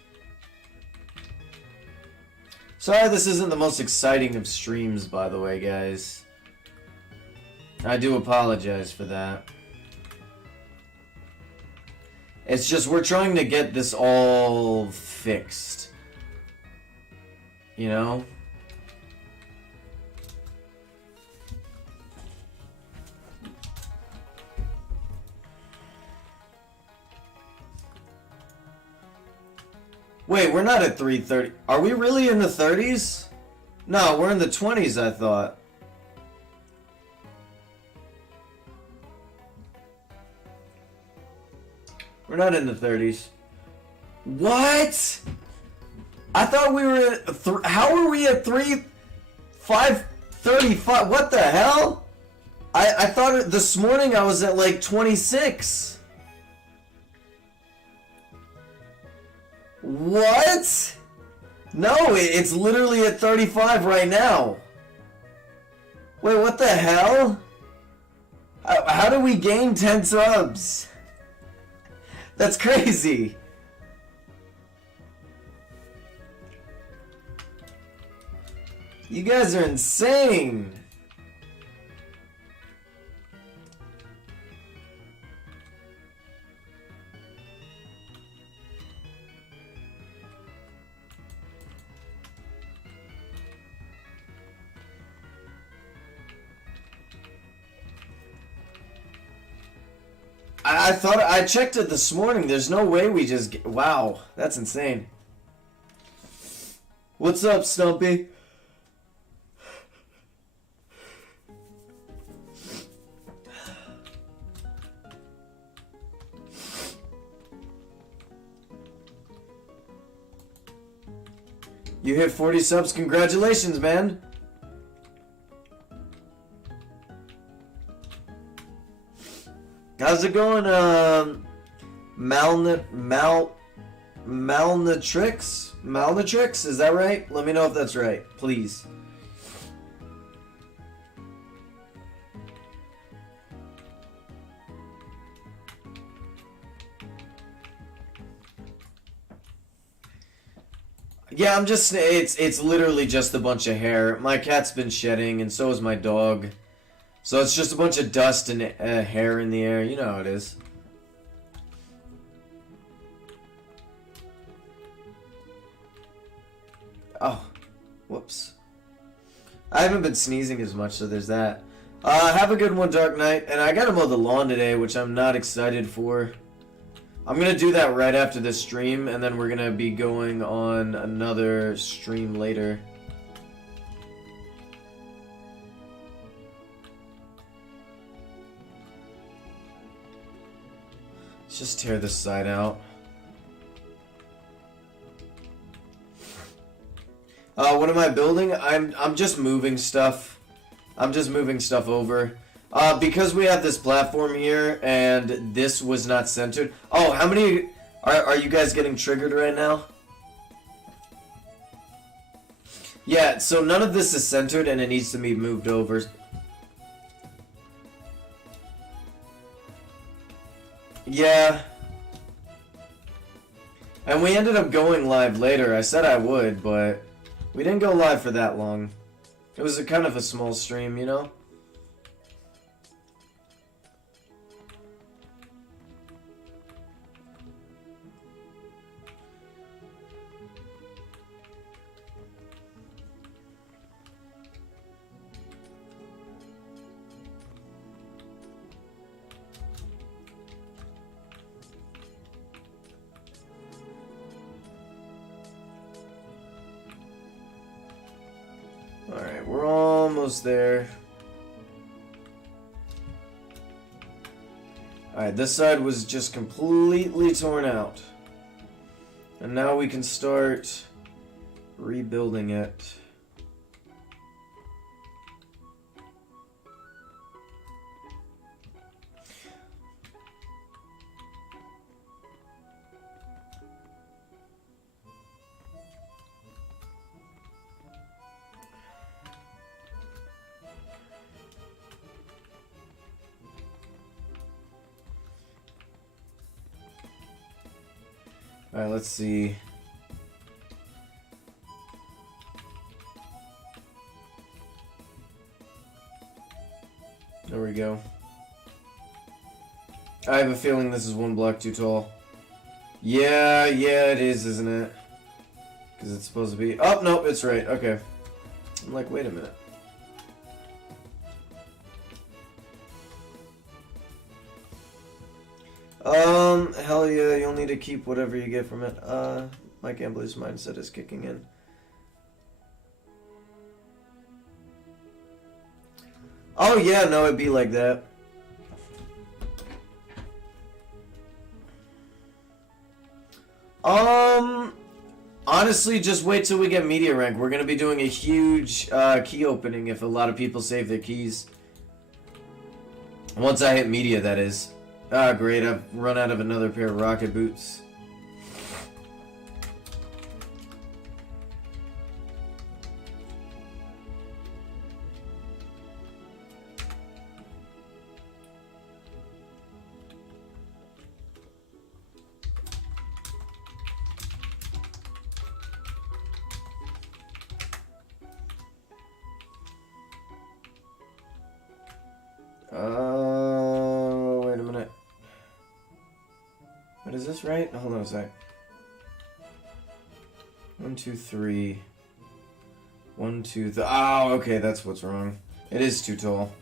Sorry this isn't the most exciting of streams, by the way, guys. I do apologize for that. It's just we're trying to get this all fixed. You know? Wait, we're not at 330. Are we really in the 30s? No, we're in the 20s, I thought. We're not in the 30s. What? I thought we were at how are we at 535? What the hell? I thought this morning I was at like 26. What? No, it's literally at 35 right now. Wait, what the hell? How do we gain 10 subs? That's crazy. You guys are insane. I thought I checked it this morning. There's no way we just get, wow, that's insane. What's up, Stumpy? You hit 40 subs. Congratulations, man. How's it going, Malnatrix? Is that right? Let me know if that's right, please. Yeah, it's literally just a bunch of hair. My cat's been shedding, and so is my dog. So it's just a bunch of dust and hair in the air. You know how it is. Oh, whoops. I haven't been sneezing as much, so there's that. Have a good one, Dark Knight. And I gotta mow the lawn today, which I'm not excited for. I'm gonna do that right after this stream, and then we're gonna be going on another stream later. Let's just tear this side out. What am I building? I'm just moving stuff. I'm just moving stuff over. Because we have this platform here, and this was not centered. Oh, how many are you guys getting triggered right now? Yeah, so none of this is centered, and it needs to be moved over. Yeah. And we ended up going live later. I said I would, but we didn't go live for that long. It was kind of a small stream, you know? Alright, we're almost there. Alright, this side was just completely torn out. And now we can start rebuilding it. Alright, let's see. There we go. I have a feeling this is one block too tall. Yeah, it is, isn't it? Because it's supposed to be... Oh, no, it's right. Okay. I'm like, wait a minute. Hell yeah, you'll need to keep whatever you get from it. My gambler's mindset is kicking in. Oh yeah, no, it'd be like that. Honestly, just wait till we get media rank. We're gonna be doing a huge key opening if a lot of people save their keys. Once I hit media, that is. Ah, great, I've run out of another pair of rocket boots. Wait a minute. What is this, right? Hold on a sec. 1, 2, 3. 1, 2, oh, okay, that's what's wrong. It is too tall.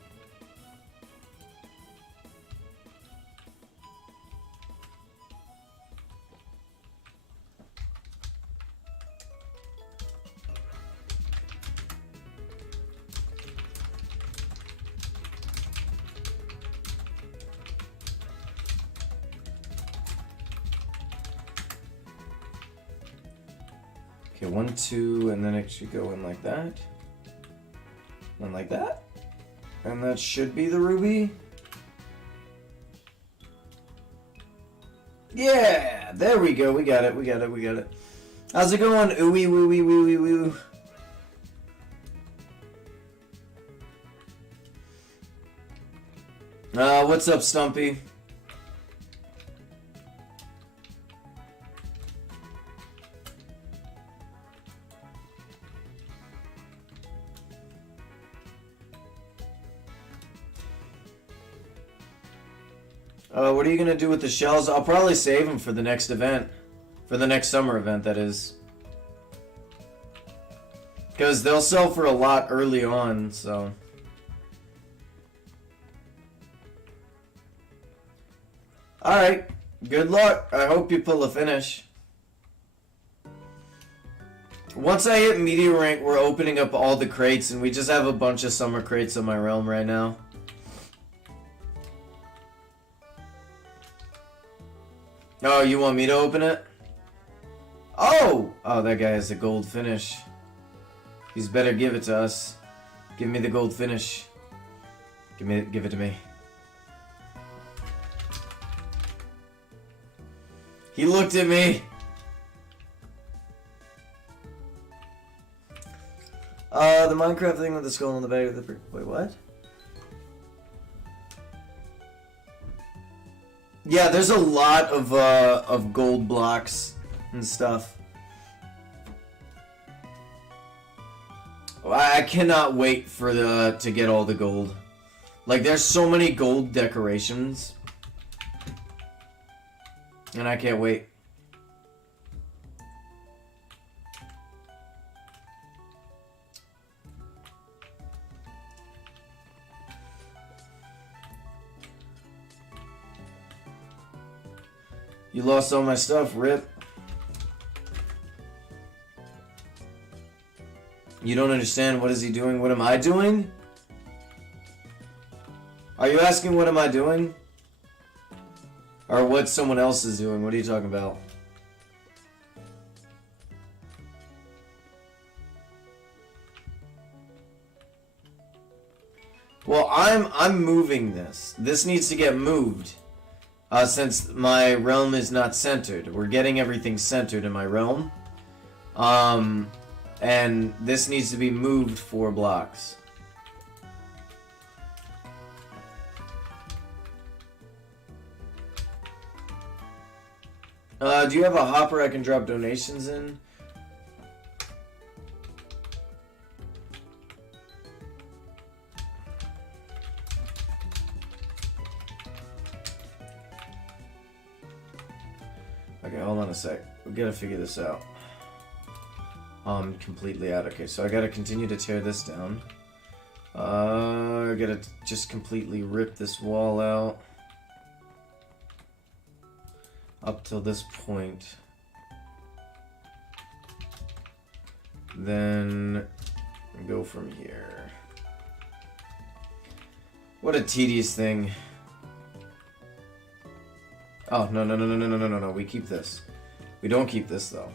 Okay, 1, 2, and then it should go in like that. And like that. And that should be the ruby. Yeah, there we go. We got it. We got it. We got it. How's it going? Ooey, wooey, wooey, woo. What's up, Stumpy? What are you gonna do with the shells? I'll probably save them for the next event. For the next summer event, that is. Because they'll sell for a lot early on, so... Alright, good luck. I hope you pull a finish. Once I hit media rank, we're opening up all the crates, and we just have a bunch of summer crates on my realm right now. Oh, you want me to open it? Oh! Oh, that guy has a gold finish. He's better give it to us. Give me the gold finish. Give it to me. He looked at me. The Minecraft thing with the skull on the back of the brick. Wait, what? Yeah, there's a lot of gold blocks and stuff. I cannot wait for to get all the gold. Like, there's so many gold decorations. And I can't wait. You lost all my stuff, rip. You don't understand. What is he doing? What am I doing? Are you asking what am I doing? Or what someone else is doing? What are you talking about? Well, I'm moving this. This needs to get moved. Since my realm is not centered. We're getting everything centered in my realm. And this needs to be moved 4 blocks. Do you have a hopper I can drop donations in? Okay, hold on a sec. We gotta figure this out. I'm completely out. Okay, so I gotta continue to tear this down. I gotta just completely rip this wall out. Up till this point. Then go from here. What a tedious thing. Oh, no, we keep this. We don't keep this, though.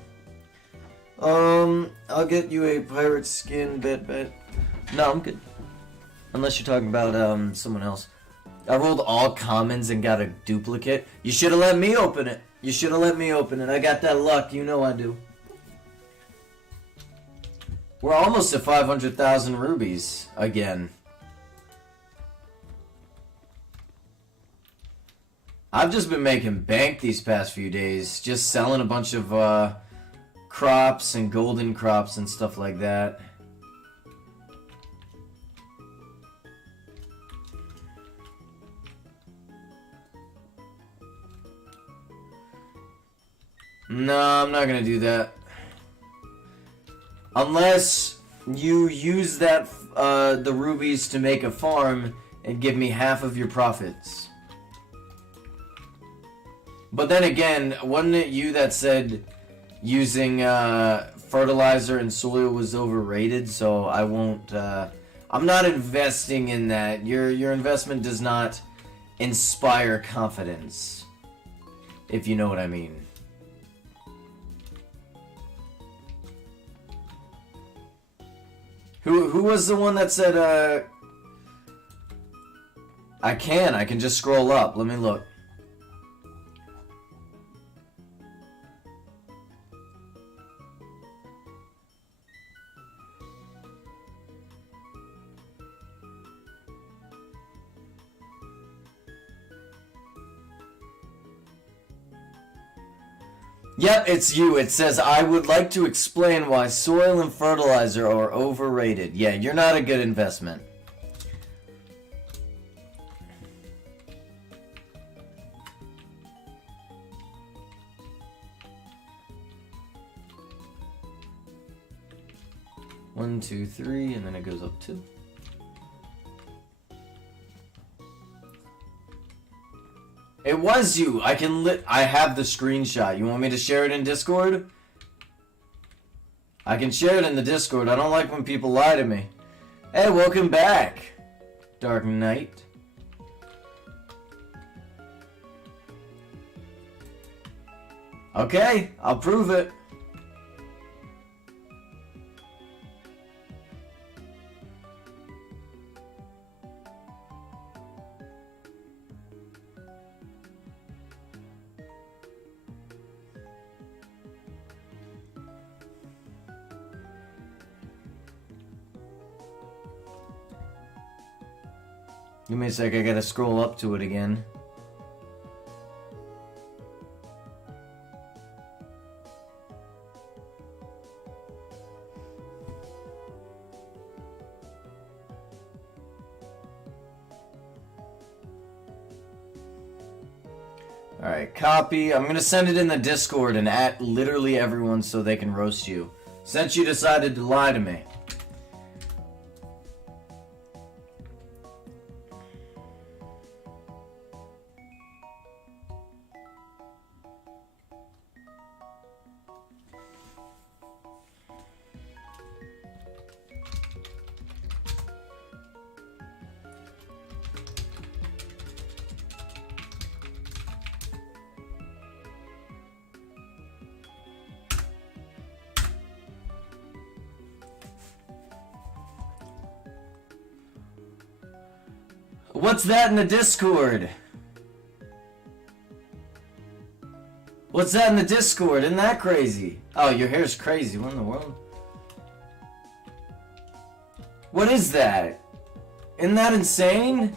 I'll get you a pirate skin, bet. No, I'm good. Unless you're talking about, someone else. I rolled all commons and got a duplicate. You should have let me open it. I got that luck, you know I do. We're almost at 500,000 rubies again. I've just been making bank these past few days, just selling a bunch of crops and golden crops and stuff like that. No, I'm not gonna do that. Unless you use that the rubies to make a farm and give me half of your profits. But then again, wasn't it you that said using fertilizer and soil was overrated? So I won't. I'm not investing in that. Your investment does not inspire confidence, if you know what I mean. Who was the one that said I can just scroll up. Let me look. Yep, it's you. It says, I would like to explain why soil and fertilizer are overrated. Yeah, you're not a good investment. One, two, three, and then it goes up two. It was you. I have the screenshot. You want me to share it in Discord? I can share it in the Discord. I don't like when people lie to me. Hey, welcome back, Dark Knight. Okay, I'll prove it. Give me a sec, I gotta scroll up to it again. Alright, copy. I'm gonna send it in the Discord and at literally everyone so they can roast you. Since you decided to lie to me. What's that in the Discord? What's that in the Discord? Isn't that crazy? Oh, your hair's crazy. What in the world? What is that? Isn't that insane?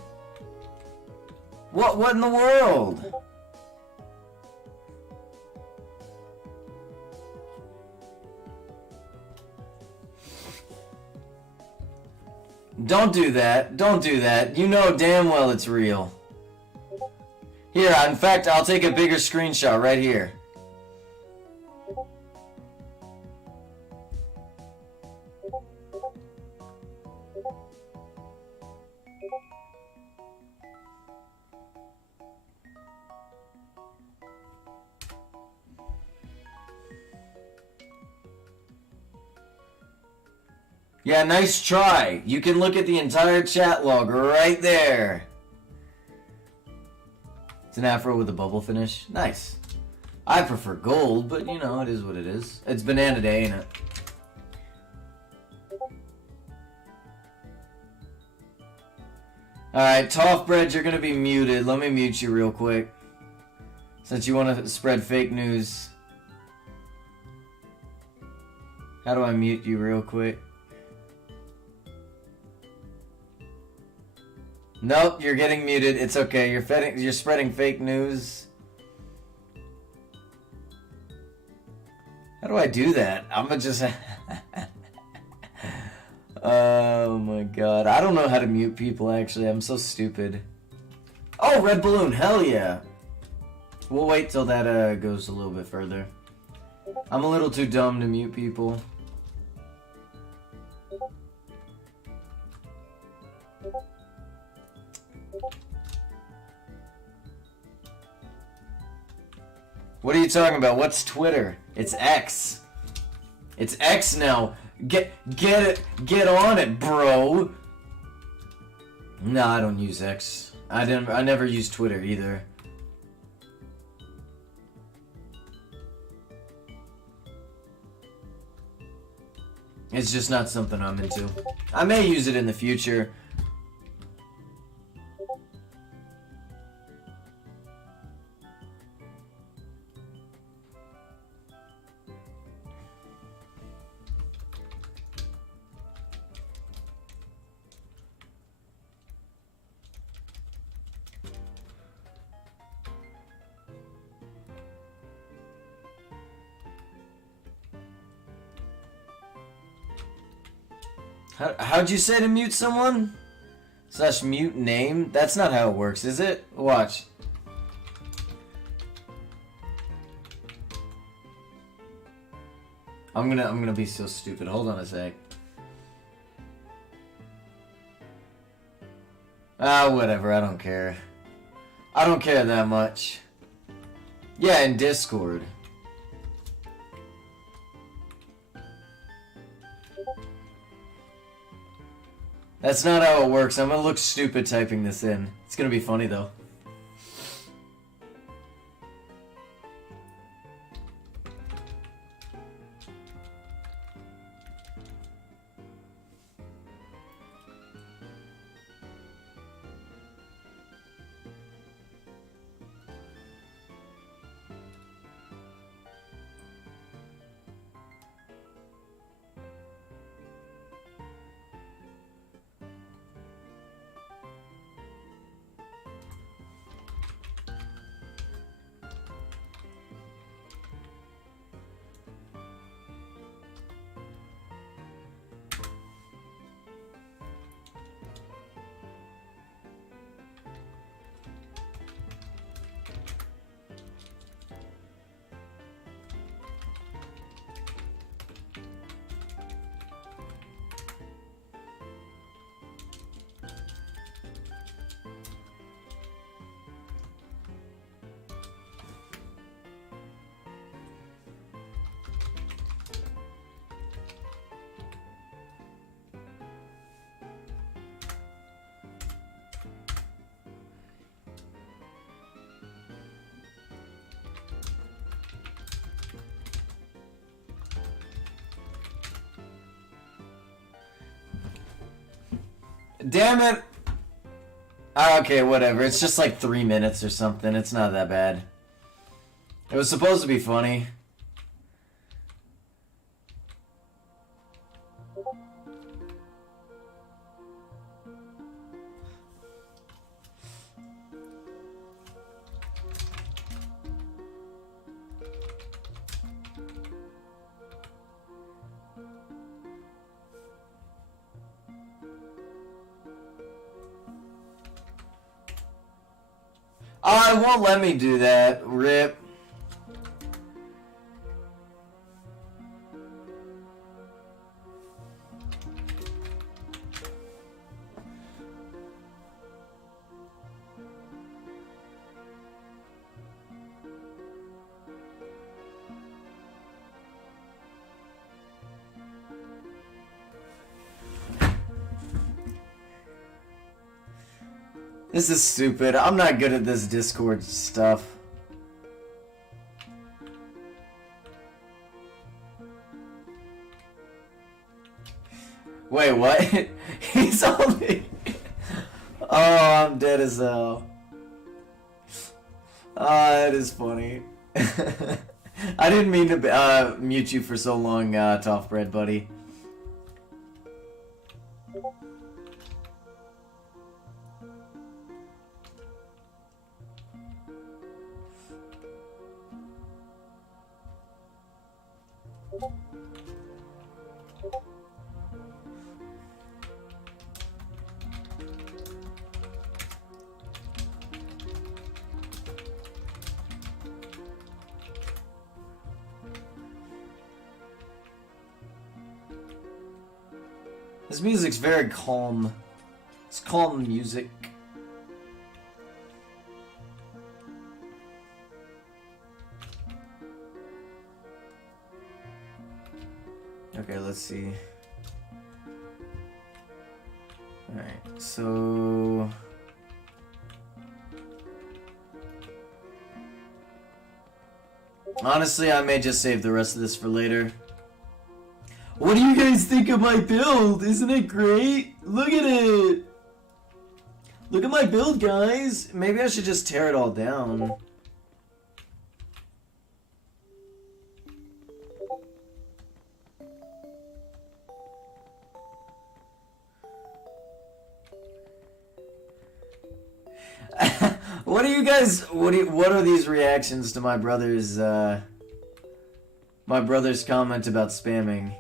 What in the world? Don't do that. Don't do that. You know damn well it's real. Here, in fact, I'll take a bigger screenshot right here. Yeah, nice try. You can look at the entire chat log right there. It's an afro with a bubble finish. Nice. I prefer gold, but you know, it is what it is. It's banana day, ain't it? Alright, Toff Bread, you're gonna be muted. Let me mute you real quick. Since you want to spread fake news. How do I mute you real quick? Nope, you're getting muted. It's okay. You're spreading fake news. How do I do that? I'm gonna just... Oh my god. I don't know how to mute people, actually. I'm so stupid. Oh, red balloon. Hell yeah. We'll wait till that goes a little bit further. I'm a little too dumb to mute people. What are you talking about? What's Twitter? It's X. It's X now. Get on it, bro. No, I don't use X. I never use Twitter either. It's just not something I'm into. I may use it in the future. How'd you say to mute someone? / mute name? That's not how it works, is it? Watch. I'm gonna be so stupid. Hold on a sec. Whatever. I don't care. I don't care that much. Yeah, in Discord. That's not how it works. I'm gonna look stupid typing this in. It's gonna be funny though. Damn it! Okay, whatever. It's just like 3 minutes or something. It's not that bad. It was supposed to be funny. Oh, it won't let me do that. RIP. This is stupid. I'm not good at this Discord stuff. Wait, what? He's only... Oh, I'm dead as hell. Oh, that is funny. I didn't mean to mute you for so long, Tough Bread buddy. This music's very calm. It's calm music. Okay, let's see. Alright, so... Honestly, I may just save the rest of this for later. What do you guys think of my build? Isn't it great? Look at it! Look at my build, guys! Maybe I should just tear it all down. What are you guys... What are these reactions to my brother's comment about spamming?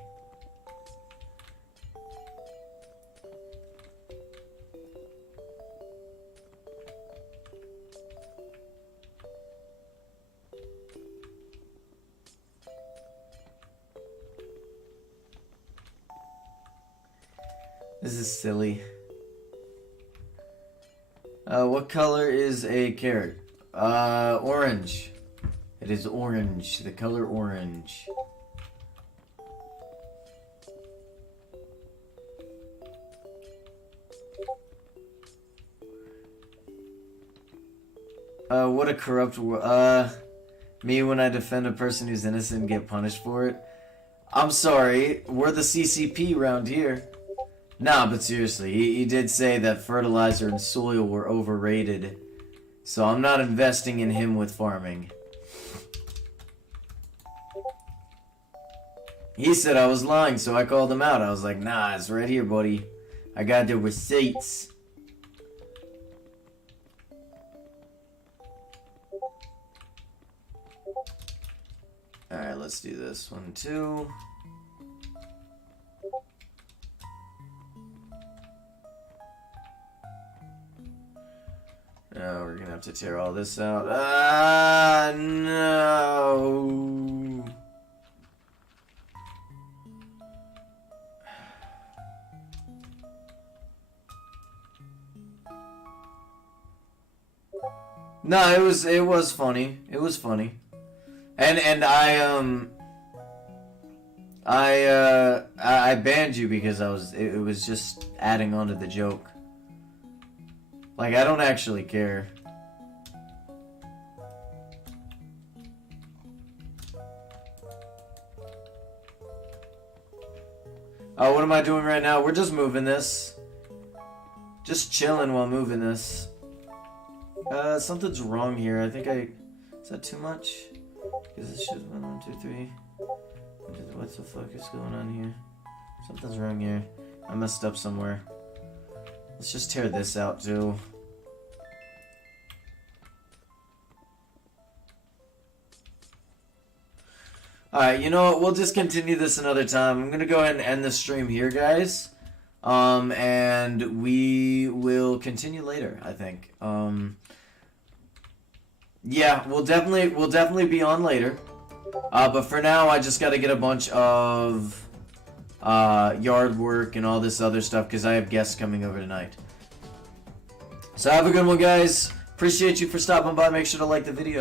This is silly. What color is a carrot? Orange. It is orange. The color orange. What a corrupt me when I defend a person who's innocent and get punished for it. I'm sorry, we're the CCP around here. Nah, but seriously, he did say that fertilizer and soil were overrated. So I'm not investing in him with farming. He said I was lying, so I called him out. I was like, nah, it's right here, buddy. I got the receipts. Alright, let's do this. 1, 2. Now we're gonna have to tear all this out. Ah, no. No, it was funny. It was funny. And I banned you because it was just adding on to the joke. Like, I don't actually care. Oh, what am I doing right now? We're just moving this. Just chilling while moving this. Something's wrong here. I think is that too much? Because this should 1, 2, 3. What the fuck is going on here? Something's wrong here. I messed up somewhere. Let's just tear this out too. Alright, you know what? We'll just continue this another time. I'm gonna go ahead and end the stream here, guys. And we will continue later, I think. Yeah, we'll definitely be on later. But for now, I just gotta get a bunch of yard work and all this other stuff because I have guests coming over tonight. So have a good one, guys. Appreciate you for stopping by. Make sure to like the video.